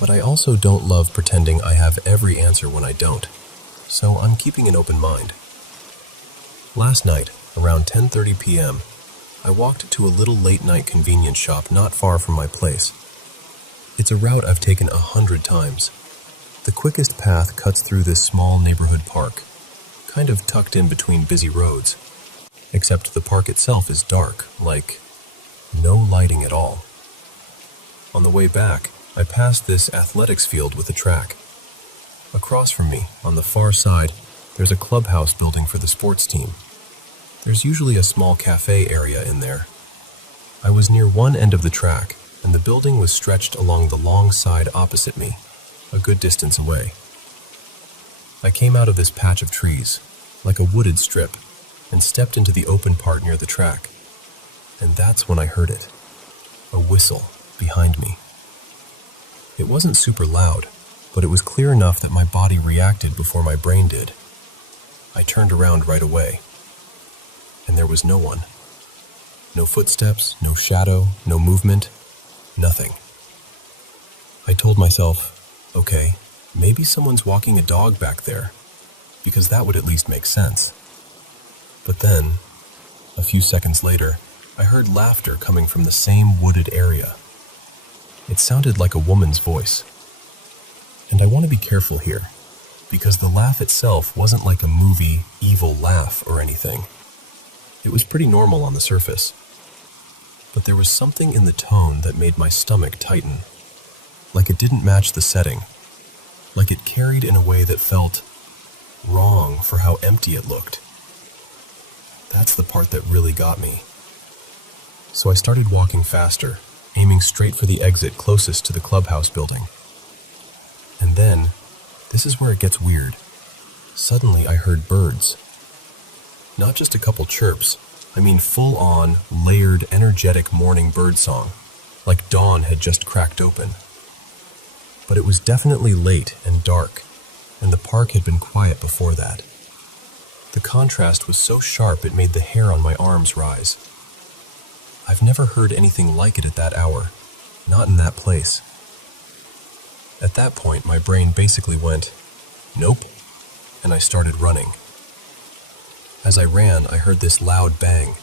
But I also don't love pretending I have every answer when I don't. So I'm keeping an open mind. Last night, around 10:30 p.m., I walked to a little late-night convenience shop not far from my place. It's a route I've taken 100 times. The quickest path cuts through this small neighborhood park, kind of tucked in between busy roads. Except the park itself is dark, like no lighting at all. On the way back, I passed this athletics field with a track. Across from me, on the far side, there's a clubhouse building for the sports team. There's usually a small cafe area in there. I was near one end of the track, and the building was stretched along the long side opposite me, a good distance away. I came out of this patch of trees, like a wooded strip, and stepped into the open part near the track. And that's when I heard it, a whistle behind me. It wasn't super loud, but it was clear enough that my body reacted before my brain did. I turned around right away, and there was no one. No footsteps, no shadow, no movement, nothing. I told myself, okay, maybe someone's walking a dog back there, because that would at least make sense. But then, a few seconds later, I heard laughter coming from the same wooded area. It sounded like a woman's voice. And I want to be careful here, because the laugh itself wasn't like a movie evil laugh or anything. It was pretty normal on the surface. But there was something in the tone that made my stomach tighten. Like it didn't match the setting. Like it carried in a way that felt wrong for how empty it looked. That's the part that really got me. So I started walking faster, aiming straight for the exit closest to the clubhouse building. And then, this is where it gets weird. Suddenly I heard birds. Not just a couple chirps, I mean full-on, layered, energetic morning bird song, like dawn had just cracked open. But it was definitely late and dark, and the park had been quiet before that. The contrast was so sharp it made the hair on my arms rise. I've never heard anything like it at that hour, not in that place. At that point, my brain basically went, nope, and I started running. As I ran, I heard this loud bang,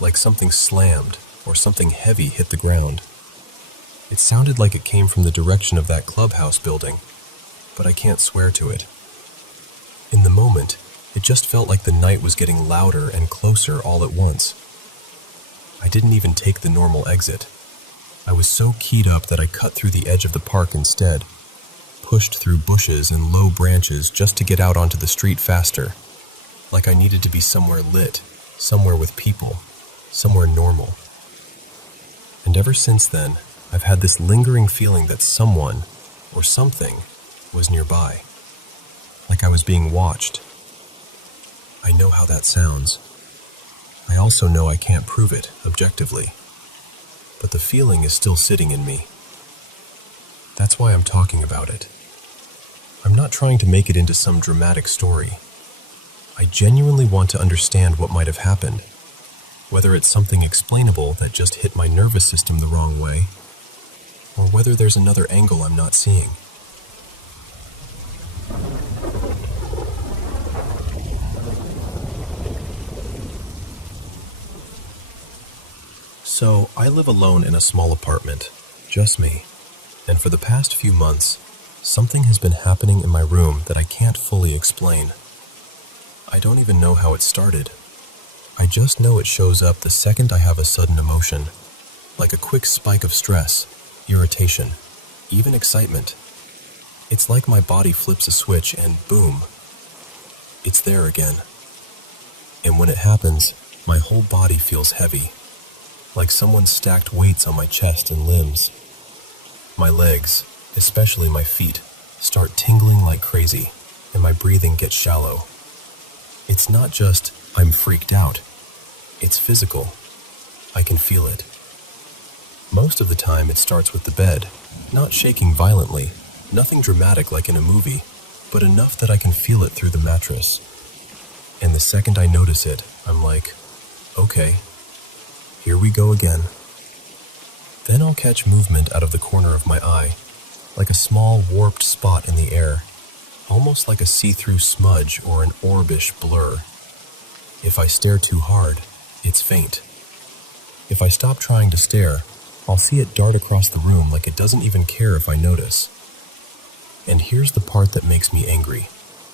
like something slammed or something heavy hit the ground. It sounded like it came from the direction of that clubhouse building, but I can't swear to it. In the moment, it just felt like the night was getting louder and closer all at once. I didn't even take the normal exit. I was so keyed up that I cut through the edge of the park instead, pushed through bushes and low branches just to get out onto the street faster. Like I needed to be somewhere lit, somewhere with people, somewhere normal. And ever since then, I've had this lingering feeling that someone, or something, was nearby. Like I was being watched. I know how that sounds. I also know I can't prove it, objectively. But the feeling is still sitting in me. That's why I'm talking about it. I'm not trying to make it into some dramatic story. I genuinely want to understand what might have happened, whether it's something explainable that just hit my nervous system the wrong way, or whether there's another angle I'm not seeing. So, I live alone in a small apartment, just me, and for the past few months, something has been happening in my room that I can't fully explain. I don't even know how it started. I just know it shows up the second I have a sudden emotion, like a quick spike of stress, irritation, even excitement. It's like my body flips a switch and boom, it's there again. And when it happens, my whole body feels heavy, like someone stacked weights on my chest and limbs. My legs, especially my feet, start tingling like crazy, and my breathing gets shallow. It's not just, I'm freaked out. It's physical. I can feel it. Most of the time it starts with the bed, not shaking violently, nothing dramatic like in a movie, but enough that I can feel it through the mattress. And the second I notice it, I'm like, okay, here we go again. Then I'll catch movement out of the corner of my eye, like a small warped spot in the air, almost like a see-through smudge or an orbish blur. If I stare too hard, it's faint. If I stop trying to stare, I'll see it dart across the room like it doesn't even care if I notice. And here's the part that makes me angry.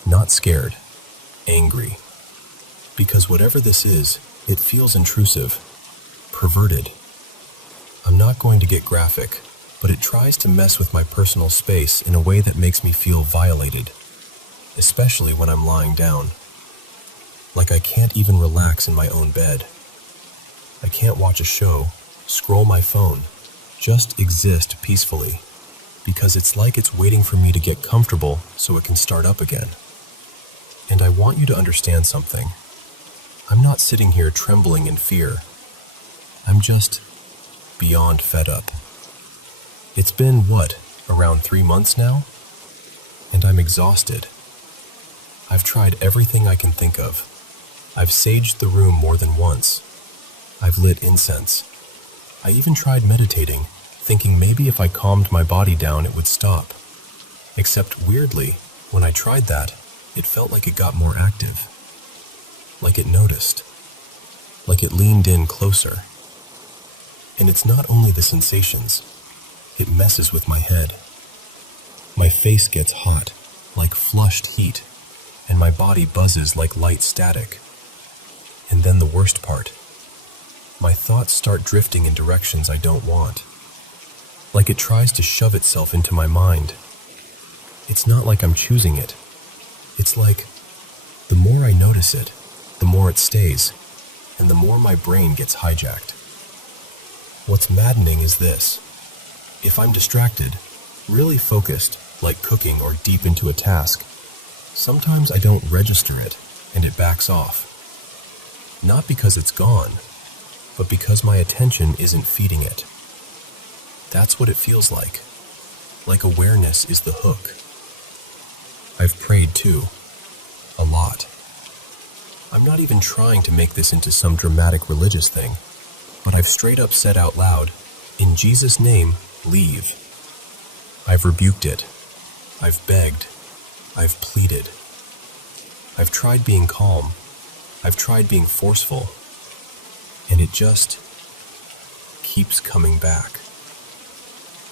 Not scared. Angry. Because whatever this is, it feels intrusive. Perverted. I'm not going to get graphic, but it tries to mess with my personal space in a way that makes me feel violated. Especially when I'm lying down. Like I can't even relax in my own bed. I can't watch a show, scroll my phone, just exist peacefully, because it's like it's waiting for me to get comfortable so it can start up again. And I want you to understand something. I'm not sitting here trembling in fear. I'm just beyond fed up. It's been, around 3 months now? And I'm exhausted. I've tried everything I can think of. I've saged the room more than once. I've lit incense. I even tried meditating, thinking maybe if I calmed my body down it would stop. Except weirdly, when I tried that, it felt like it got more active. Like it noticed. Like it leaned in closer. And it's not only the sensations, it messes with my head. My face gets hot, like flushed heat, and my body buzzes like light static. And then the worst part. My thoughts start drifting in directions I don't want. Like it tries to shove itself into my mind. It's not like I'm choosing it. It's like, the more I notice it, the more it stays, and the more my brain gets hijacked. What's maddening is this. If I'm distracted, really focused, like cooking or deep into a task, sometimes I don't register it, and it backs off. Not because it's gone, but because my attention isn't feeding it. That's what it feels like. Like awareness is the hook. I've prayed too. A lot. I'm not even trying to make this into some dramatic religious thing, but I've straight up said out loud, in Jesus' name, leave. I've rebuked it. I've begged. I've pleaded. I've tried being calm. I've tried being forceful. And it just keeps coming back.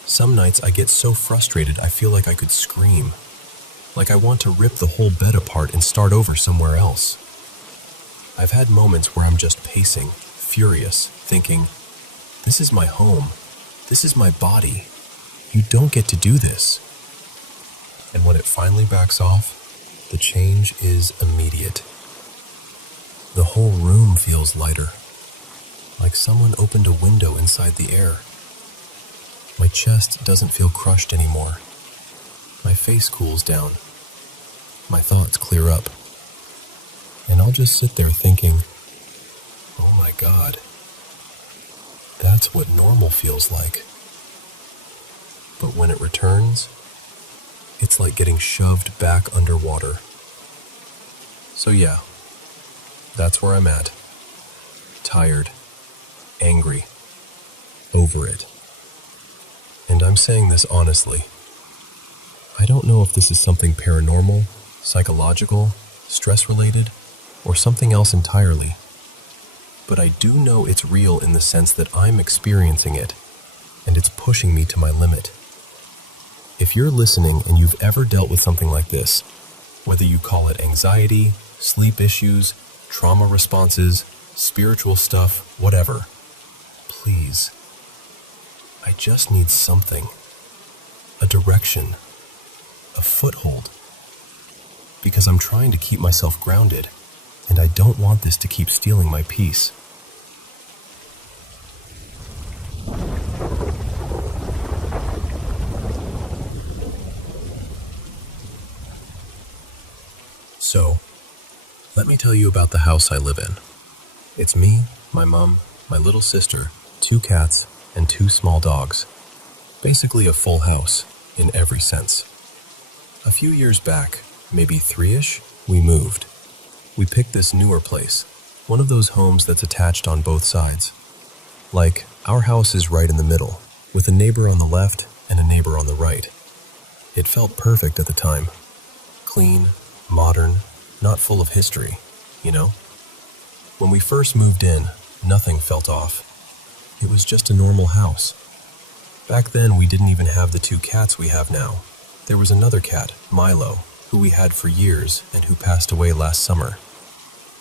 Some nights I get so frustrated I feel like I could scream. Like I want to rip the whole bed apart and start over somewhere else. I've had moments where I'm just pacing, furious, thinking, this is my home. This is my body. You don't get to do this. And when it finally backs off, the change is immediate. The whole room feels lighter. Like someone opened a window inside the air. My chest doesn't feel crushed anymore. My face cools down. My thoughts clear up. And I'll just sit there thinking, oh my God, that's what normal feels like. But when it returns, it's like getting shoved back underwater. So yeah, that's where I'm at. Tired. Angry. Over it. And I'm saying this honestly. I don't know if this is something paranormal, psychological, stress-related, or something else entirely. But I do know it's real in the sense that I'm experiencing it, and it's pushing me to my limit. If you're listening and you've ever dealt with something like this, whether you call it anxiety, sleep issues, trauma responses, spiritual stuff, whatever, please, I just need something, a direction, a foothold, because I'm trying to keep myself grounded, and I don't want this to keep stealing my peace. So, let me tell you about the house I live in. It's me, my mom, my little sister, 2 cats, and 2 small dogs. Basically a full house, in every sense. A few years back, maybe 3-ish, we moved. We picked this newer place, one of those homes that's attached on both sides. Like, our house is right in the middle, with a neighbor on the left and a neighbor on the right. It felt perfect at the time. Clean, modern, not full of history, you know? When we first moved in, nothing felt off. It was just a normal house. Back then, we didn't even have the 2 cats we have now. There was another cat, Milo, who we had for years and who passed away last summer.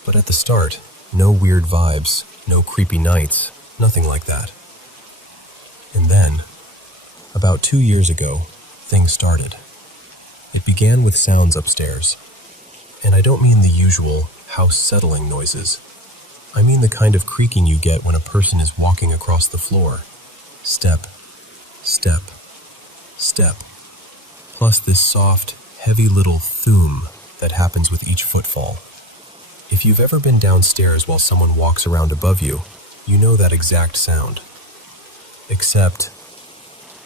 But at the start, no weird vibes, no creepy nights, nothing like that. And then, about 2 years ago, things started. It began with sounds upstairs. And I don't mean the usual house-settling noises. I mean the kind of creaking you get when a person is walking across the floor. Step, step, step. Plus this soft, heavy little thoom that happens with each footfall. If you've ever been downstairs while someone walks around above you, you know that exact sound. Except,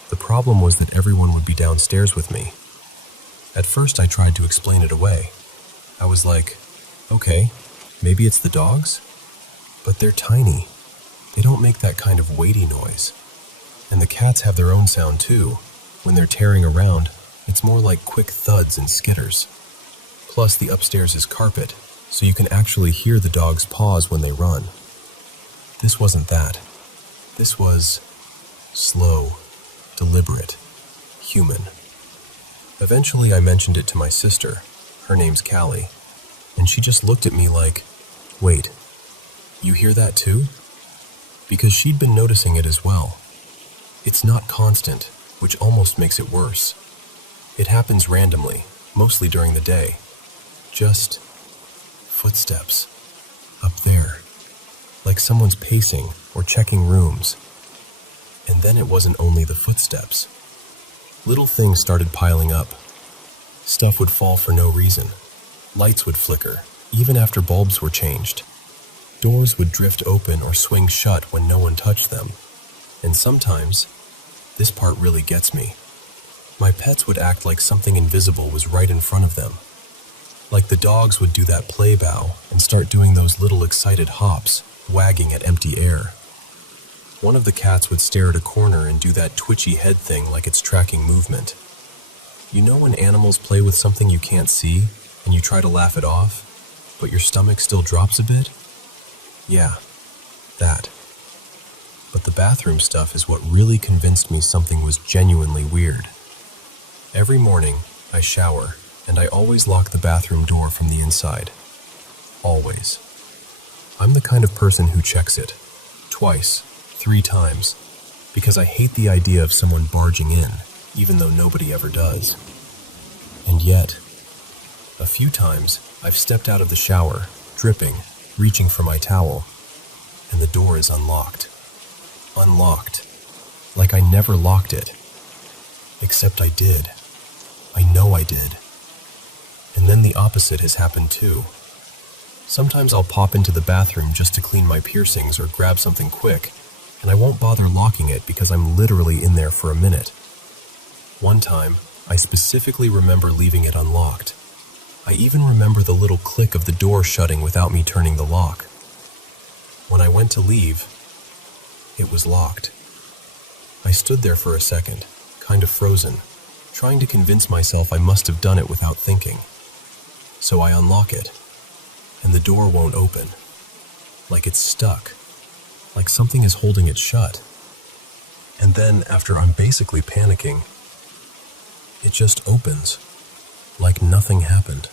the problem was that everyone would be downstairs with me. At first I tried to explain it away. I was like, okay, maybe it's the dogs? But they're tiny. They don't make that kind of weighty noise. And the cats have their own sound too. When they're tearing around, it's more like quick thuds and skitters. Plus the upstairs is carpet, so you can actually hear the dogs' paws when they run. This wasn't that. This was slow, deliberate, human. Eventually I mentioned it to my sister. Her name's Callie. And she just looked at me like, wait, you hear that too? Because she'd been noticing it as well. It's not constant, which almost makes it worse. It happens randomly, mostly during the day. Just footsteps. Up there. Like someone's pacing or checking rooms. And then it wasn't only the footsteps. Little things started piling up. Stuff would fall for no reason. Lights would flicker, even after bulbs were changed. Doors would drift open or swing shut when no one touched them. And sometimes, this part really gets me, my pets would act like something invisible was right in front of them. Like the dogs would do that play bow and start doing those little excited hops, wagging at empty air. One of the cats would stare at a corner and do that twitchy head thing like it's tracking movement. You know when animals play with something you can't see, and you try to laugh it off, but your stomach still drops a bit? Yeah, that. But the bathroom stuff is what really convinced me something was genuinely weird. Every morning, I shower, and I always lock the bathroom door from the inside. Always. I'm the kind of person who checks it. Twice, 3 times. Because I hate the idea of someone barging in, even though nobody ever does. And yet, a few times, I've stepped out of the shower, dripping, reaching for my towel, and the door is unlocked. Unlocked. Like I never locked it. Except I did. I know I did. And then the opposite has happened too. Sometimes I'll pop into the bathroom just to clean my piercings or grab something quick, and I won't bother locking it because I'm literally in there for a minute. One time, I specifically remember leaving it unlocked. I even remember the little click of the door shutting without me turning the lock. When I went to leave, it was locked. I stood there for a second, kind of frozen, trying to convince myself I must have done it without thinking. So I unlock it, and the door won't open. Like it's stuck. Like something is holding it shut. And then, after I'm basically panicking, it just opens. Like nothing happened.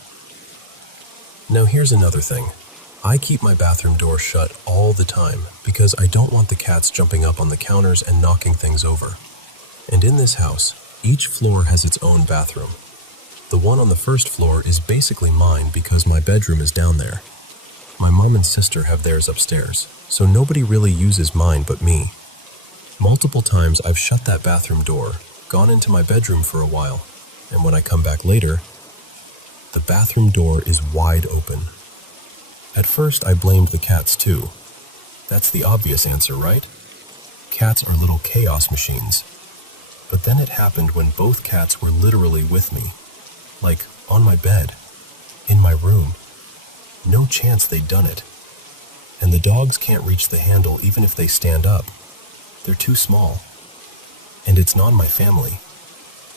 Now here's another thing. I keep my bathroom door shut all the time because I don't want the cats jumping up on the counters and knocking things over. And in this house, each floor has its own bathroom. The one on the first floor is basically mine because my bedroom is down there. My mom and sister have theirs upstairs, so nobody really uses mine but me. Multiple times I've shut that bathroom door, gone into my bedroom for a while, and when I come back later, the bathroom door is wide open. At first I blamed the cats too. That's the obvious answer, right? Cats are little chaos machines. But then it happened when both cats were literally with me. Like, on my bed. In my room. No chance they'd done it. And the dogs can't reach the handle even if they stand up. They're too small. And it's not my family.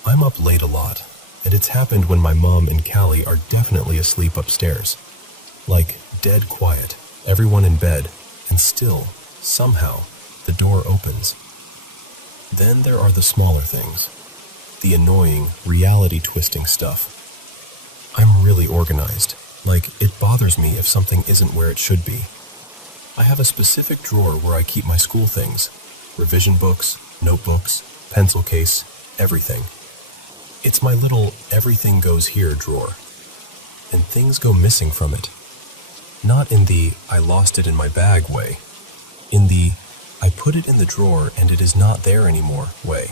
I'm up late a lot, and it's happened when my mom and Callie are definitely asleep upstairs. Like, dead quiet, everyone in bed, and still, somehow, the door opens. Then there are the smaller things. The annoying, reality-twisting stuff. I'm really organized. Like, it bothers me if something isn't where it should be. I have a specific drawer where I keep my school things. Revision books, notebooks, pencil case, everything. It's my little everything goes here drawer. And things go missing from it. Not in the I lost it in my bag way. In the I put it in the drawer and it is not there anymore way.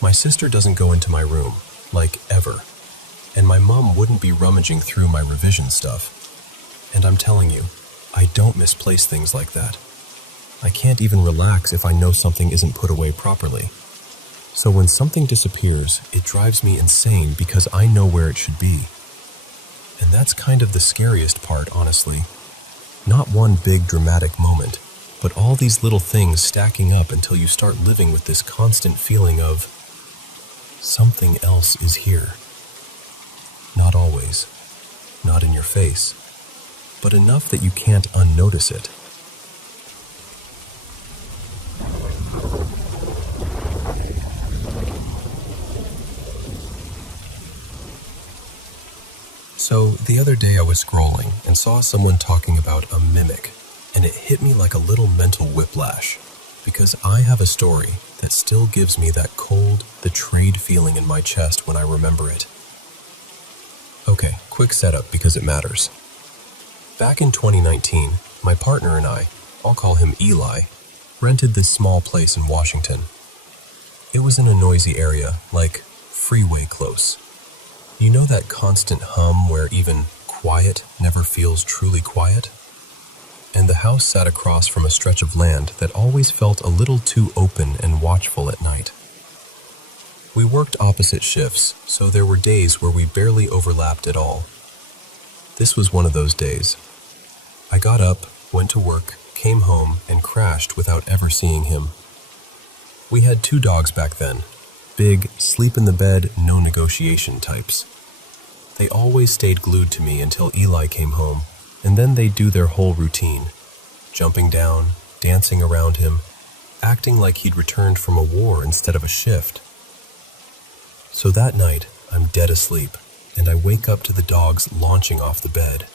My sister doesn't go into my room, like ever. And my mom wouldn't be rummaging through my revision stuff. And I'm telling you, I don't misplace things like that. I can't even relax if I know something isn't put away properly. So when something disappears, it drives me insane because I know where it should be. And that's kind of the scariest part, honestly. Not one big dramatic moment, but all these little things stacking up until you start living with this constant feeling of something else is here. Not always, not in your face, but enough that you can't unnotice it. So, the other day I was scrolling and saw someone talking about a mimic, and it hit me like a little mental whiplash, because I have a story that still gives me that cold, betrayed feeling in my chest when I remember it. Okay, quick setup because it matters. Back in 2019, my partner and I'll call him Eli, rented this small place in Washington. It was in a noisy area, like freeway close. You know that constant hum where even quiet never feels truly quiet? And the house sat across from a stretch of land that always felt a little too open and watchful at night. We worked opposite shifts, so there were days where we barely overlapped at all. This was one of those days. I got up, went to work, came home, and crashed without ever seeing him. We had 2 dogs back then. Big, sleep in the bed, no negotiation types. They always stayed glued to me until Eli came home, and then they'd do their whole routine. Jumping down, dancing around him, acting like he'd returned from a war instead of a shift. So that night, I'm dead asleep, and I wake up to the dogs launching off the bed.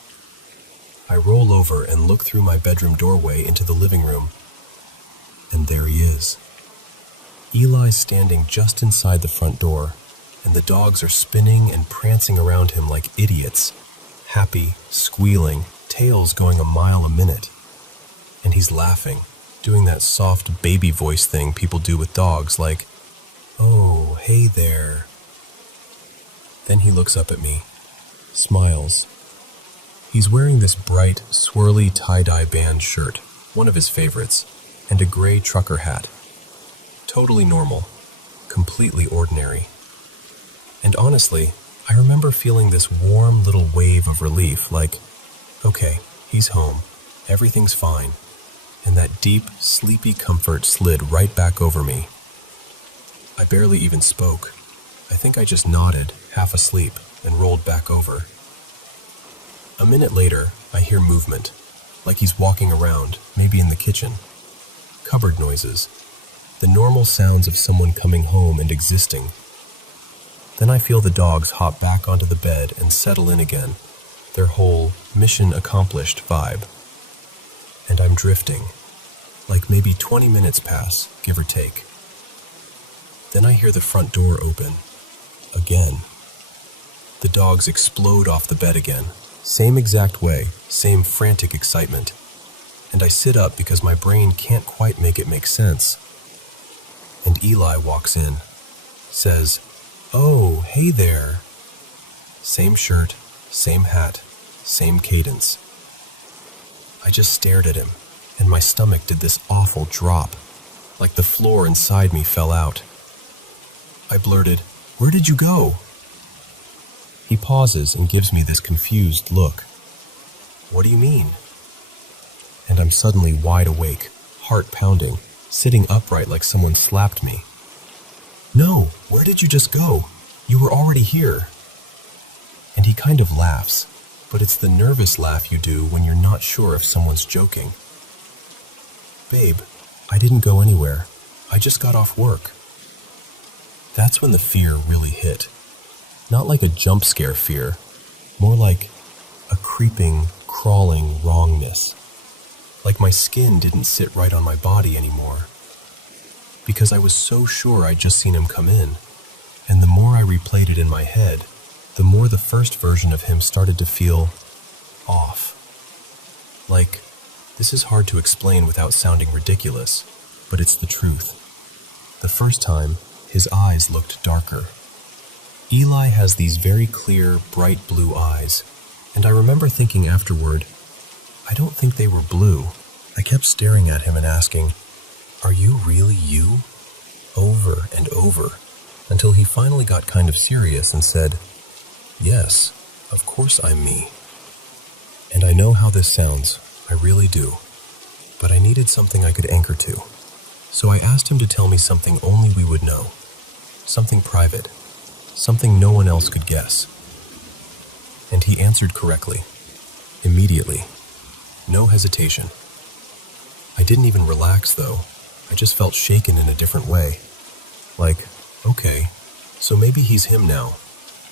I roll over and look through my bedroom doorway into the living room, and there he is. Eli's standing just inside the front door, and the dogs are spinning and prancing around him like idiots, happy, squealing, tails going a mile a minute. And he's laughing, doing that soft baby voice thing people do with dogs, like, "Oh, hey there." Then he looks up at me, smiles. He's wearing this bright, swirly tie-dye band shirt, one of his favorites, and a gray trucker hat. Totally normal, completely ordinary. And honestly, I remember feeling this warm little wave of relief, like, okay, he's home, everything's fine, and that deep, sleepy comfort slid right back over me. I barely even spoke. I think I just nodded, half asleep, and rolled back over. A minute later, I hear movement, like he's walking around, maybe in the kitchen. Cupboard noises. The normal sounds of someone coming home and existing. Then I feel the dogs hop back onto the bed and settle in again, their whole mission accomplished vibe. And I'm drifting, like maybe 20 minutes pass, give or take. Then I hear the front door open, again. The dogs explode off the bed again, same exact way, same frantic excitement. And I sit up because my brain can't quite make it make sense. And Eli walks in, says, "Oh, hey there." Same shirt, same hat, same cadence. I just stared at him, and my stomach did this awful drop. like the floor inside me fell out. I blurted, "Where did you go?" He pauses and gives me this confused look. "What do you mean?" And I'm suddenly wide awake, heart pounding, sitting upright like someone slapped me. "No, where did you just go? You were already here." And he kind of laughs, but it's the nervous laugh you do when you're not sure if someone's joking. "Babe, I didn't go anywhere. I just got off work." That's when the fear really hit. Not like a jump scare fear, more like a creeping, crawling wrongness. Like my skin didn't sit right on my body anymore. Because I was so sure I'd just seen him come in, and the more I replayed it in my head, the more the first version of him started to feel off. Like, this is hard to explain without sounding ridiculous, but it's the truth. The first time, his eyes looked darker. Eli has these very clear, bright blue eyes, and I remember thinking afterward, I don't think they were blue. I kept staring at him and asking, "Are you really you?" Over and over, until he finally got kind of serious and said, "Yes, of course I'm me." And I know how this sounds, I really do, but I needed something I could anchor to. So I asked him to tell me something only we would know, something private, something no one else could guess. And he answered correctly, immediately, no hesitation. I didn't even relax though, I just felt shaken in a different way. Like, okay, so maybe he's him now,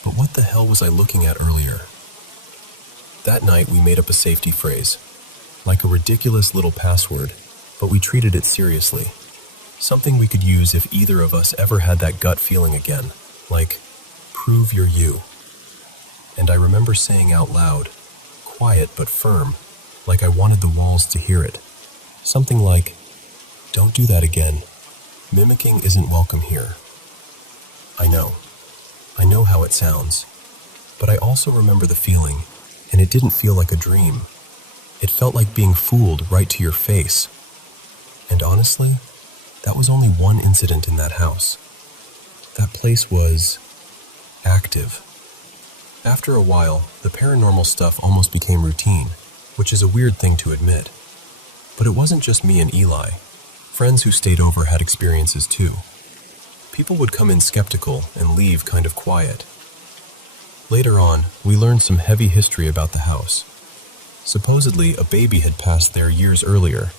but what the hell was I looking at earlier? That night we made up a safety phrase, like a ridiculous little password, but we treated it seriously. Something we could use if either of us ever had that gut feeling again, like, prove you're you. And I remember saying out loud, quiet but firm, like I wanted the walls to hear it. Something like, "Don't do that again. Mimicking isn't welcome here." I know how it sounds, but I also remember the feeling, and it didn't feel like a dream. It felt like being fooled right to your face. And honestly, that was only one incident in that house. That place was active. After a while, the paranormal stuff almost became routine, which is a weird thing to admit. But it wasn't just me and Eli. Friends who stayed over had experiences too. People would come in skeptical and leave kind of quiet. Later on, we learned some heavy history about the house. Supposedly, a baby had passed there years earlier,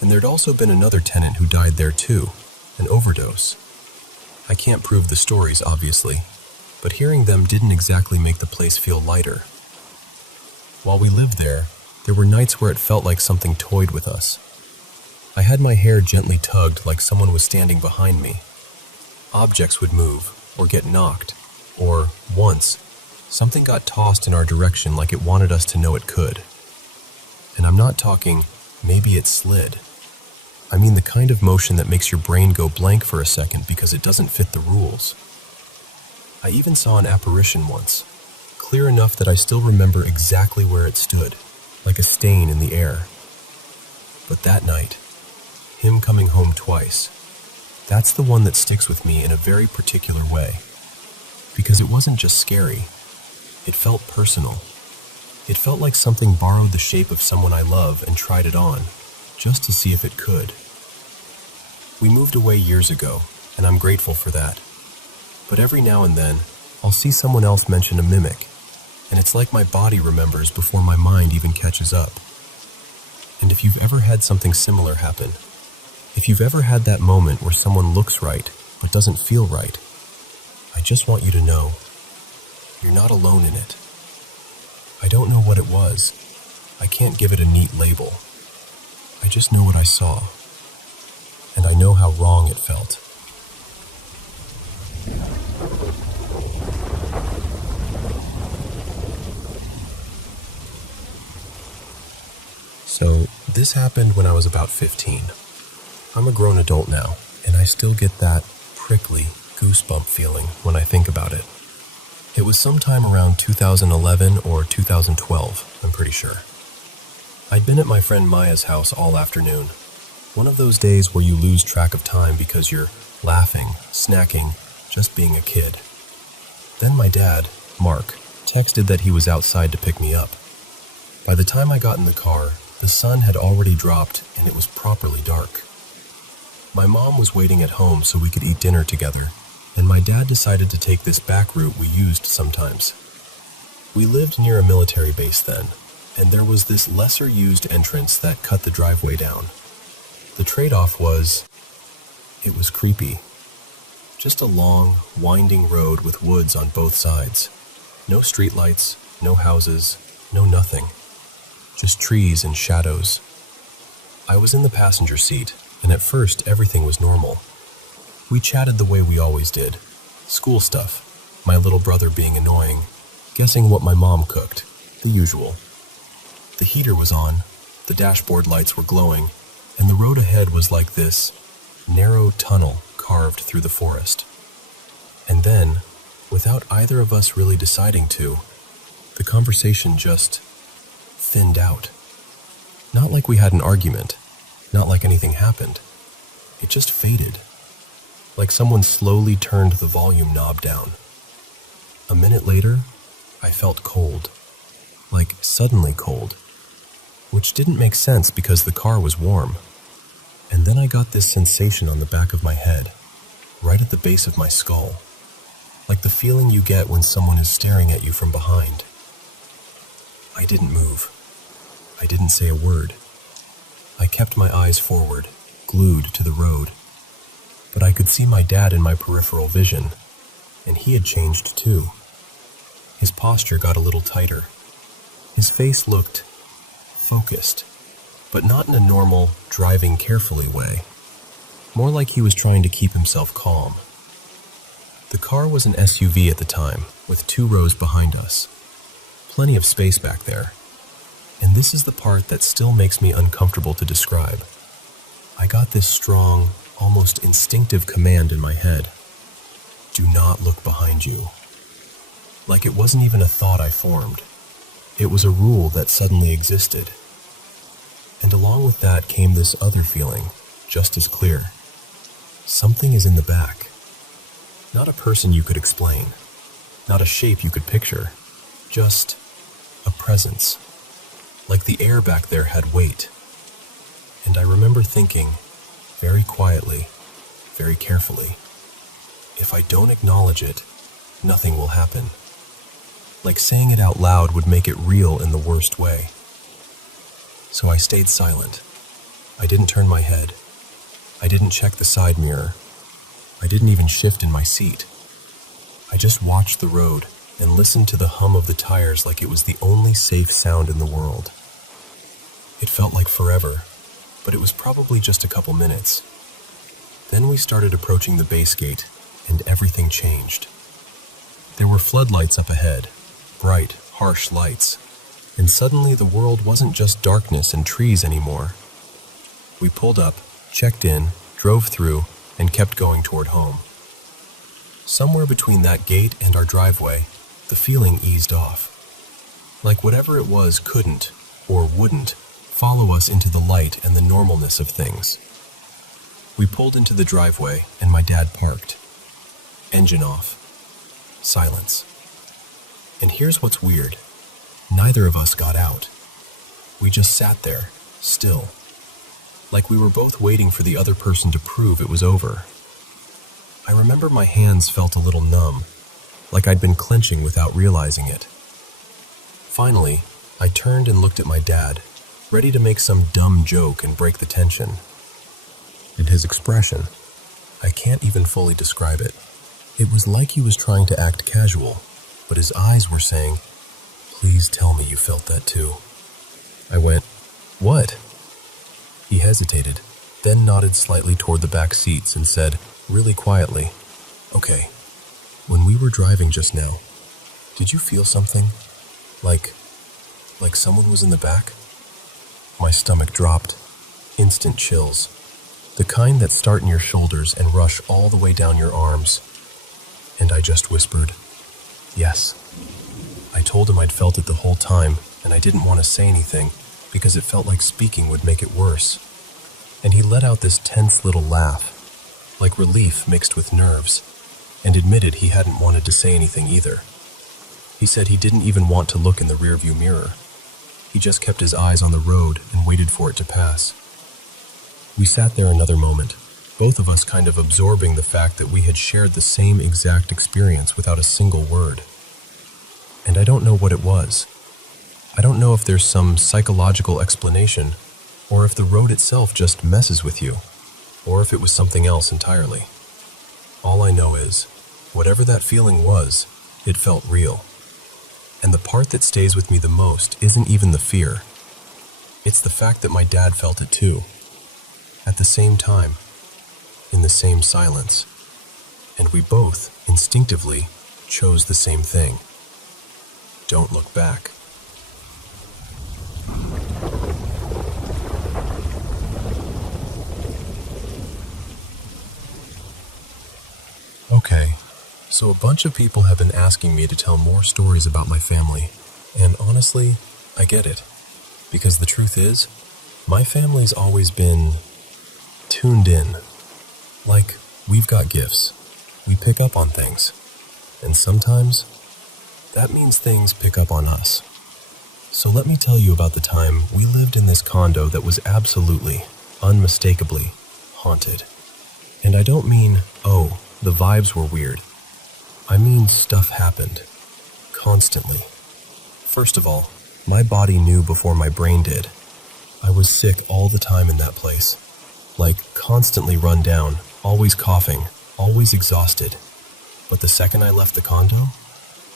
and there'd also been another tenant who died there too, an overdose. I can't prove the stories, obviously, but hearing them didn't exactly make the place feel lighter. While we lived there were nights where it felt like something toyed with us. I had my hair gently tugged like someone was standing behind me. Objects would move, or get knocked, or, once, something got tossed in our direction like it wanted us to know it could. And I'm not talking, maybe it slid. I mean the kind of motion that makes your brain go blank for a second because it doesn't fit the rules. I even saw an apparition once, clear enough that I still remember exactly where it stood, like a stain in the air. But that night, him coming home twice, that's the one that sticks with me in a very particular way. Because it wasn't just scary, it felt personal. It felt like something borrowed the shape of someone I love and tried it on, just to see if it could. We moved away years ago, and I'm grateful for that. But every now and then, I'll see someone else mention a mimic, and it's like my body remembers before my mind even catches up. And if you've ever had something similar happen, if you've ever had that moment where someone looks right, but doesn't feel right, I just want you to know, you're not alone in it. I don't know what it was. I can't give it a neat label. I just know what I saw, and I know how wrong it felt. So, this happened when I was about 15. I'm a grown adult now, and I still get that prickly goosebump feeling when I think about it. It was sometime around 2011 or 2012, I'm pretty sure. I'd been at my friend Maya's house all afternoon. One of those days where you lose track of time because you're laughing, snacking, just being a kid. Then my dad, Mark, texted that he was outside to pick me up. By the time I got in the car, the sun had already dropped and it was properly dark. My mom was waiting at home so we could eat dinner together, and my dad decided to take this back route we used sometimes. We lived near a military base then, and there was this lesser-used entrance that cut the driveway down. The trade-off was, it was creepy. Just a long, winding road with woods on both sides. No streetlights, no houses, no nothing. Just trees and shadows. I was in the passenger seat, and at first everything was normal. We chatted the way we always did. School stuff, my little brother being annoying, guessing what my mom cooked, the usual. The heater was on, the dashboard lights were glowing, and the road ahead was like this narrow tunnel carved through the forest. And then, without either of us really deciding to, the conversation just thinned out. Not like we had an argument, not like anything happened. It just faded. Like someone slowly turned the volume knob down. A minute later, I felt cold. Like suddenly cold. Which didn't make sense because the car was warm. And then I got this sensation on the back of my head, right at the base of my skull. Like the feeling you get when someone is staring at you from behind. I didn't move. I didn't say a word. I kept my eyes forward, glued to the road. But I could see my dad in my peripheral vision, and he had changed too. His posture got a little tighter. His face looked focused, but not in a normal, driving carefully way. More like he was trying to keep himself calm. The car was an SUV at the time, with 2 rows behind us. Plenty of space back there. And this is the part that still makes me uncomfortable to describe. I got this strong, almost instinctive command in my head. Do not look behind you. Like it wasn't even a thought I formed. It was a rule that suddenly existed. And along with that came this other feeling, just as clear. Something is in the back. Not a person you could explain. Not a shape you could picture. Just a presence. Like the air back there had weight. And I remember thinking, very quietly, very carefully, if I don't acknowledge it, nothing will happen. Like saying it out loud would make it real in the worst way. So I stayed silent. I didn't turn my head. I didn't check the side mirror. I didn't even shift in my seat. I just watched the road and listened to the hum of the tires like it was the only safe sound in the world. It felt like forever, but it was probably just a couple minutes. Then we started approaching the base gate, and everything changed. There were floodlights up ahead, bright, harsh lights, and suddenly the world wasn't just darkness and trees anymore. We pulled up, checked in, drove through, and kept going toward home. Somewhere between that gate and our driveway, the feeling eased off. Like whatever it was couldn't, or wouldn't, follow us into the light and the normalness of things. We pulled into the driveway, and my dad parked. Engine off. Silence. And here's what's weird. Neither of us got out. We just sat there, still. Like we were both waiting for the other person to prove it was over. I remember my hands felt a little numb, like I'd been clenching without realizing it. Finally, I turned and looked at my dad, ready to make some dumb joke and break the tension. And his expression, I can't even fully describe it. It was like he was trying to act casual, but his eyes were saying, "Please tell me you felt that too." I went, "What?" He hesitated, then nodded slightly toward the back seats and said, really quietly, "Okay, when we were driving just now, did you feel something? Like someone was in the back?" My stomach dropped. Instant chills. The kind that start in your shoulders and rush all the way down your arms. And I just whispered, "Yes." I told him I'd felt it the whole time, and I didn't want to say anything because it felt like speaking would make it worse. and he let out this tense little laugh, like relief mixed with nerves, and admitted he hadn't wanted to say anything either. He said he didn't even want to look in the rearview mirror. He just kept his eyes on the road and waited for it to pass. We sat there another moment, both of us kind of absorbing the fact that we had shared the same exact experience without a single word. And I don't know what it was. I don't know if there's some psychological explanation, or if the road itself just messes with you, or if it was something else entirely. All I know is, whatever that feeling was, it felt real. And the part that stays with me the most isn't even the fear. It's the fact that my dad felt it too. At the same time, in the same silence. And we both, instinctively, chose the same thing. Don't look back. Okay, so a bunch of people have been asking me to tell more stories about my family, and honestly, I get it. Because the truth is, my family's always been tuned in. Like, we've got gifts. We pick up on things. And sometimes, that means things pick up on us. So let me tell you about the time we lived in this condo that was absolutely, unmistakably, haunted. And I don't mean, oh, the vibes were weird. I mean stuff happened. Constantly. First of all, my body knew before my brain did. I was sick all the time in that place. Like, constantly run down, always coughing, always exhausted. But the second I left the condo,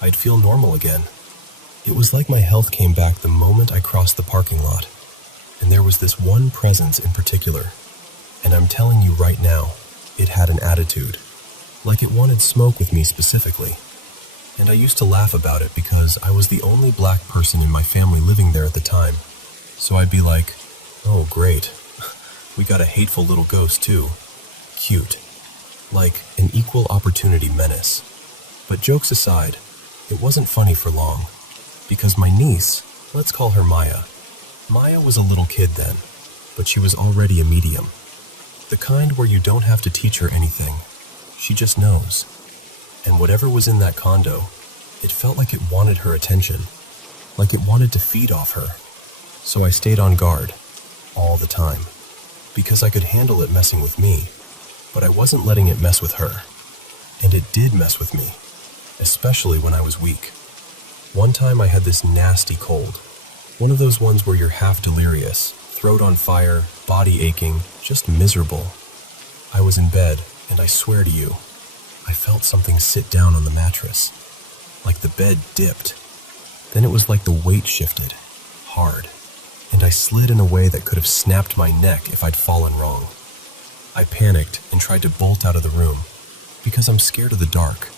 I'd feel normal again. It was like my health came back the moment I crossed the parking lot. And there was this one presence in particular. And I'm telling you right now, it had an attitude. Like it wanted smoke with me specifically. And I used to laugh about it because I was the only black person in my family living there at the time. So I'd be like, oh great, we got a hateful little ghost too. Cute. Like an equal opportunity menace. But jokes aside, it wasn't funny for long. Because my niece, let's call her Maya. Maya was a little kid then, but she was already a medium. The kind where you don't have to teach her anything. She just knows. And whatever was in that condo, it felt like it wanted her attention. Like it wanted to feed off her. So I stayed on guard. All the time. Because I could handle it messing with me. But I wasn't letting it mess with her. And it did mess with me. Especially when I was weak. One time I had this nasty cold. One of those ones where you're half delirious, throat on fire, body aching, just miserable. I was in bed, and I swear to you, I felt something sit down on the mattress. Like the bed dipped. Then it was like the weight shifted. Hard. And I slid in a way that could have snapped my neck if I'd fallen wrong. I panicked and tried to bolt out of the room. Because I'm scared of the dark.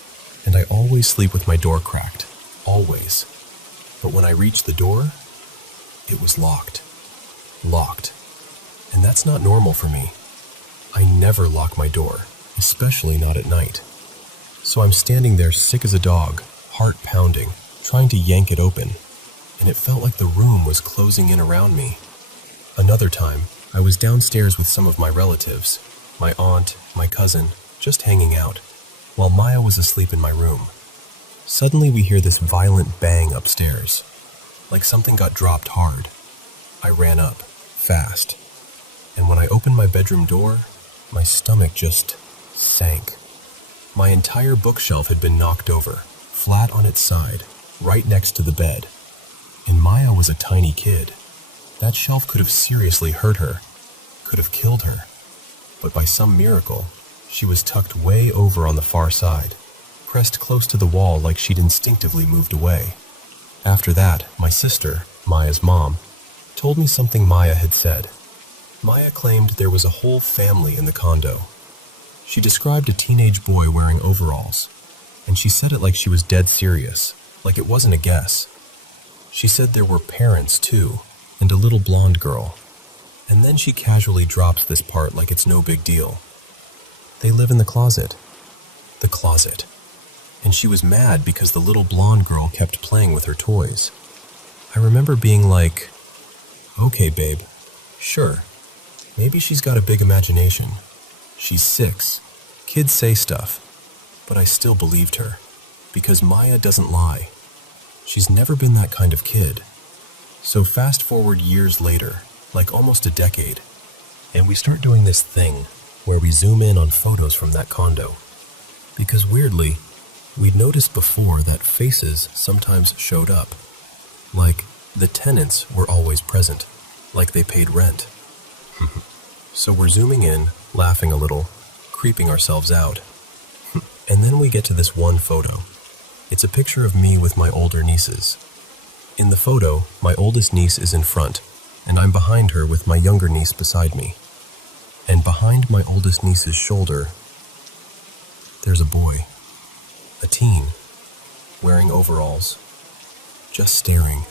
And I always sleep with my door cracked. Always. But when I reached the door, it was locked. Locked. And that's not normal for me. I never lock my door, especially not at night. So I'm standing there sick as a dog, heart pounding, trying to yank it open, and it felt like the room was closing in around me. Another time, I was downstairs with some of my relatives, my aunt, my cousin, just hanging out, while Maya was asleep in my room. Suddenly we hear this violent bang upstairs, like something got dropped hard. I ran up, fast, and when I opened my bedroom door, my stomach just sank. My entire bookshelf had been knocked over, flat on its side, right next to the bed. And Maya was a tiny kid. That shelf could have seriously hurt her, could have killed her. But by some miracle, she was tucked way over on the far side, pressed close to the wall like she'd instinctively moved away. After that, my sister, Maya's mom, told me something Maya had said. Maya claimed there was a whole family in the condo. She described a teenage boy wearing overalls, and she said it like she was dead serious, like it wasn't a guess. She said there were parents too, and a little blonde girl. And then she casually drops this part like it's no big deal. They live in the closet. The closet. And she was mad because the little blonde girl kept playing with her toys. I remember being like, okay babe, sure. Maybe she's got a big imagination. She's 6. Kids say stuff, but I still believed her, because Maya doesn't lie. She's never been that kind of kid. So fast forward years later, like almost a decade, and we start doing this thing where we zoom in on photos from that condo. Because weirdly, we'd noticed before that faces sometimes showed up. Like the tenants were always present, like they paid rent. So we're zooming in, laughing a little, creeping ourselves out. And then we get to this one photo. It's a picture of me with my older nieces. In the photo, my oldest niece is in front, and I'm behind her with my younger niece beside me. And behind my oldest niece's shoulder, there's a boy, a teen, wearing overalls, just staring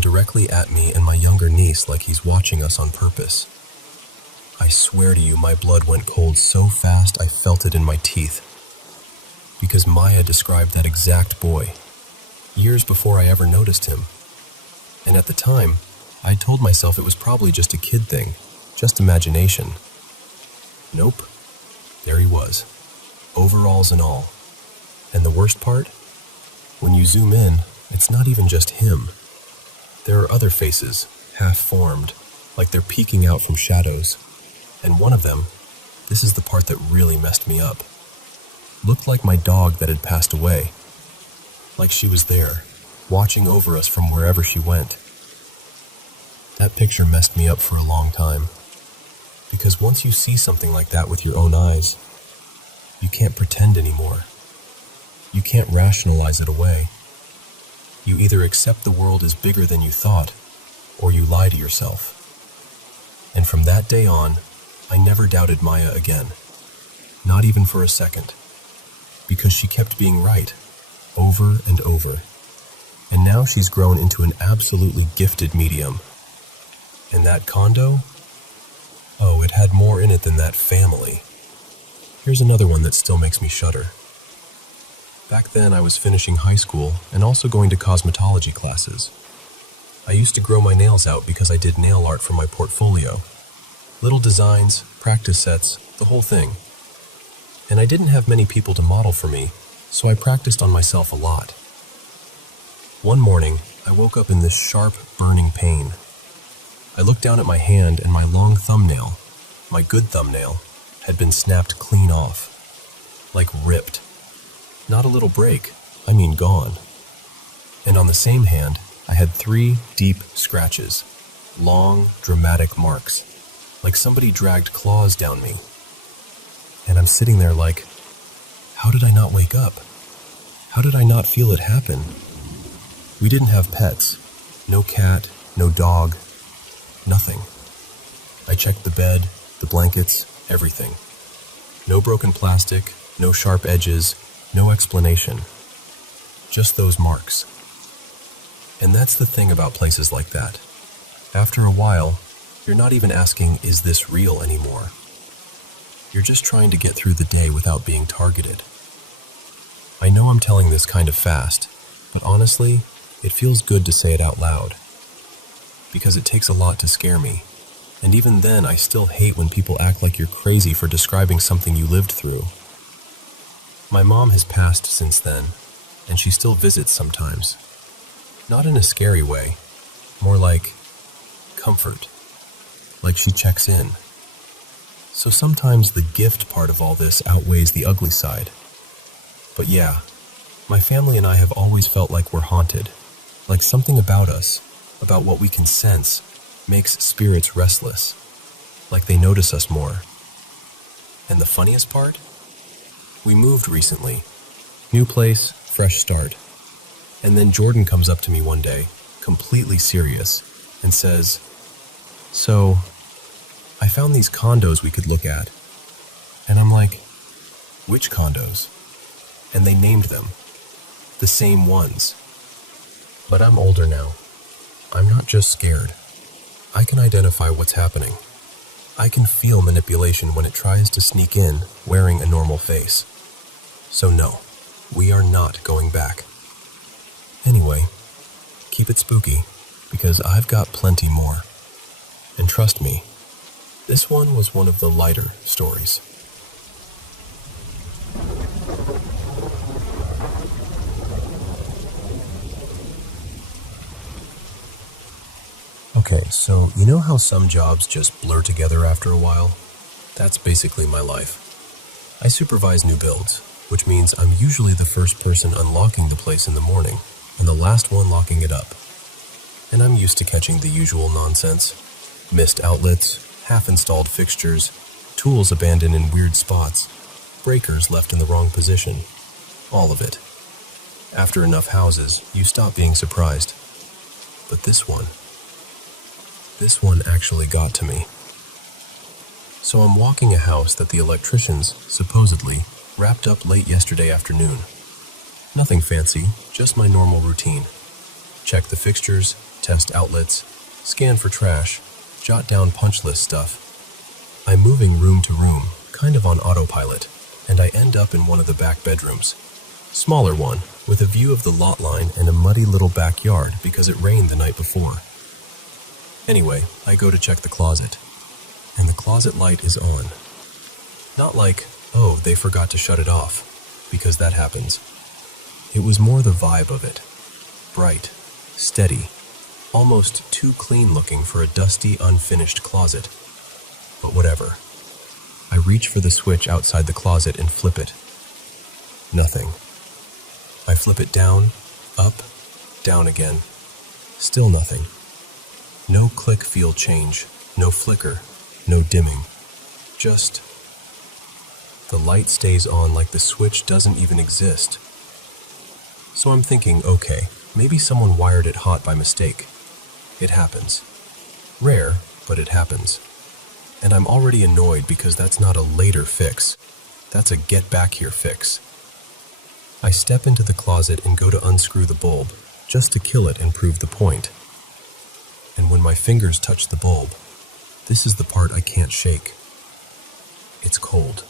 directly at me and my younger niece like he's watching us on purpose. I swear to you, my blood went cold so fast I felt it in my teeth. Because Maya described that exact boy, years before I ever noticed him. And at the time, I told myself it was probably just a kid thing, just imagination. Nope. There he was, overalls and all. And the worst part? When you zoom in, it's not even just him. There are other faces, half-formed, like they're peeking out from shadows. And one of them, this is the part that really messed me up, looked like my dog that had passed away. Like she was there, watching over us from wherever she went. That picture messed me up for a long time. Because once you see something like that with your own eyes, you can't pretend anymore. You can't rationalize it away. You either accept the world is bigger than you thought, or you lie to yourself. And from that day on, I never doubted Maya again. Not even for a second. Because she kept being right, over and over. And now she's grown into an absolutely gifted medium. And that condo? Oh, it had more in it than that family. Here's another one that still makes me shudder. Back then, I was finishing high school and also going to cosmetology classes. I used to grow my nails out because I did nail art for my portfolio. Little designs, practice sets, the whole thing. And I didn't have many people to model for me, so I practiced on myself a lot. One morning, I woke up in this sharp, burning pain. I looked down at my hand and my long thumbnail, my good thumbnail, had been snapped clean off. Like ripped. Not a little break, I mean gone. And on the same hand, I had 3 deep scratches. Long, dramatic marks. Like somebody dragged claws down me. And I'm sitting there like, how did I not wake up? How did I not feel it happen? We didn't have pets. No cat, no dog, nothing. I checked the bed, the blankets, everything. No broken plastic, no sharp edges, no explanation. Just those marks. And that's the thing about places like that. After a while, you're not even asking, is this real anymore? You're just trying to get through the day without being targeted. I know I'm telling this kind of fast, but honestly, it feels good to say it out loud. Because it takes a lot to scare me. And even then, I still hate when people act like you're crazy for describing something you lived through. My mom has passed since then, and she still visits sometimes. Not in a scary way, more like comfort. Like she checks in. So sometimes the gift part of all this outweighs the ugly side. But yeah, my family and I have always felt like we're haunted. Like something about us, about what we can sense, makes spirits restless. Like they notice us more. And the funniest part? We moved recently. New place, fresh start. And then Jordan comes up to me one day, completely serious, and says, "So, I found these condos we could look at." And I'm like, "Which condos?" And they named them. The same ones. But I'm older now. I'm not just scared. I can identify what's happening. I can feel manipulation when it tries to sneak in wearing a normal face. So no, we are not going back. Anyway, keep it spooky, because I've got plenty more. And trust me, this one was one of the lighter stories. Okay, so you know how some jobs just blur together after a while? That's basically my life. I supervise new builds, which means I'm usually the first person unlocking the place in the morning and the last one locking it up. And I'm used to catching the usual nonsense. Missed outlets, half-installed fixtures, tools abandoned in weird spots, breakers left in the wrong position. All of it. After enough houses, you stop being surprised. But this one actually got to me. So I'm walking a house that the electricians, supposedly, wrapped up late yesterday afternoon. Nothing fancy, just my normal routine. Check the fixtures, test outlets, scan for trash, jot down punch list stuff. I'm moving room to room, kind of on autopilot, and I end up in one of the back bedrooms. Smaller one, with a view of the lot line and a muddy little backyard because it rained the night before. Anyway, I go to check the closet, and the closet light is on. Not like, oh, they forgot to shut it off, because that happens. It was more the vibe of it. Bright, steady, almost too clean looking for a dusty, unfinished closet. But whatever. I reach for the switch outside the closet and flip it. Nothing. I flip it down, up, down again. Still nothing. No click feel change, no flicker, no dimming. Just the light stays on like the switch doesn't even exist. So I'm thinking, okay, maybe someone wired it hot by mistake. It happens. Rare, but it happens. And I'm already annoyed because that's not a later fix. That's a get back here fix. I step into the closet and go to unscrew the bulb, just to kill it and prove the point. And when my fingers touch the bulb, this is the part I can't shake. It's cold.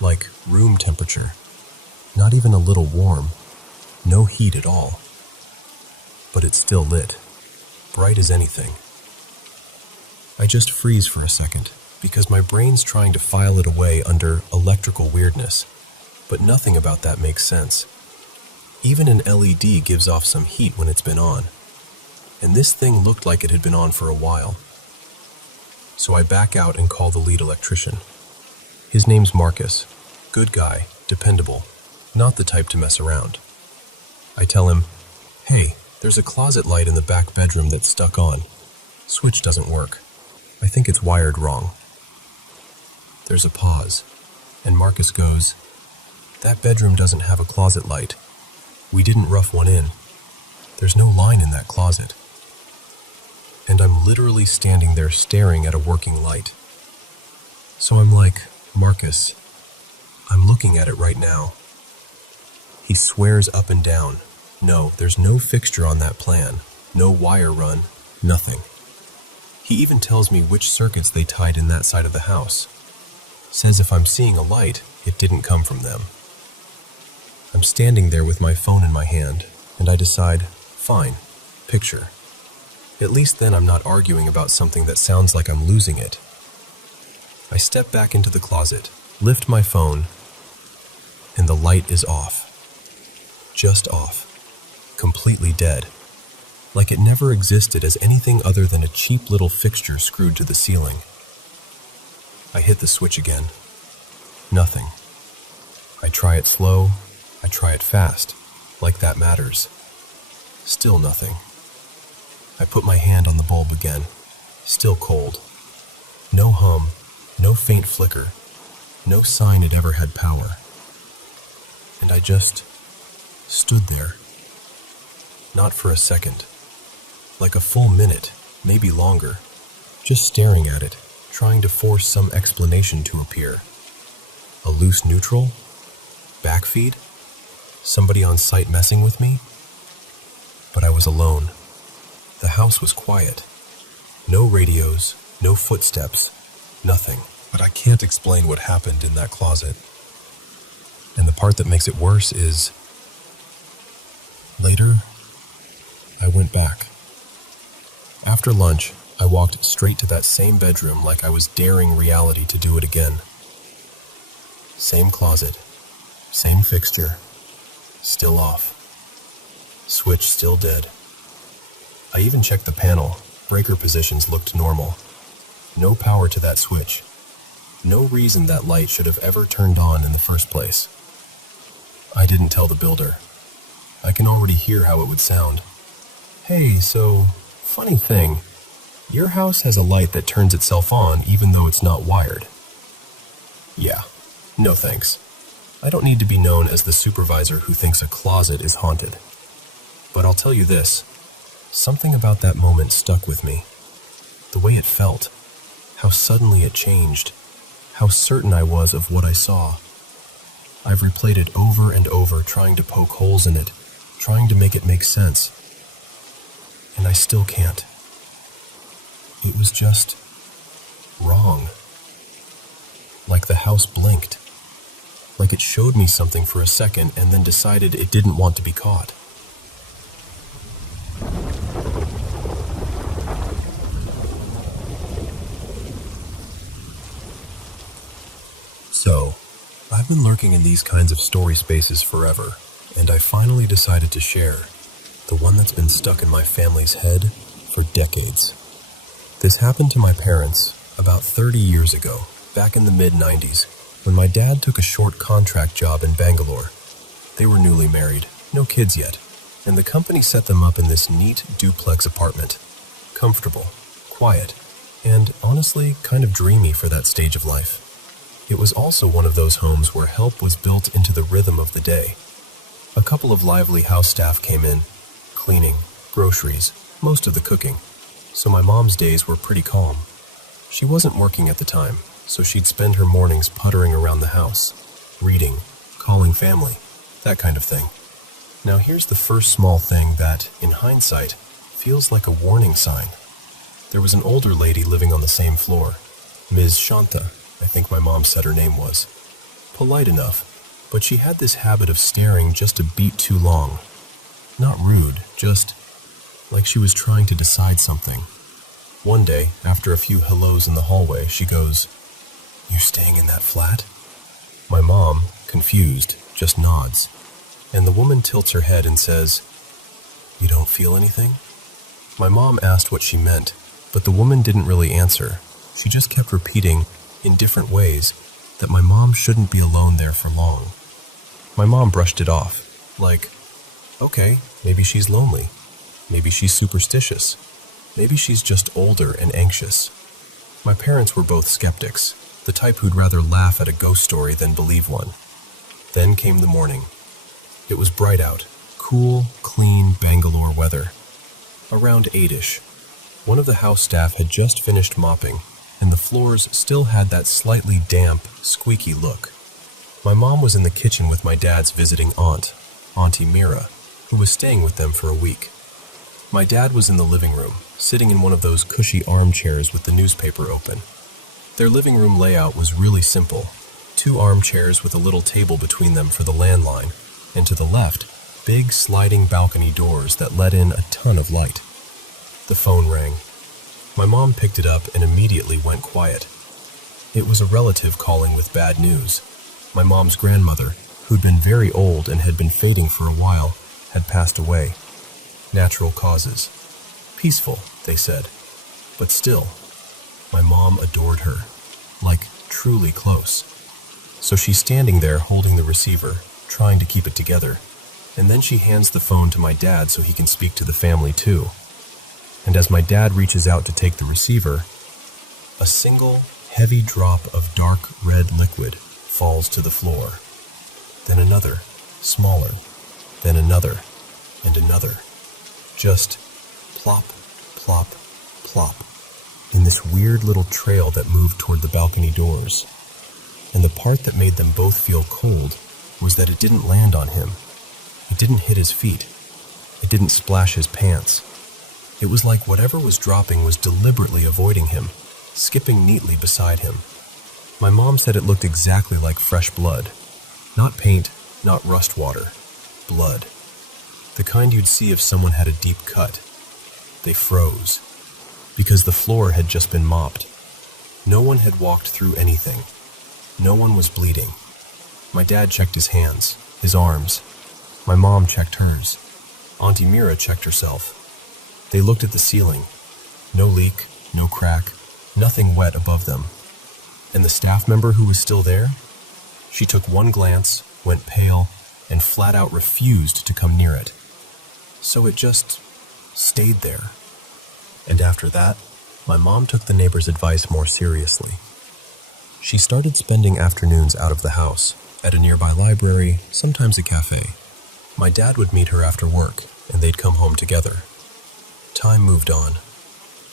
Like room temperature. Not even a little warm. No heat at all. But it's still lit. Bright as anything. I just freeze for a second, because my brain's trying to file it away under electrical weirdness. But nothing about that makes sense. Even an LED gives off some heat when it's been on. And this thing looked like it had been on for a while. So I back out and call the lead electrician. His name's Marcus. Good guy, dependable, not the type to mess around. I tell him, hey, there's a closet light in the back bedroom that's stuck on. Switch doesn't work. I think it's wired wrong. There's a pause, and Marcus goes, that bedroom doesn't have a closet light. We didn't rough one in. There's no line in that closet. And I'm literally standing there staring at a working light. So I'm like, Marcus, I'm looking at it right now. He swears up and down. No, there's no fixture on that plan. No wire run. Nothing. He even tells me which circuits they tied in that side of the house. Says if I'm seeing a light, it didn't come from them. I'm standing there with my phone in my hand, and I decide, fine, picture. At least then I'm not arguing about something that sounds like I'm losing it. I step back into the closet, lift my phone, and the light is off. Just off. Completely dead. Like it never existed as anything other than a cheap little fixture screwed to the ceiling. I hit the switch again. Nothing. I try it slow, I try it fast, like that matters. Still nothing. I put my hand on the bulb again. Still cold. No hum, no faint flicker, no sign it ever had power. And I just stood there. Not for a second. Like a full minute, maybe longer. Just staring at it, trying to force some explanation to appear. A loose neutral? Backfeed? Somebody on site messing with me? But I was alone. The house was quiet. No radios, no footsteps, nothing. But I can't explain what happened in that closet. And the part that makes it worse is, later, I went back. After lunch, I walked straight to that same bedroom like I was daring reality to do it again. Same closet, same fixture, still off. Switch still dead. I even checked the panel. Breaker positions looked normal. No power to that switch. No reason that light should have ever turned on in the first place. I didn't tell the builder. I can already hear how it would sound. Hey, so, funny thing. Your house has a light that turns itself on even though it's not wired. Yeah, no thanks. I don't need to be known as the supervisor who thinks a closet is haunted. But I'll tell you this, something about that moment stuck with me. The way it felt, how suddenly it changed, how certain I was of what I saw. I've replayed it over and over, trying to poke holes in it, trying to make it make sense. And I still can't. It was just wrong. Like the house blinked. Like it showed me something for a second and then decided it didn't want to be caught. So, I've been lurking in these kinds of story spaces forever, and I finally decided to share the one that's been stuck in my family's head for decades. This happened to my parents about 30 years ago, back in the mid-90s, when my dad took a short contract job in Bangalore. They were newly married, no kids yet, and the company set them up in this neat duplex apartment. Comfortable, quiet, and honestly kind of dreamy for that stage of life. It was also one of those homes where help was built into the rhythm of the day. A couple of lively house staff came in, cleaning, groceries, most of the cooking. So my mom's days were pretty calm. She wasn't working at the time, so she'd spend her mornings puttering around the house, reading, calling family, that kind of thing. Now here's the first small thing that, in hindsight, feels like a warning sign. There was an older lady living on the same floor, Ms. Shanta, I think my mom said her name was. Polite enough, but she had this habit of staring just a beat too long. Not rude, just like she was trying to decide something. One day, after a few hellos in the hallway, she goes, "You staying in that flat?" My mom, confused, just nods, and the woman tilts her head and says, "You don't feel anything?" My mom asked what she meant, but the woman didn't really answer. She just kept repeating, in different ways, that my mom shouldn't be alone there for long. My mom brushed it off, like, okay, maybe she's lonely. Maybe she's superstitious. Maybe she's just older and anxious. My parents were both skeptics, the type who'd rather laugh at a ghost story than believe one. Then came the morning. It was bright out, cool, clean Bangalore weather. Around 8-ish. One of the house staff had just finished mopping, and the floors still had that slightly damp, squeaky look. My mom was in the kitchen with my dad's visiting aunt, Auntie Mira, who was staying with them for a week. My dad was in the living room, sitting in one of those cushy armchairs with the newspaper open. Their living room layout was really simple. 2 armchairs with a little table between them for the landline, and to the left, big sliding balcony doors that let in a ton of light. The phone rang. My mom picked it up and immediately went quiet. It was a relative calling with bad news. My mom's grandmother, who'd been very old and had been fading for a while, had passed away. Natural causes. Peaceful, they said. But still, my mom adored her. Like, truly close. So she's standing there holding the receiver, trying to keep it together. And then she hands the phone to my dad so he can speak to the family too. And as my dad reaches out to take the receiver, a single, heavy drop of dark red liquid falls to the floor. Then another, smaller. Then another, and another. Just plop, plop, plop, in this weird little trail that moved toward the balcony doors. And the part that made them both feel cold was that it didn't land on him. It didn't hit his feet. It didn't splash his pants. It was like whatever was dropping was deliberately avoiding him, skipping neatly beside him. My mom said it looked exactly like fresh blood. Not paint, not rust water. Blood. The kind you'd see if someone had a deep cut. They froze. because the floor had just been mopped. No one had walked through anything. No one was bleeding. My dad checked his hands, his arms. My mom checked hers. Auntie Mira checked herself. They looked at the ceiling. No leak, no crack, nothing wet above them. And the staff member who was still there? She took one glance, went pale, and flat out refused to come near it. So it just stayed there. And after that, my mom took the neighbor's advice more seriously. She started spending afternoons out of the house, at a nearby library, sometimes a cafe. My dad would meet her after work, and they'd come home together. Time moved on.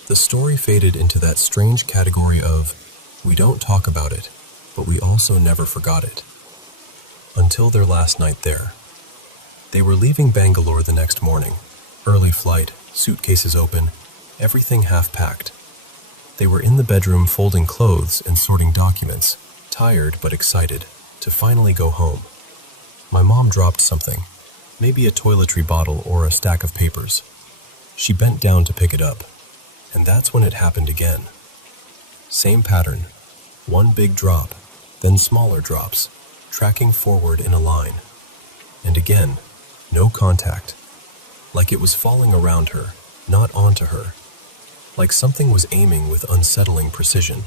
The story faded into that strange category of, we don't talk about it, but we also never forgot it. Until their last night there. They were leaving Bangalore the next morning. Early flight, suitcases open, everything half-packed. They were in the bedroom folding clothes and sorting documents, tired but excited, to finally go home. My mom dropped something, maybe a toiletry bottle or a stack of papers. She bent down to pick it up, and that's when it happened again. Same pattern, one big drop, then smaller drops, tracking forward in a line. And again, no contact, like it was falling around her, not onto her, like something was aiming with unsettling precision.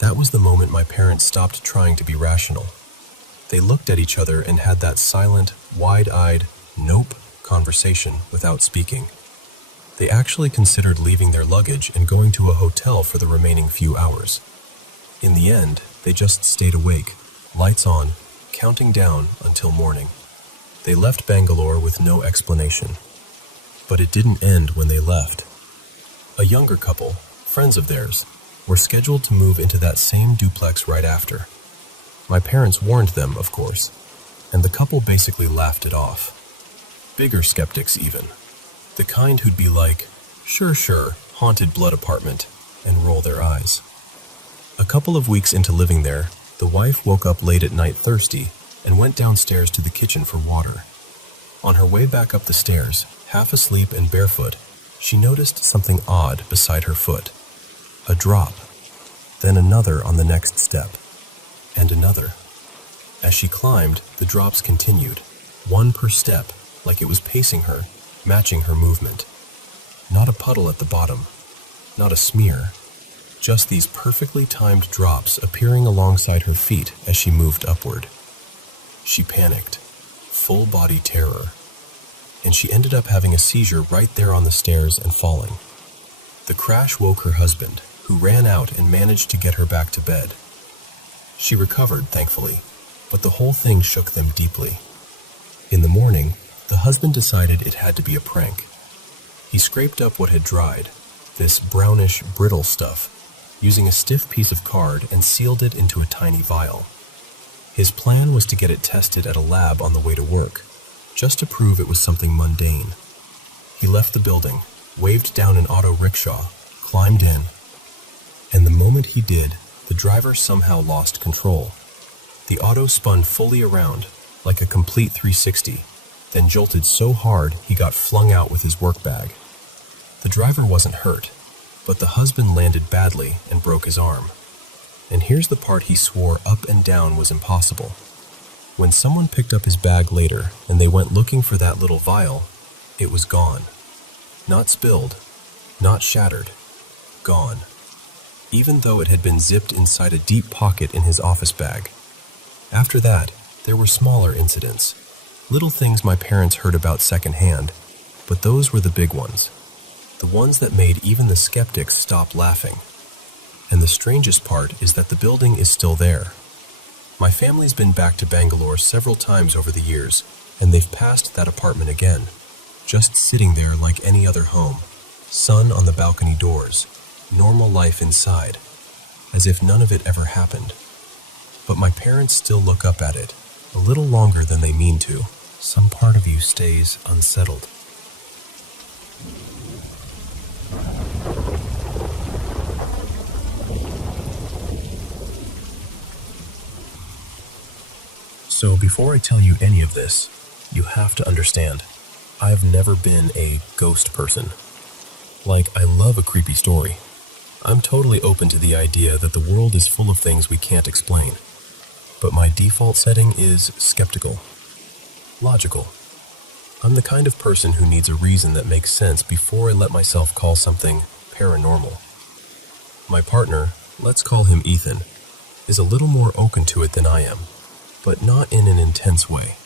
That was the moment my parents stopped trying to be rational. They looked at each other and had that silent, wide-eyed, nope conversation without speaking. They actually considered leaving their luggage and going to a hotel for the remaining few hours. In the end, they just stayed awake, lights on, counting down until morning. They left Bangalore with no explanation. But it didn't end when they left. A younger couple, friends of theirs, were scheduled to move into that same duplex right after. My parents warned them, of course, and the couple basically laughed it off. Bigger skeptics even. The kind who'd be like, sure, haunted blood apartment, and roll their eyes. A couple of weeks into living there, the wife woke up late at night thirsty and went downstairs to the kitchen for water. On her way back up the stairs, half asleep and barefoot, she noticed something odd beside her foot. A drop, then another on the next step, and another. As she climbed, the drops continued, one per step, like it was pacing her, matching her movement. Not a puddle at the bottom, not a smear, just these perfectly timed drops appearing alongside her feet as she moved upward. She panicked, full body terror, and she ended up having a seizure right there on the stairs and falling. The crash woke her husband, who ran out and managed to get her back to bed. She recovered, thankfully, but the whole thing shook them deeply. In the morning, the husband decided it had to be a prank. He scraped up what had dried, this brownish, brittle stuff, using a stiff piece of card and sealed it into a tiny vial. His plan was to get it tested at a lab on the way to work, just to prove it was something mundane. He left the building, waved down an auto rickshaw, climbed in, and the moment he did, the driver somehow lost control. The auto spun fully around, like a complete 360, then jolted so hard he got flung out with his work bag. The driver wasn't hurt, but the husband landed badly and broke his arm. And here's the part he swore up and down was impossible. When someone picked up his bag later and they went looking for that little vial, it was gone. Not spilled, not shattered, gone. Even though it had been zipped inside a deep pocket in his office bag. After that, there were smaller incidents. Little things my parents heard about secondhand, but those were the big ones. The ones that made even the skeptics stop laughing. And the strangest part is that the building is still there. My family's been back to Bangalore several times over the years, and they've passed that apartment again, just sitting there like any other home, sun on the balcony doors, normal life inside, as if none of it ever happened. But my parents still look up at it, a little longer than they mean to. Some part of you stays unsettled. So before I tell you any of this, you have to understand, I've never been a ghost person. Like, I love a creepy story. I'm totally open to the idea that the world is full of things we can't explain. But my default setting is skeptical. Logical. I'm the kind of person who needs a reason that makes sense before I let myself call something paranormal. My partner, let's call him Ethan, is a little more open to it than I am, but not in an intense way.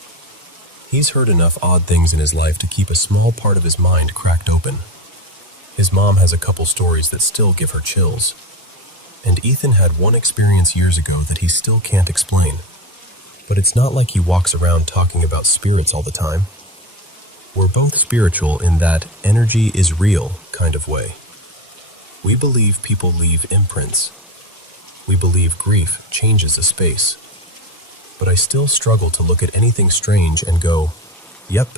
He's heard enough odd things in his life to keep a small part of his mind cracked open. His mom has a couple stories that still give her chills. And Ethan had one experience years ago that he still can't explain. But it's not like he walks around talking about spirits all the time. We're both spiritual in that energy is real kind of way. We believe people leave imprints. We believe grief changes a space. But I still struggle to look at anything strange and go, yep,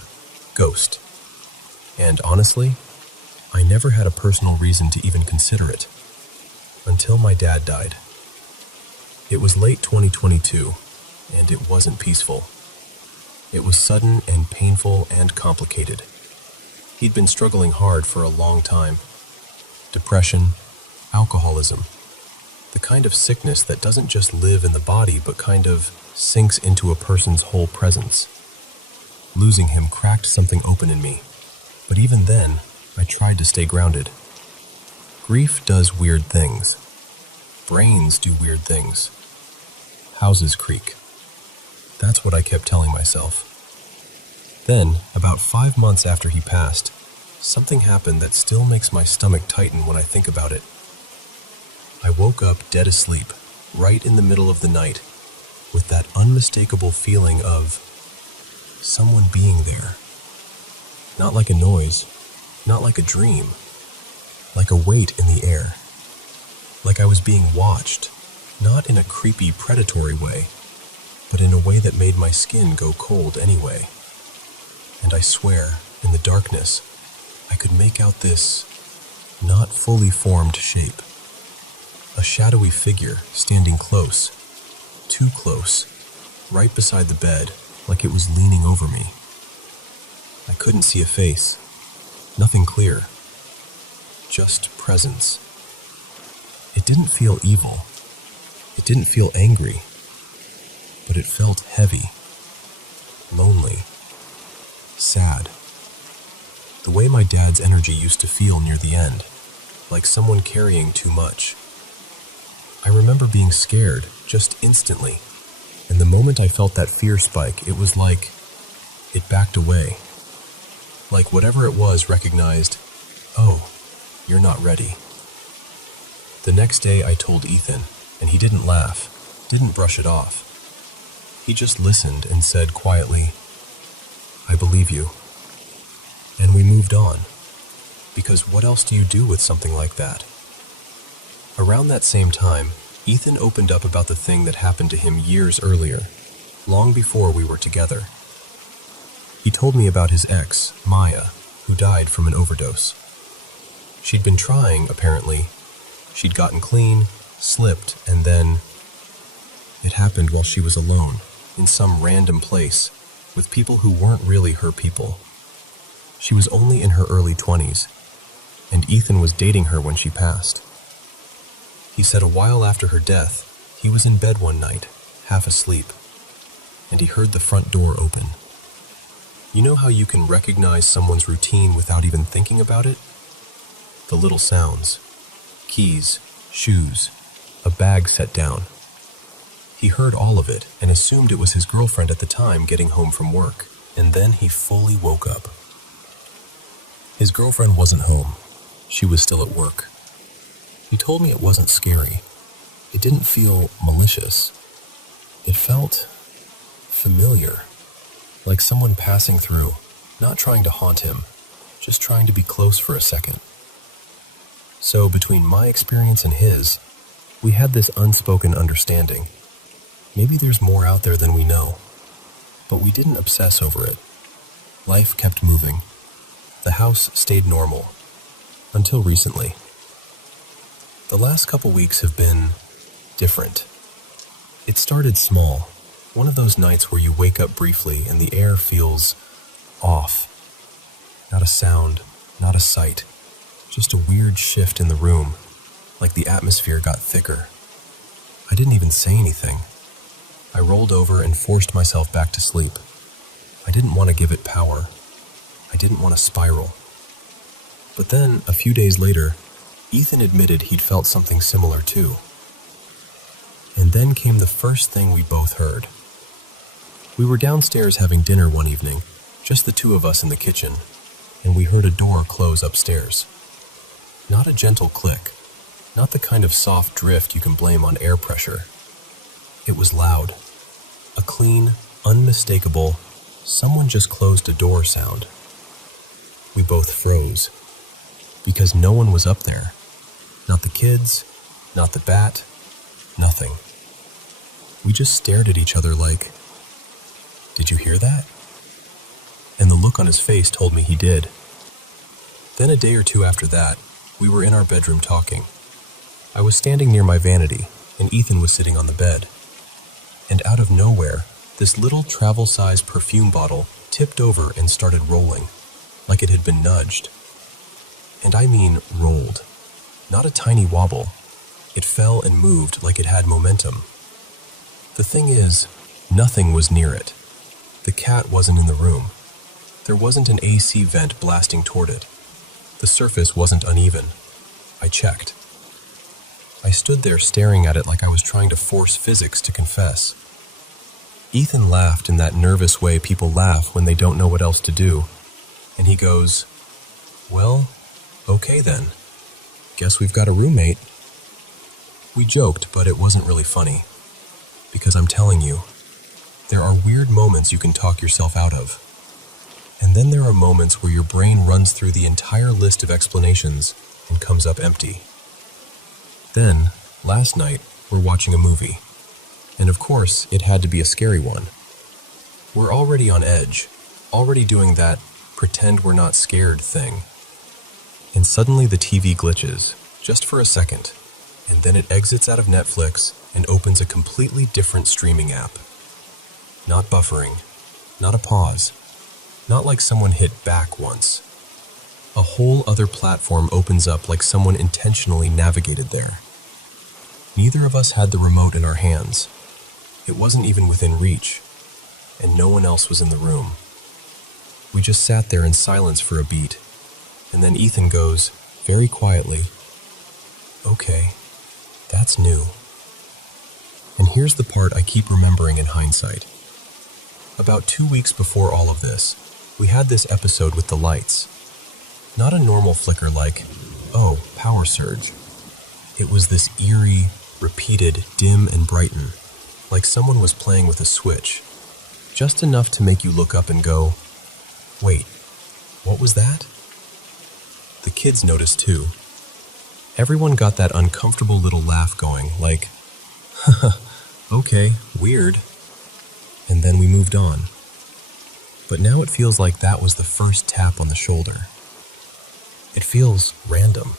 ghost. And honestly, I never had a personal reason to even consider it. Until my dad died. It was late 2022, and it wasn't peaceful. It was sudden and painful and complicated. He'd been struggling hard for a long time. Depression, alcoholism, the kind of sickness that doesn't just live in the body but kind of sinks into a person's whole presence. Losing him cracked something open in me, but even then, I tried to stay grounded. Grief does weird things. Brains do weird things. Houses creak. That's what I kept telling myself. Then, about 5 months after he passed, something happened that still makes my stomach tighten when I think about it. I woke up dead asleep, right in the middle of the night, with that unmistakable feeling of someone being there. Not like a noise, not like a dream, like a weight in the air. Like I was being watched, not in a creepy, predatory way, but in a way that made my skin go cold anyway. And I swear, in the darkness, I could make out this not fully formed shape. A shadowy figure standing close, too close, right beside the bed, like it was leaning over me. I couldn't see a face, nothing clear, just presence. It didn't feel evil. It didn't feel angry. But it felt heavy, lonely, sad. The way my dad's energy used to feel near the end, like someone carrying too much. I remember being scared, just instantly, and the moment I felt that fear spike, it was like it backed away. Like whatever it was recognized, oh, you're not ready. The next day I told Ethan, and he didn't laugh, didn't brush it off. He just listened and said quietly, I believe you. And we moved on, because what else do you do with something like that? Around that same time, Ethan opened up about the thing that happened to him years earlier, long before we were together. He told me about his ex, Maya, who died from an overdose. She'd been trying, apparently. She'd gotten clean, slipped, and then it happened while she was alone, in some random place, with people who weren't really her people. She was only in her early 20s, and Ethan was dating her when she passed. He said a while after her death, he was in bed one night, half asleep, and he heard the front door open. You know how you can recognize someone's routine without even thinking about it? The little sounds. Keys, shoes, a bag set down. He heard all of it and assumed it was his girlfriend at the time getting home from work, and then he fully woke up. His girlfriend wasn't home. She was still at work. He told me it wasn't scary. It didn't feel malicious. It felt familiar, like someone passing through, not trying to haunt him, just trying to be close for a second. So between my experience and his, we had this unspoken understanding. Maybe there's more out there than we know, but we didn't obsess over it. Life kept moving. The house stayed normal, until recently. The last couple weeks have been different. It started small, one of those nights where you wake up briefly and the air feels off. Not a sound, not a sight, Just a weird shift in the room, like the atmosphere got thicker. I didn't even say anything. I rolled over and forced myself back to sleep. I didn't want to give it power. I didn't want to spiral. But then, a few days later, Ethan admitted he'd felt something similar too. And then came the first thing we both heard. We were downstairs having dinner one evening, just the two of us in the kitchen, and we heard a door close upstairs. Not a gentle click, not the kind of soft drift you can blame on air pressure. It was loud, a clean, unmistakable, someone just closed a door sound. We both froze, because no one was up there. Not the kids, not the bat, nothing. We just stared at each other like, "Did you hear that?" And the look on his face told me he did. Then a day or two after that, we were in our bedroom talking. I was standing near my vanity, and Ethan was sitting on the bed. And out of nowhere, this little travel-sized perfume bottle tipped over and started rolling, like it had been nudged. And I mean rolled. Not a tiny wobble. It fell and moved like it had momentum. The thing is, nothing was near it. The cat wasn't in the room. There wasn't an AC vent blasting toward it. The surface wasn't uneven. I checked. I stood there staring at it like I was trying to force physics to confess. Ethan laughed in that nervous way people laugh when they don't know what else to do. And he goes, "Well, okay then. Guess we've got a roommate." We joked, but it wasn't really funny. Because I'm telling you, there are weird moments you can talk yourself out of. And then there are moments where your brain runs through the entire list of explanations and comes up empty. Then, last night, we're watching a movie. And of course, it had to be a scary one. We're already on edge, already doing that pretend we're not scared thing. And suddenly the TV glitches, just for a second, and then it exits out of Netflix and opens a completely different streaming app. Not buffering, not a pause, not like someone hit back once. A whole other platform opens up like someone intentionally navigated there. Neither of us had the remote in our hands. It wasn't even within reach, and no one else was in the room. We just sat there in silence for a beat, and then Ethan goes, very quietly, "Okay, that's new." And here's the part I keep remembering in hindsight. About 2 weeks before all of this, we had this episode with the lights. Not a normal flicker like, "Oh, power surge." It was this eerie, repeated dim and brighten, like someone was playing with a switch, just enough to make you look up and go, "Wait, what was that?" The kids noticed too. Everyone got that uncomfortable little laugh going, like, "Haha, okay, weird." And then we moved on. But now it feels like that was the first tap on the shoulder. It feels random.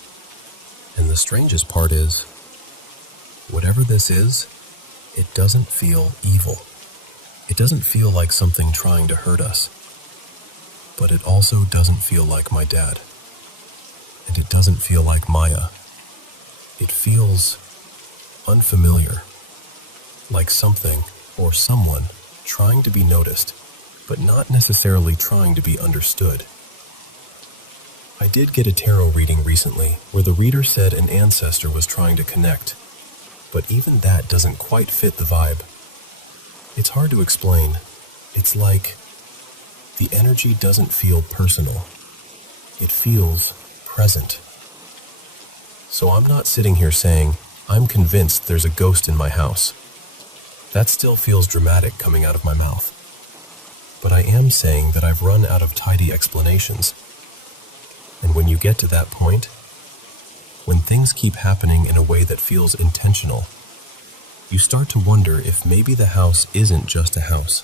And the strangest part is, whatever this is, it doesn't feel evil. It doesn't feel like something trying to hurt us. But it also doesn't feel like my dad. And it doesn't feel like Maya. It feels unfamiliar. Like something or someone trying to be noticed, but not necessarily trying to be understood. I did get a tarot reading recently where the reader said an ancestor was trying to connect, but even that doesn't quite fit the vibe. It's hard to explain. It's like the energy doesn't feel personal. It feels present. So I'm not sitting here saying, I'm convinced there's a ghost in my house. That still feels dramatic coming out of my mouth. But I am saying that I've run out of tidy explanations. And when you get to that point, when things keep happening in a way that feels intentional, you start to wonder if maybe the house isn't just a house.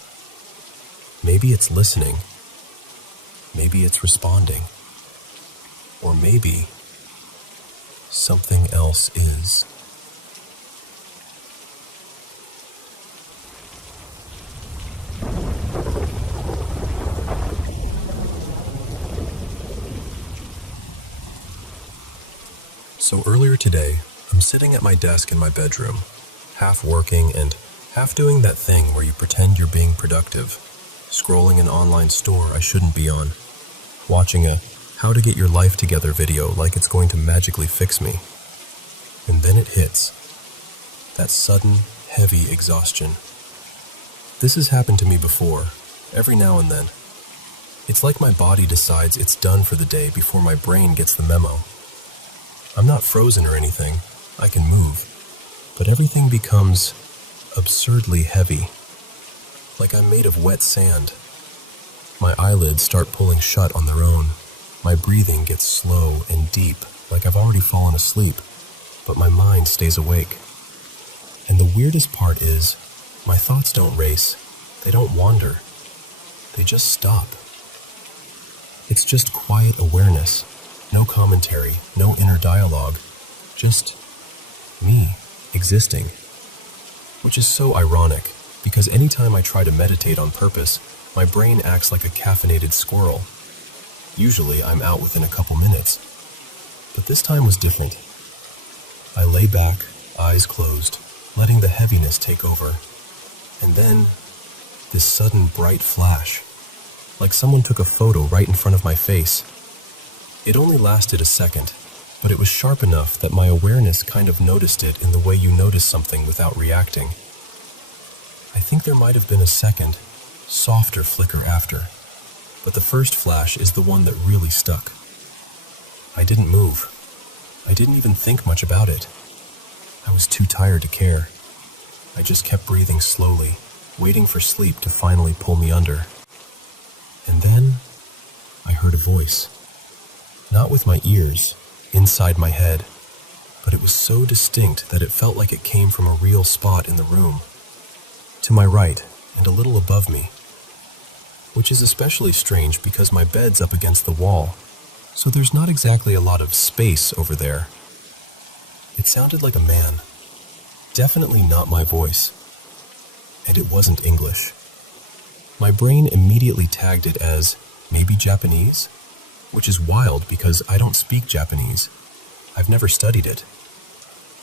Maybe it's listening. Maybe it's responding. Or maybe something else is. So earlier today, I'm sitting at my desk in my bedroom, half working and half doing that thing where you pretend you're being productive, scrolling an online store I shouldn't be on, watching a how to get your life together video like it's going to magically fix me. And then it hits. That sudden, heavy exhaustion. This has happened to me before, every now and then. It's like my body decides it's done for the day before my brain gets the memo. I'm not frozen or anything, I can move, but everything becomes absurdly heavy, like I'm made of wet sand. My eyelids start pulling shut on their own. My breathing gets slow and deep, like I've already fallen asleep, but my mind stays awake. And the weirdest part is, my thoughts don't race, they don't wander, they just stop. It's just quiet awareness, no commentary, no inner dialogue, just me existing. Which is so ironic, because anytime I try to meditate on purpose, my brain acts like a caffeinated squirrel. Usually I'm out within a couple minutes, but this time was different. I lay back, eyes closed, letting the heaviness take over. And then, this sudden bright flash, like someone took a photo right in front of my face. It only lasted a second, but it was sharp enough that my awareness kind of noticed it in the way you notice something without reacting. I think there might have been a second, softer flicker after, but the first flash is the one that really stuck. I didn't move. I didn't even think much about it. I was too tired to care. I just kept breathing slowly, waiting for sleep to finally pull me under. And then, I heard a voice. Not with my ears, inside my head, but it was so distinct that it felt like it came from a real spot in the room. To my right, and a little above me. Which is especially strange because my bed's up against the wall, so there's not exactly a lot of space over there. It sounded like a man. Definitely not my voice. And it wasn't English. My brain immediately tagged it as maybe Japanese, which is wild because I don't speak Japanese. I've never studied it.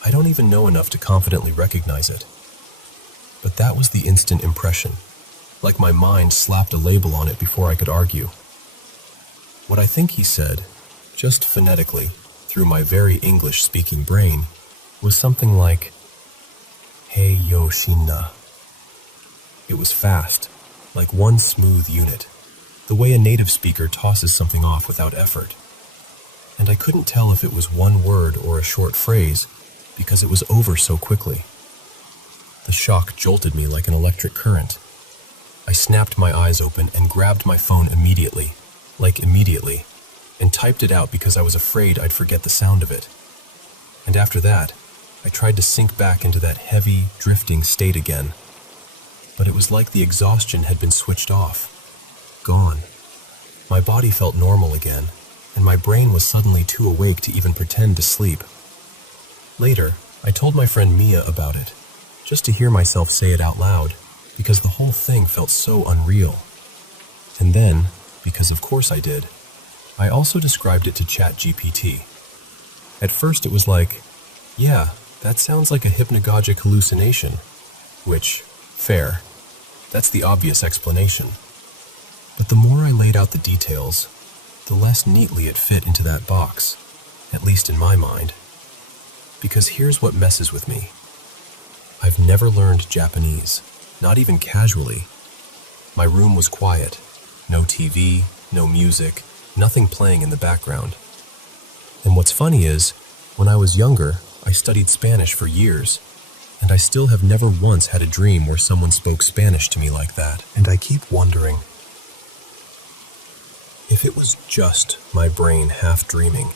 I don't even know enough to confidently recognize it. But that was the instant impression, like my mind slapped a label on it before I could argue. What I think he said, just phonetically, through my very English-speaking brain, was something like, "Hey yo shinna." It was fast, like one smooth unit, the way a native speaker tosses something off without effort. And I couldn't tell if it was one word or a short phrase, because it was over so quickly. The shock jolted me like an electric current. I snapped my eyes open and grabbed my phone immediately, and typed it out because I was afraid I'd forget the sound of it. And after that, I tried to sink back into that heavy, drifting state again. But it was like the exhaustion had been switched off. Gone. My body felt normal again, and my brain was suddenly too awake to even pretend to sleep. Later, I told my friend Mia about it, just to hear myself say it out loud, because the whole thing felt so unreal. And then, because of course I did, I also described it to ChatGPT. At first it was like, yeah, that sounds like a hypnagogic hallucination, which, fair, that's the obvious explanation. But the more I laid out the details, the less neatly it fit into that box, at least in my mind. Because here's what messes with me. I've never learned Japanese, not even casually. My room was quiet, no TV, no music, nothing playing in the background. And what's funny is, when I was younger, I studied Spanish for years, and I still have never once had a dream where someone spoke Spanish to me like that. And I keep wondering, if it was just my brain half dreaming,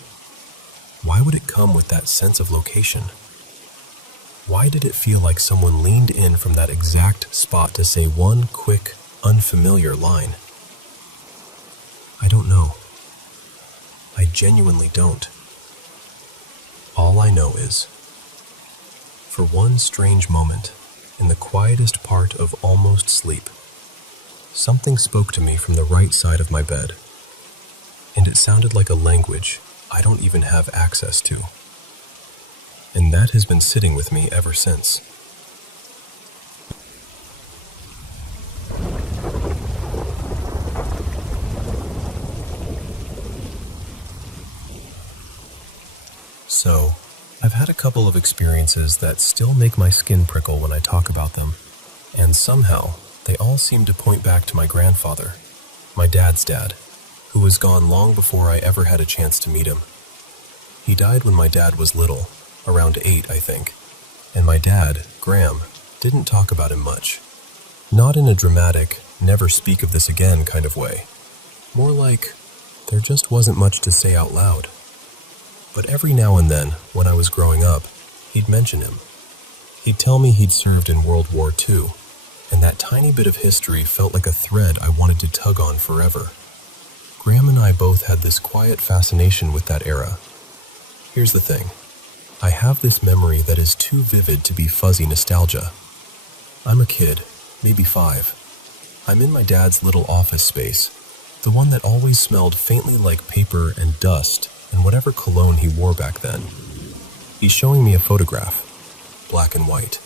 why would it come with that sense of location? Why did it feel like someone leaned in from that exact spot to say one quick, unfamiliar line? I don't know. I genuinely don't. All I know is, for one strange moment, in the quietest part of almost sleep, something spoke to me from the right side of my bed, and it sounded like a language I don't even have access to. and that has been sitting with me ever since. So, I've had a couple of experiences that still make my skin prickle when I talk about them, and somehow they all seem to point back to my grandfather, my dad's dad, who was gone long before I ever had a chance to meet him. He died when my dad was little, around 8, I think, and my dad, Graham, didn't talk about him much. Not in a dramatic, never speak of this again kind of way. More like, there just wasn't much to say out loud. But every now and then, when I was growing up, he'd mention him. He'd tell me he'd served in World War II, and that tiny bit of history felt like a thread I wanted to tug on forever. Graham and I both had this quiet fascination with that era. Here's the thing. I have this memory that is too vivid to be fuzzy nostalgia. I'm a kid, maybe 5. I'm in my dad's little office space, the one that always smelled faintly like paper and dust and whatever cologne he wore back then. He's showing me a photograph, black and white.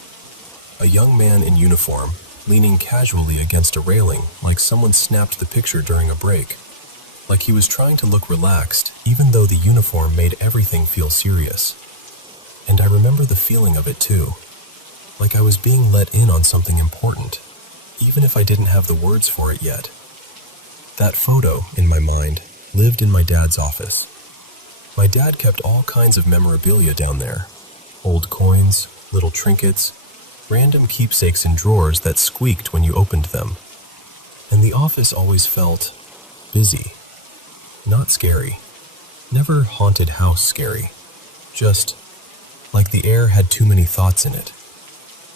A young man in uniform, leaning casually against a railing like someone snapped the picture during a break. Like he was trying to look relaxed, even though the uniform made everything feel serious. And I remember the feeling of it too, like I was being let in on something important, even if I didn't have the words for it yet. That photo, in my mind, lived in my dad's office. My dad kept all kinds of memorabilia down there. Old coins, little trinkets, random keepsakes in drawers that squeaked when you opened them. And the office always felt busy. Not scary. Never haunted house scary. Just like the air had too many thoughts in it.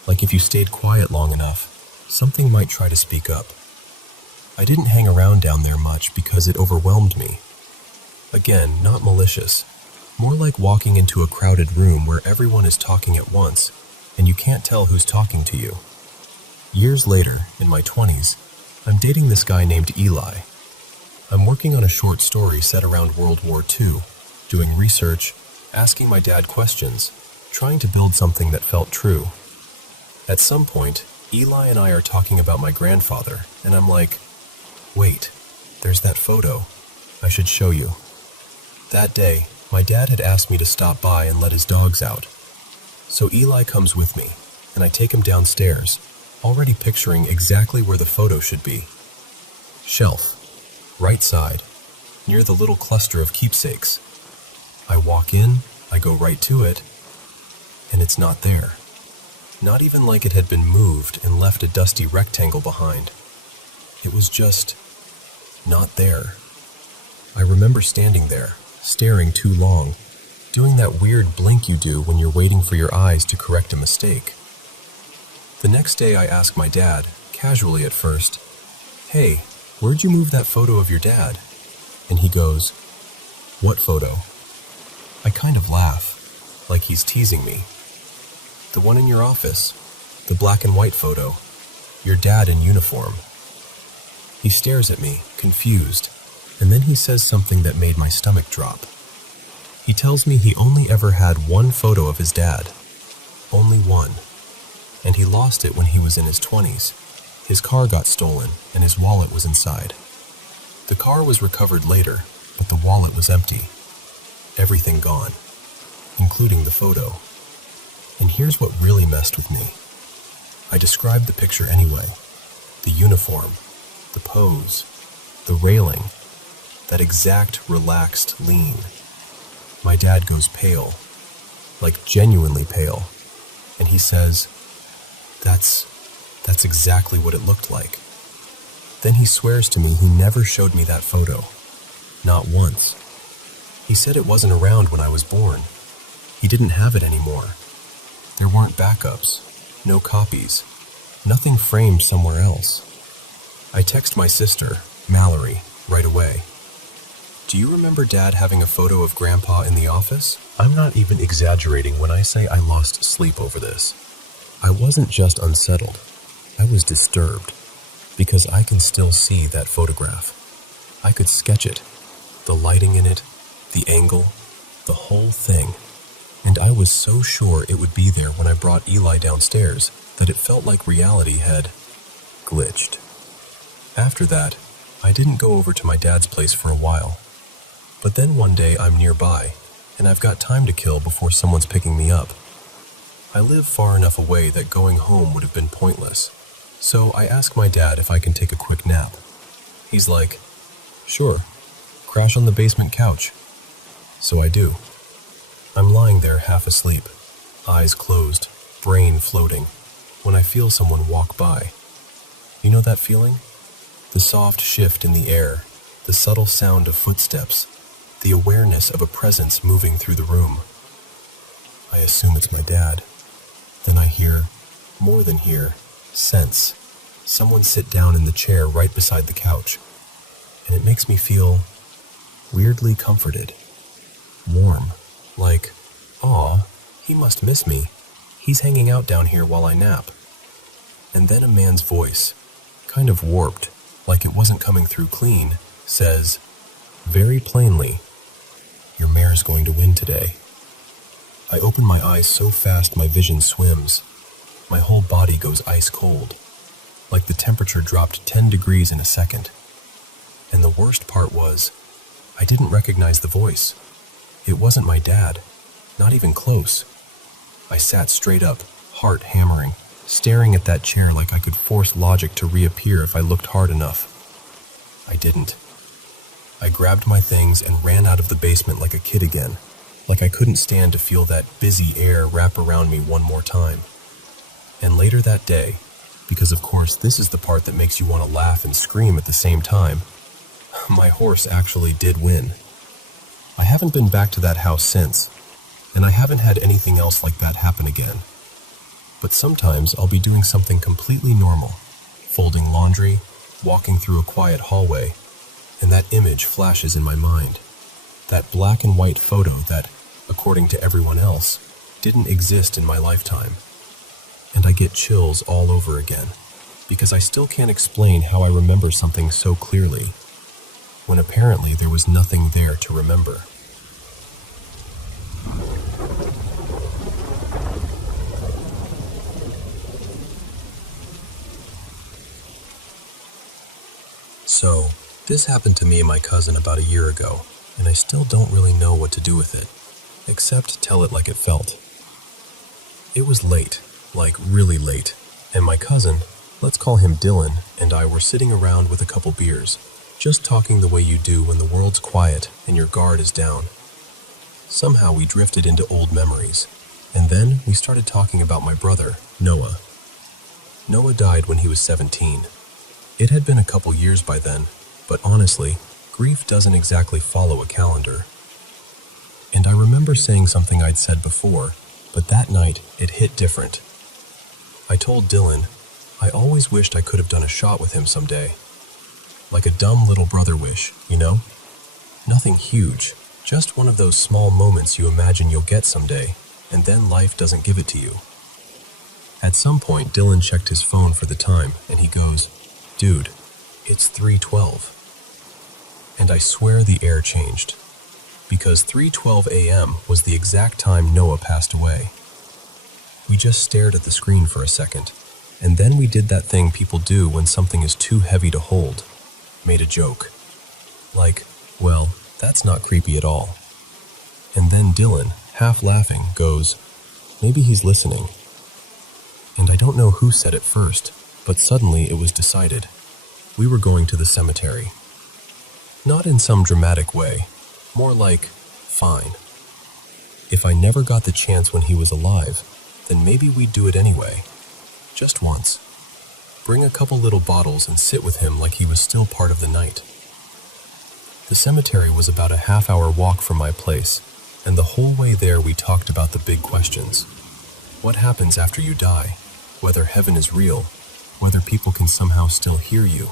Like if you stayed quiet long enough, something might try to speak up. I didn't hang around down there much because it overwhelmed me. Again, not malicious. More like walking into a crowded room where everyone is talking at once, and you can't tell who's talking to you. Years later, in my 20s, I'm dating this guy named Eli. I'm working on a short story set around World War II, doing research, asking my dad questions, trying to build something that felt true. At some point, Eli and I are talking about my grandfather, and I'm like, wait, there's that photo. I should show you. That day, my dad had asked me to stop by and let his dogs out. So Eli comes with me, and I take him downstairs, already picturing exactly where the photo should be. Shelf, right side, near the little cluster of keepsakes. I walk in, I go right to it, and it's not there. Not even like it had been moved and left a dusty rectangle behind. It was just not there. I remember standing there, staring too long, doing that weird blink you do when you're waiting for your eyes to correct a mistake. The next day I ask my dad, casually at first, "Hey, where'd you move that photo of your dad?" And he goes, "What photo?" I kind of laugh, like he's teasing me. "The one in your office, the black and white photo, your dad in uniform." He stares at me, confused, and then he says something that made my stomach drop. He tells me he only ever had one photo of his dad. Only one. And he lost it when he was in his 20s. His car got stolen, and his wallet was inside. The car was recovered later, but the wallet was empty. Everything gone, including the photo. And here's what really messed with me. I described the picture anyway. The uniform, the pose, the railing, that exact relaxed lean. My dad goes pale, like genuinely pale, and he says, That's exactly what it looked like. Then he swears to me he never showed me that photo. Not once. He said it wasn't around when I was born. He didn't have it anymore. There weren't backups, no copies, nothing framed somewhere else. I text my sister, Mallory, right away. "Do you remember Dad having a photo of Grandpa in the office?" I'm not even exaggerating when I say I lost sleep over this. I wasn't just unsettled. I was disturbed, because I can still see that photograph. I could sketch it, the lighting in it, the angle, the whole thing. And I was so sure it would be there when I brought Eli downstairs that it felt like reality had glitched. After that, I didn't go over to my dad's place for a while. But then one day I'm nearby, and I've got time to kill before someone's picking me up. I live far enough away that going home would have been pointless, so I ask my dad if I can take a quick nap. He's like, "Sure, crash on the basement couch." So I do. I'm lying there half asleep, eyes closed, brain floating, when I feel someone walk by. You know that feeling? The soft shift in the air, the subtle sound of footsteps, the awareness of a presence moving through the room. I assume it's my dad. Then I hear, more than hear, sense, someone sit down in the chair right beside the couch, and it makes me feel weirdly comforted, warm, like, "Aw, he must miss me. He's hanging out down here while I nap." And then a man's voice, kind of warped, like it wasn't coming through clean, says, very plainly, "Your mare's going to win today." I open my eyes so fast my vision swims. My whole body goes ice cold, like the temperature dropped 10 degrees in a second. And the worst part was, I didn't recognize the voice. It wasn't my dad, not even close. I sat straight up, heart hammering, staring at that chair like I could force logic to reappear if I looked hard enough. I didn't. I grabbed my things and ran out of the basement like a kid again, like I couldn't stand to feel that busy air wrap around me one more time. And later that day, because of course this is the part that makes you want to laugh and scream at the same time, my horse actually did win. I haven't been back to that house since, and I haven't had anything else like that happen again. But sometimes I'll be doing something completely normal, folding laundry, walking through a quiet hallway, and that image flashes in my mind. That black and white photo that, according to everyone else, didn't exist in my lifetime. And I get chills all over again, because I still can't explain how I remember something so clearly, when apparently there was nothing there to remember. So, this happened to me and my cousin about a year ago, and I still don't really know what to do with it, except tell it like it felt. It was late, like really late, and my cousin, let's call him Dylan, and I were sitting around with a couple beers, just talking the way you do when the world's quiet and your guard is down. Somehow we drifted into old memories, and then we started talking about my brother, Noah. Noah died when he was 17. It had been a couple years by then, but honestly, grief doesn't exactly follow a calendar. And I remember saying something I'd said before, but that night it hit different. I told Dylan, I always wished I could have done a shot with him someday. Like a dumb little brother wish, you know? Nothing huge, just one of those small moments you imagine you'll get someday, and then life doesn't give it to you. At some point, Dylan checked his phone for the time, and he goes, "Dude, it's 3:12. And I swear the air changed, because 3:12 a.m. was the exact time Noah passed away. We just stared at the screen for a second, and then we did that thing people do when something is too heavy to hold. Made a joke. Like, well, that's not creepy at all. And then Dylan, half laughing, goes, "Maybe he's listening." And I don't know who said it first, but suddenly it was decided. We were going to the cemetery. Not in some dramatic way, more like, fine. If I never got the chance when he was alive, then maybe we'd do it anyway. Just once. Bring a couple little bottles and sit with him like he was still part of the night. The cemetery was about a half-hour walk from my place, and the whole way there we talked about the big questions. What happens after you die? Whether heaven is real, whether people can somehow still hear you.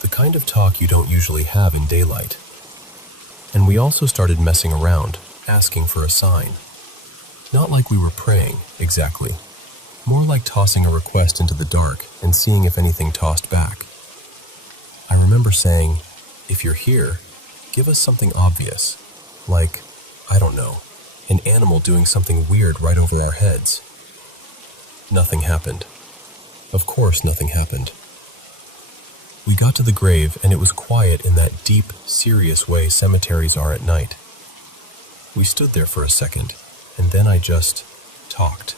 The kind of talk you don't usually have in daylight. And we also started messing around, asking for a sign. Not like we were praying, exactly. More like tossing a request into the dark and seeing if anything tossed back. I remember saying, if you're here, give us something obvious. Like, I don't know, an animal doing something weird right over our heads. Nothing happened. Of course, nothing happened. We got to the grave, and it was quiet in that deep, serious way cemeteries are at night. We stood there for a second, and then I just talked.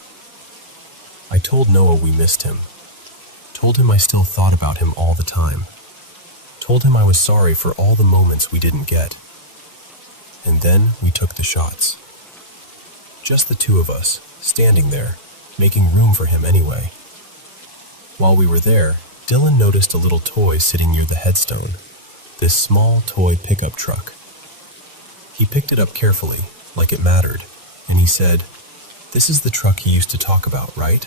I told Noah we missed him. Told him I still thought about him all the time. Told him I was sorry for all the moments we didn't get. And then we took the shots. Just the two of us, standing there, making room for him anyway. While we were there, Dylan noticed a little toy sitting near the headstone, this small toy pickup truck. He picked it up carefully, like it mattered, and he said, "This is the truck he used to talk about, right?"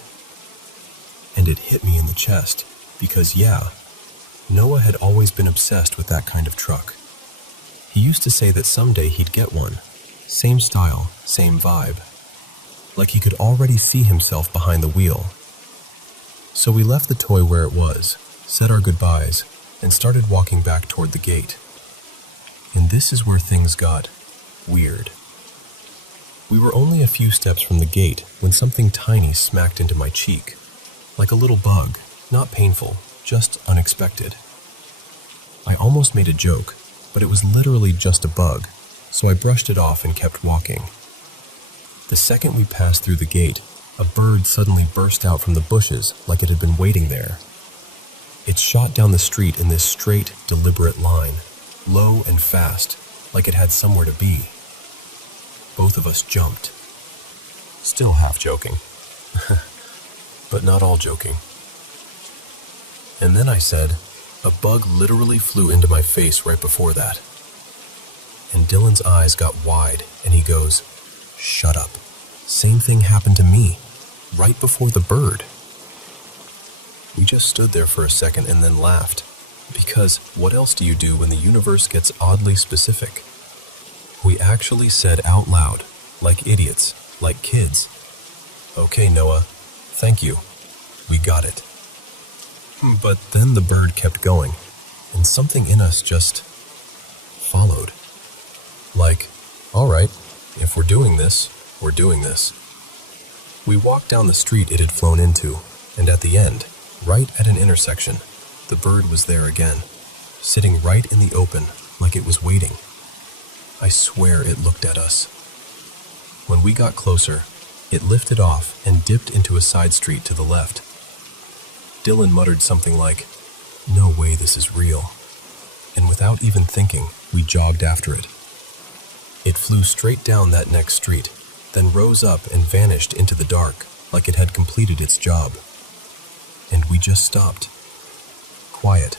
And it hit me in the chest, because Noah had always been obsessed with that kind of truck. He used to say that someday he'd get one. Same style, same vibe. Like he could already see himself behind the wheel. So we left the toy where it was, said our goodbyes, and started walking back toward the gate. And this is where things got weird. We were only a few steps from the gate when something tiny smacked into my cheek. Like a little bug, not painful, just unexpected. I almost made a joke, but it was literally just a bug, so I brushed it off and kept walking. The second we passed through the gate, a bird suddenly burst out from the bushes like it had been waiting there. It shot down the street in this straight, deliberate line, low and fast, like it had somewhere to be. Both of us jumped. Still half joking. But not all joking. And then I said, "A bug literally flew into my face right before that." And Dylan's eyes got wide, and he goes, "Shut up. Same thing happened to me, right before the bird." We just stood there for a second and then laughed, because what else do you do when the universe gets oddly specific? We actually said out loud, like idiots, like kids, "Okay, Noah, thank you. We got it." But then the bird kept going, and something in us just followed. Like, all right, if we're doing this, we're doing this. We walked down the street it had flown into, and at the end, right at an intersection, the bird was there again, sitting right in the open like it was waiting. I swear it looked at us. When we got closer, it lifted off and dipped into a side street to the left. Dylan muttered something like, "No way this is real." And without even thinking, we jogged after it. It flew straight down that next street, then rose up and vanished into the dark like it had completed its job. And we just stopped. Quiet.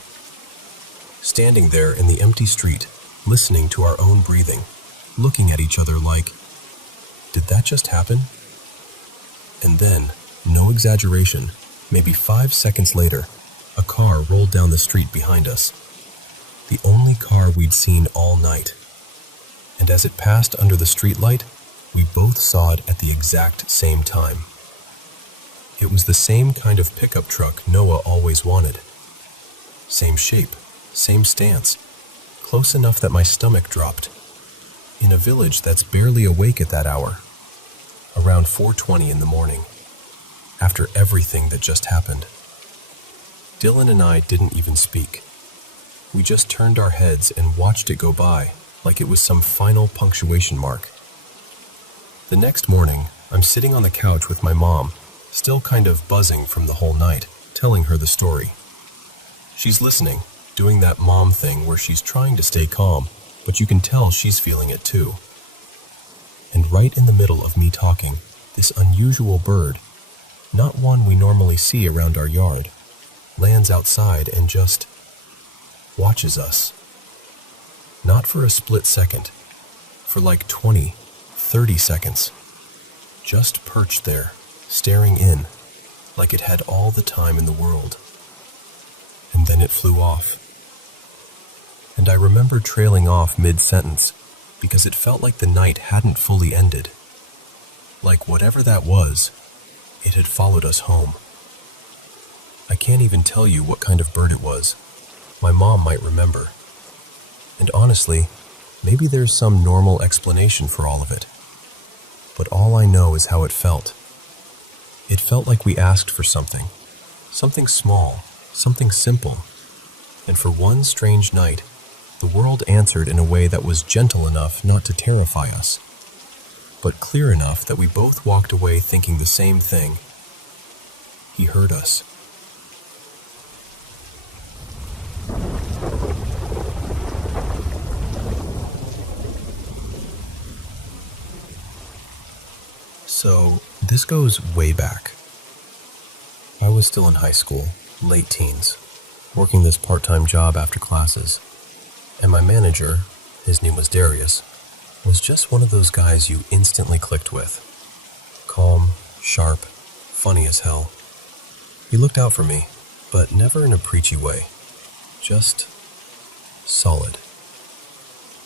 Standing there in the empty street, listening to our own breathing, looking at each other like, did that just happen? And then, no exaggeration, maybe 5 seconds later, a car rolled down the street behind us. The only car we'd seen all night. And as it passed under the streetlight, we both saw it at the exact same time. It was the same kind of pickup truck Noah always wanted. Same shape, same stance, close enough that my stomach dropped. In a village that's barely awake at that hour, around 4:20 in the morning, after everything that just happened. Dylan and I didn't even speak. We just turned our heads and watched it go by like it was some final punctuation mark. The next morning, I'm sitting on the couch with my mom, still kind of buzzing from the whole night, telling her the story. She's listening, doing that mom thing where she's trying to stay calm, but you can tell she's feeling it too. And right in the middle of me talking, this unusual bird, not one we normally see around our yard, lands outside and just watches us. Not for a split second, for like 20, 30 seconds. Just perched there, staring in, like it had all the time in the world. And then it flew off. And I remember trailing off mid-sentence, because it felt like the night hadn't fully ended. Like whatever that was, it had followed us home. I can't even tell you what kind of bird it was. My mom might remember. And honestly, maybe there's some normal explanation for all of it. but all I know is how it felt. It felt like we asked for something small, something simple, and for one strange night, the world answered in a way that was gentle enough not to terrify us, but clear enough that we both walked away thinking the same thing. He heard us. So, this goes way back. I was still in high school, late teens, working this part-time job after classes, and my manager, his name was Darius, was just one of those guys you instantly clicked with. Calm, sharp, funny as hell. He looked out for me, but never in a preachy way. Just solid.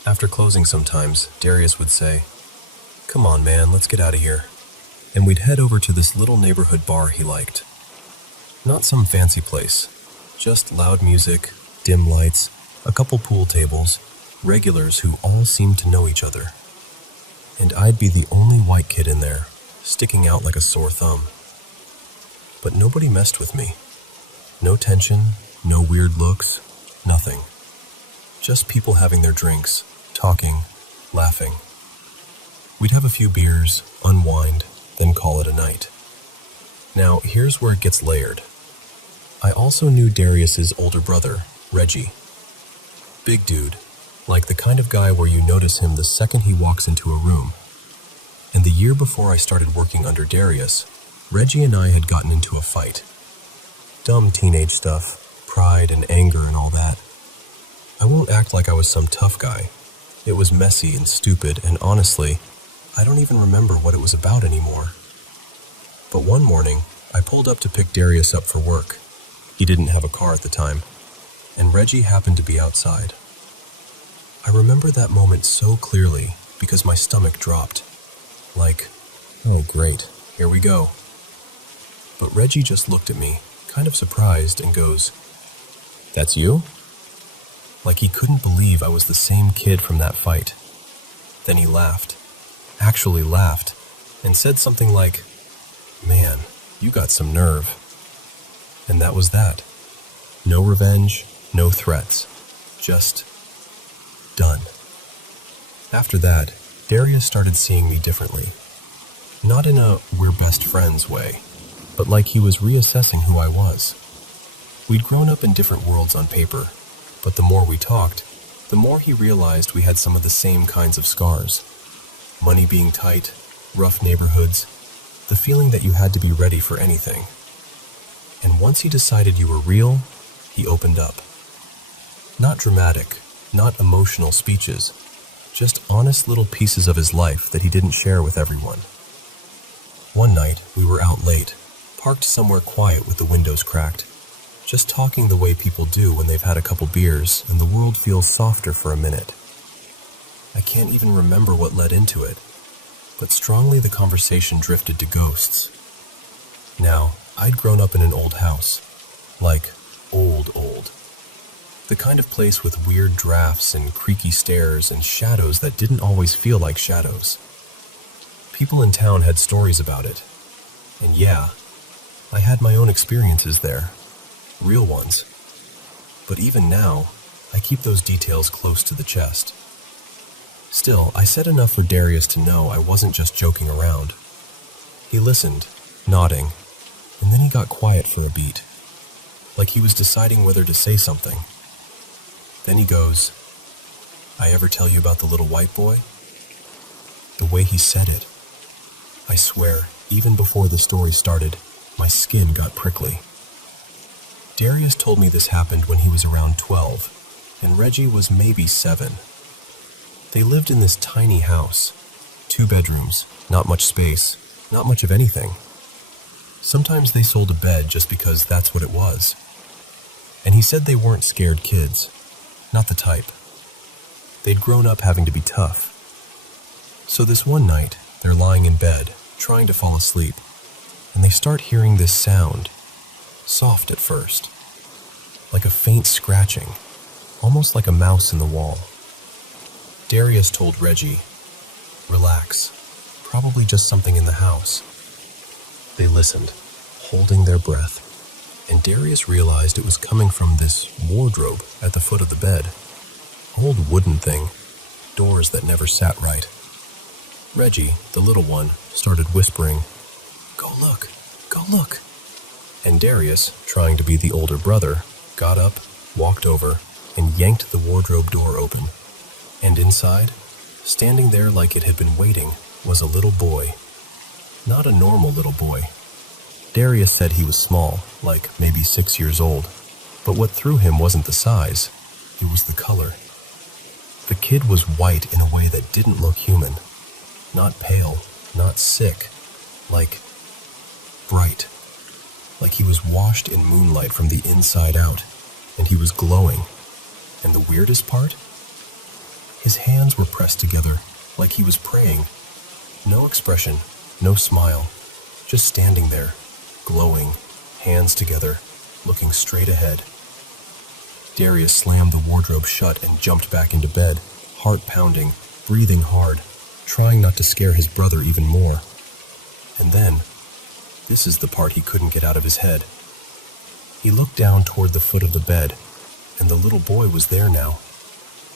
After closing sometimes, Darius would say, "Come on, man, let's get out of here." And we'd head over to this little neighborhood bar he liked. Not some fancy place, just loud music, dim lights, a couple pool tables, regulars who all seemed to know each other. And I'd be the only white kid in there, sticking out like a sore thumb. But nobody messed with me. No tension, no weird looks, nothing. Just people having their drinks, talking, laughing. We'd have a few beers, unwind, then call it a night. Now, here's where it gets layered. I also knew Darius's older brother, Reggie. Big dude, like the kind of guy where you notice him the second he walks into a room. And the year before I started working under Darius, Reggie and I had gotten into a fight. Dumb teenage stuff, pride and anger and all that. I won't act like I was some tough guy. It was messy and stupid, and honestly, I don't even remember what it was about anymore. But one morning, I pulled up to pick Darius up for work. He didn't have a car at the time, and Reggie happened to be outside. I remember that moment so clearly because my stomach dropped. Like, oh great, here we go. But Reggie just looked at me, kind of surprised, and goes, "That's you?" Like he couldn't believe I was the same kid from that fight. Then he laughed, actually laughed, and said something like, "Man, you got some nerve." And that was that. No revenge, no threats, just done. After that, Darius started seeing me differently. Not in a we're best friends way, but like he was reassessing who I was. We'd grown up in different worlds on paper, but the more we talked, the more he realized we had some of the same kinds of scars. Money being tight, rough neighborhoods, the feeling that you had to be ready for anything. And once he decided you were real, he opened up. Not dramatic, not emotional speeches, just honest little pieces of his life that he didn't share with everyone. One night, we were out late, parked somewhere quiet with the windows cracked, just talking the way people do when they've had a couple beers and the world feels softer for a minute. I can't even remember what led into it, but strongly the conversation drifted to ghosts. Now, I'd grown up in an old house, like old. The kind of place with weird drafts and creaky stairs and shadows that didn't always feel like shadows. People in town had stories about it, and yeah, I had my own experiences there, real ones. But even now, I keep those details close to the chest. Still, I said enough for Darius to know I wasn't just joking around. He listened, nodding, and then he got quiet for a beat, like he was deciding whether to say something. Then he goes, "I ever tell you about the little white boy?" The way he said it, I swear, even before the story started, my skin got prickly. Darius told me this happened when he was around 12, and Reggie was maybe 7. They lived in this tiny house, 2 bedrooms, not much space, not much of anything. Sometimes they sold a bed just because that's what it was. And he said they weren't scared kids, not the type. They'd grown up having to be tough. So this one night, they're lying in bed, trying to fall asleep, and they start hearing this sound, soft at first, like a faint scratching, almost like a mouse in the wall. Darius told Reggie, "Relax, Probably just something in the house. They listened, holding their breath, and Darius realized it was coming from this wardrobe at the foot of the bed. Old wooden thing, doors that never sat right. Reggie, the little one, started whispering, "Go look, go look." And Darius, trying to be the older brother, got up, walked over, and yanked the wardrobe door open. And inside, standing there like it had been waiting, was a little boy. Not a normal little boy. Darius said he was small, like maybe 6 years old, but what threw him wasn't the size, it was the color. The kid was white in a way that didn't look human. Not pale, not sick, like bright. Like he was washed in moonlight from the inside out, and he was glowing. And the weirdest part? His hands were pressed together, like he was praying. No expression, no smile, just standing there, glowing, hands together, looking straight ahead. Darius slammed the wardrobe shut and jumped back into bed, heart pounding, breathing hard, trying not to scare his brother even more. And then, this is the part he couldn't get out of his head. He looked down toward the foot of the bed, and the little boy was there now,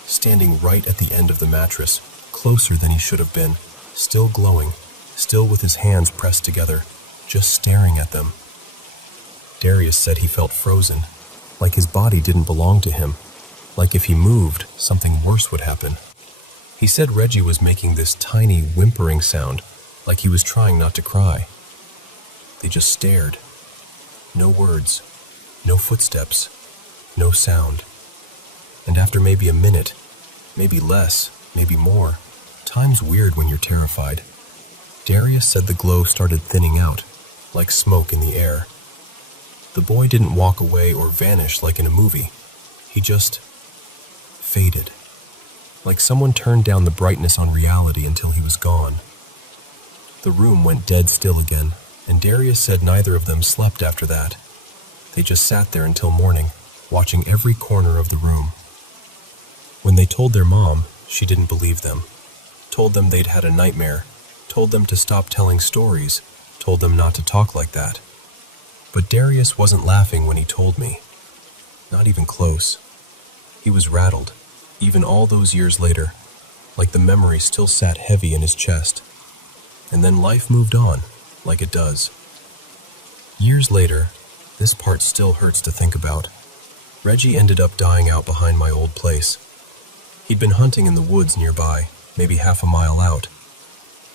standing right at the end of the mattress, closer than he should have been, still glowing, still with his hands pressed together, just staring at them. Darius said he felt frozen, like his body didn't belong to him, like if he moved, something worse would happen. He said Reggie was making this tiny whimpering sound, like he was trying not to cry. They just stared. No words, no footsteps, no sound. And after maybe a minute, maybe less, maybe more, time's weird when you're terrified, Darius said the glow started thinning out, like smoke in the air. The boy didn't walk away or vanish like in a movie. He just faded, like someone turned down the brightness on reality until he was gone. The room went dead still again, and Darius said neither of them slept after that. They just sat there until morning, watching every corner of the room. When they told their mom, she didn't believe them. Told them they'd had a nightmare, told them to stop telling stories, told them not to talk like that. But Darius wasn't laughing when he told me. Not even close. He was rattled, even all those years later, like the memory still sat heavy in his chest. And then life moved on, like it does. Years later, this part still hurts to think about. Reggie ended up dying out behind my old place. He'd been hunting in the woods nearby, maybe half a mile out.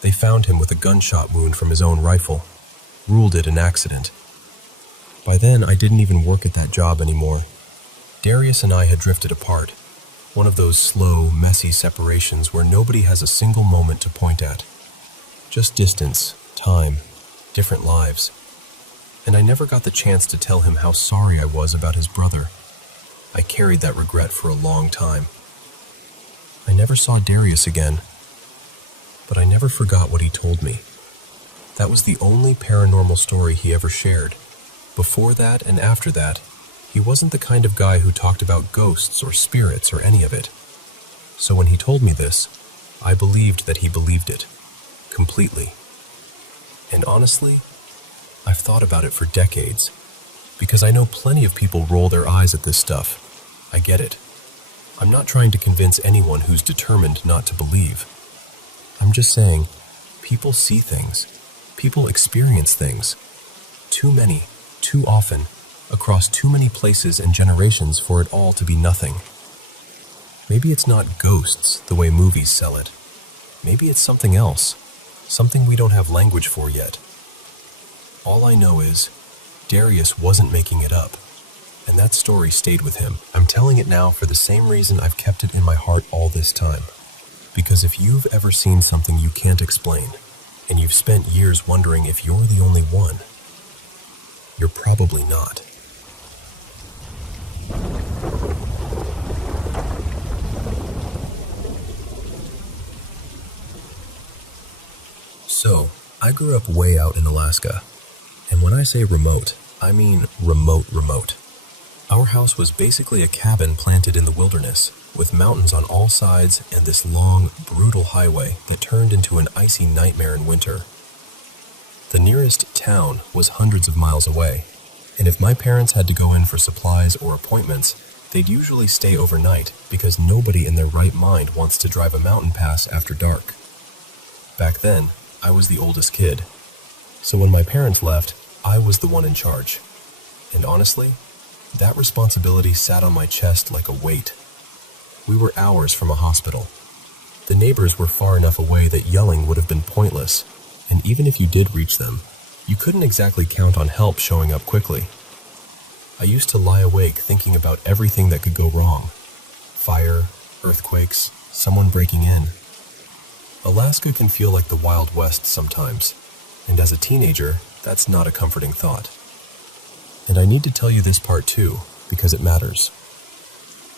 They found him with a gunshot wound from his own rifle, ruled it an accident. By then, I didn't even work at that job anymore. Darius and I had drifted apart, one of those slow, messy separations where nobody has a single moment to point at. Just distance, time, different lives. And I never got the chance to tell him how sorry I was about his brother. I carried that regret for a long time. I never saw Darius again, but I never forgot what he told me. That was the only paranormal story he ever shared. Before that and after that, he wasn't the kind of guy who talked about ghosts or spirits or any of it. So when he told me this, I believed that he believed it. Completely. And honestly, I've thought about it for decades, because I know plenty of people roll their eyes at this stuff. I get it. I'm not trying to convince anyone who's determined not to believe. I'm just saying, people see things. People experience things. Too many, too often, across too many places and generations for it all to be nothing. Maybe it's not ghosts the way movies sell it. Maybe it's something else, something we don't have language for yet. All I know is, Darius wasn't making it up, and that story stayed with him. I'm telling it now for the same reason I've kept it in my heart all this time. Because if you've ever seen something you can't explain, and you've spent years wondering if you're the only one, you're probably not. So, I grew up way out in Alaska. And when I say remote, I mean remote. Our house was basically a cabin planted in the wilderness, with mountains on all sides and this long, brutal highway that turned into an icy nightmare in winter. The nearest town was hundreds of miles away, and if my parents had to go in for supplies or appointments, they'd usually stay overnight because nobody in their right mind wants to drive a mountain pass after dark. Back then, I was the oldest kid, so when my parents left, I was the one in charge. And honestly, that responsibility sat on my chest like a weight. We were hours from a hospital. The neighbors were far enough away that yelling would have been pointless, and even if you did reach them, you couldn't exactly count on help showing up quickly. I used to lie awake thinking about everything that could go wrong. Fire, earthquakes, someone breaking in. Alaska can feel like the Wild West sometimes, and as a teenager, that's not a comforting thought. And I need to tell you this part too, because it matters.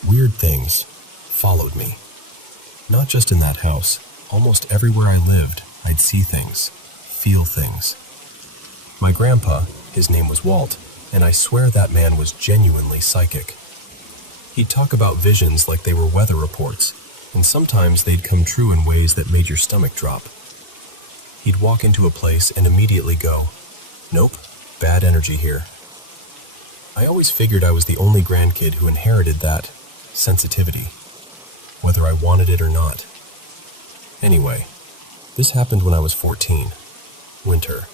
Weird things followed me. Not just in that house. Almost everywhere I lived, I'd see things, feel things. My grandpa, his name was Walt, and I swear that man was genuinely psychic. He'd talk about visions like they were weather reports, and sometimes they'd come true in ways that made your stomach drop. He'd walk into a place and immediately go, "Nope, bad energy here." I always figured I was the only grandkid who inherited that sensitivity, whether I wanted it or not. Anyway, this happened when I was 14, winter.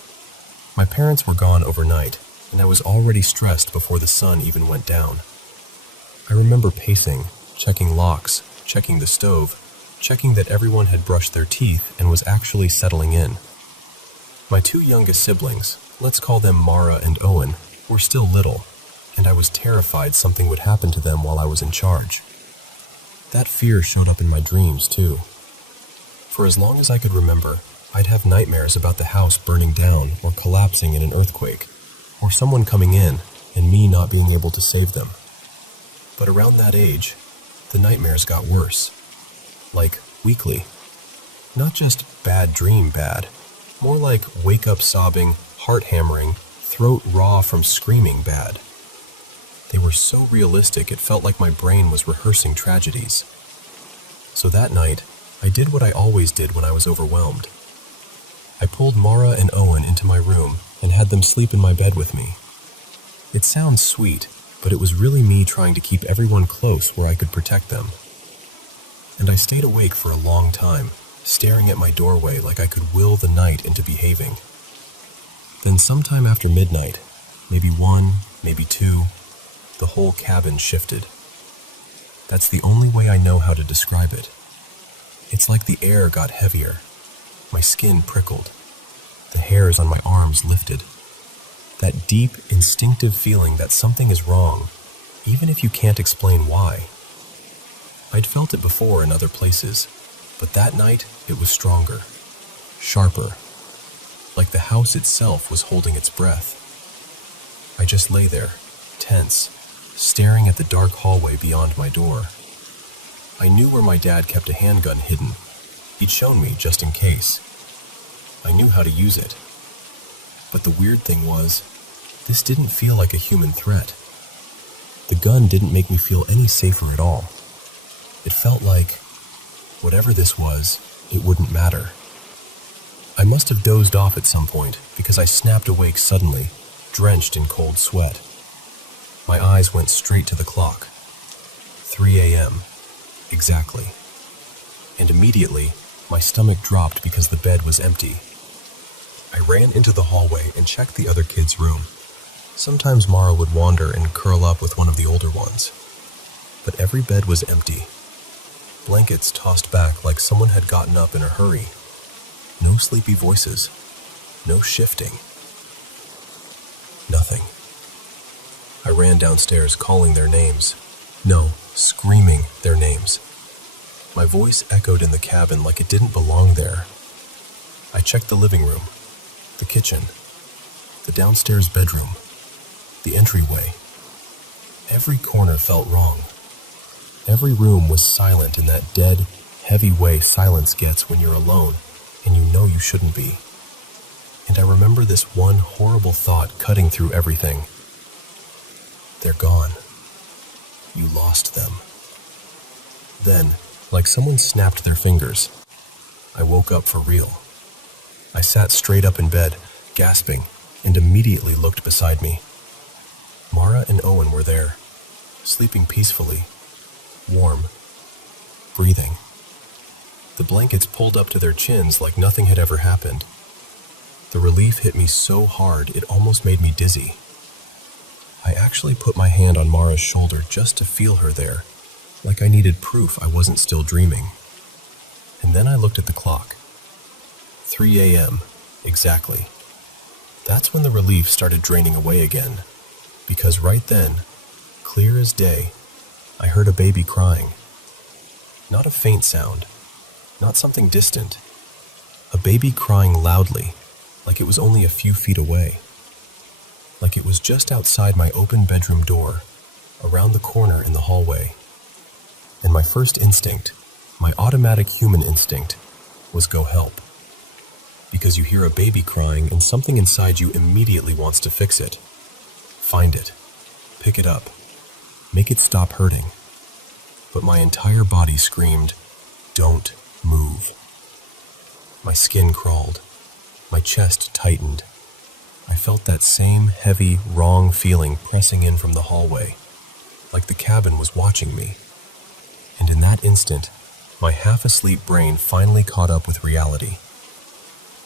My parents were gone overnight, and I was already stressed before the sun even went down. I remember pacing, checking locks, checking the stove, checking that everyone had brushed their teeth and was actually settling in. My two youngest siblings, let's call them Mara and Owen, were still little, and I was terrified something would happen to them while I was in charge. That fear showed up in my dreams, too. For as long as I could remember, I'd have nightmares about the house burning down or collapsing in an earthquake, or someone coming in and me not being able to save them. But around that age, the nightmares got worse. Like weekly. Not just bad dream bad, more like wake up sobbing, heart hammering, throat raw from screaming bad. They were so realistic it felt like my brain was rehearsing tragedies. So that night, I did what I always did when I was overwhelmed. I pulled Mara and Owen into my room and had them sleep in my bed with me. It sounds sweet, but it was really me trying to keep everyone close where I could protect them. And I stayed awake for a long time, staring at my doorway like I could will the night into behaving. Then sometime after midnight, maybe 1, maybe 2, the whole cabin shifted. That's the only way I know how to describe it. It's like the air got heavier. My skin prickled. The hairs on my arms lifted. That deep, instinctive feeling that something is wrong, even if you can't explain why. I'd felt it before in other places, but that night it was stronger, sharper, like the house itself was holding its breath. I just lay there, tense, staring at the dark hallway beyond my door. I knew where my dad kept a handgun hidden. He'd shown me just in case. I knew how to use it. But the weird thing was, this didn't feel like a human threat. The gun didn't make me feel any safer at all. It felt like, whatever this was, it wouldn't matter. I must have dozed off at some point because I snapped awake suddenly, drenched in cold sweat. My eyes went straight to the clock. 3 a.m. Exactly. And immediately, my stomach dropped because the bed was empty. I ran into the hallway and checked the other kids' room. Sometimes Mara would wander and curl up with one of the older ones. But every bed was empty. Blankets tossed back like someone had gotten up in a hurry. No sleepy voices. No shifting. Nothing. I ran downstairs calling their names. No, screaming their names. My voice echoed in the cabin like it didn't belong there. I checked the living room, the kitchen, the downstairs bedroom, the entryway. Every corner felt wrong. Every room was silent in that dead, heavy way silence gets when you're alone and you know you shouldn't be. And I remember this one horrible thought cutting through everything. They're gone. You lost them. Then, like someone snapped their fingers, I woke up for real. I sat straight up in bed, gasping, and immediately looked beside me. Mara and Owen were there, sleeping peacefully, warm, breathing. The blankets pulled up to their chins like nothing had ever happened. The relief hit me so hard it almost made me dizzy. I actually put my hand on Mara's shoulder just to feel her there, like I needed proof I wasn't still dreaming. And then I looked at the clock. 3 a.m., exactly. That's when the relief started draining away again, because right then, clear as day, I heard a baby crying. Not a faint sound, not something distant. A baby crying loudly, like it was only a few feet away. Like it was just outside my open bedroom door, around the corner in the hallway. And my first instinct, my automatic human instinct, was go help. Because you hear a baby crying and something inside you immediately wants to fix it. Find it. Pick it up. Make it stop hurting. But my entire body screamed, "Don't move." My skin crawled. My chest tightened. I felt that same heavy, wrong feeling pressing in from the hallway, like the cabin was watching me. And in that instant, my half-asleep brain finally caught up with reality.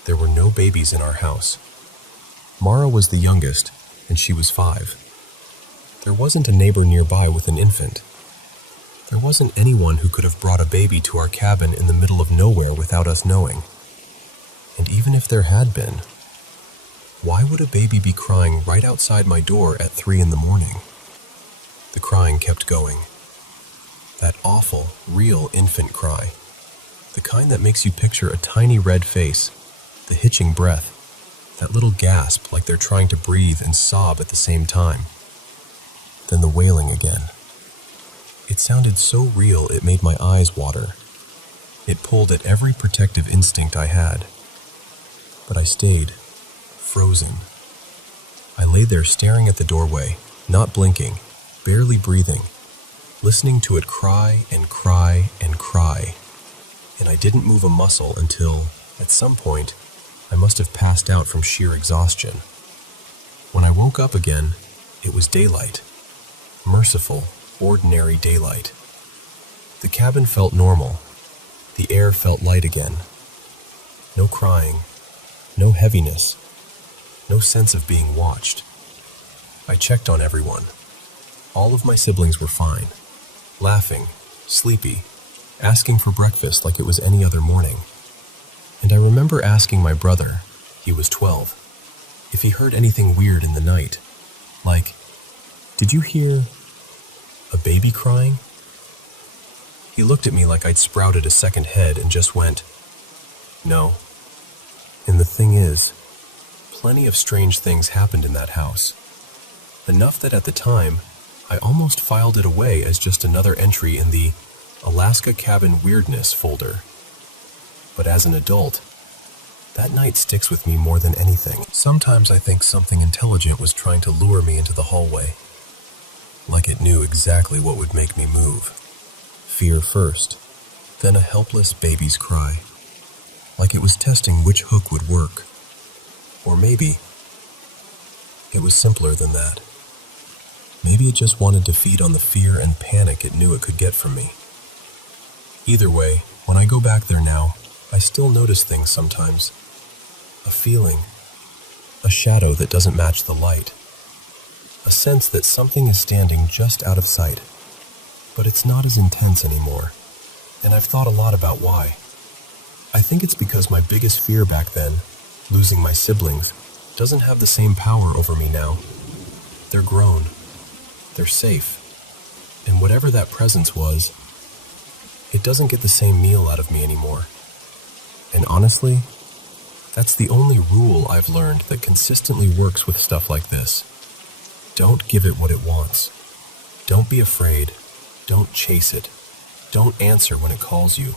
There were no babies in our house. Mara was the youngest, and she was 5. There wasn't a neighbor nearby with an infant. There wasn't anyone who could have brought a baby to our cabin in the middle of nowhere without us knowing. And even if there had been, why would a baby be crying right outside my door at 3 in the morning? The crying kept going. That awful, real infant cry. The kind that makes you picture a tiny red face, the hitching breath, that little gasp like they're trying to breathe and sob at the same time. Then the wailing again. It sounded so real it made my eyes water. It pulled at every protective instinct I had. But I stayed, frozen. I lay there staring at the doorway, not blinking, barely breathing, listening to it cry and cry and cry. And I didn't move a muscle until, at some point, I must have passed out from sheer exhaustion. When I woke up again, it was daylight. Merciful, ordinary daylight. The cabin felt normal. The air felt light again. No crying, no heaviness, no sense of being watched. I checked on everyone. All of my siblings were fine, laughing, sleepy, asking for breakfast like it was any other morning. And I remember asking my brother, he was 12, if he heard anything weird in the night. Like, "Did you hear a baby crying?" He looked at me like I'd sprouted a second head and just went, "No." And the thing is, plenty of strange things happened in that house. Enough that at the time, I almost filed it away as just another entry in the Alaska Cabin Weirdness folder. But as an adult, that night sticks with me more than anything. Sometimes I think something intelligent was trying to lure me into the hallway. Like it knew exactly what would make me move. Fear first, then a helpless baby's cry. Like it was testing which hook would work. Or maybe it was simpler than that. Maybe it just wanted to feed on the fear and panic it knew it could get from me. Either way, when I go back there now, I still notice things sometimes. A feeling, a shadow that doesn't match the light. A sense that something is standing just out of sight. But it's not as intense anymore, and I've thought a lot about why. I think it's because my biggest fear back then, losing my siblings, doesn't have the same power over me now. They're grown. They're safe. And whatever that presence was, it doesn't get the same meal out of me anymore. And honestly, that's the only rule I've learned that consistently works with stuff like this. Don't give it what it wants. Don't be afraid. Don't chase it. Don't answer when it calls you.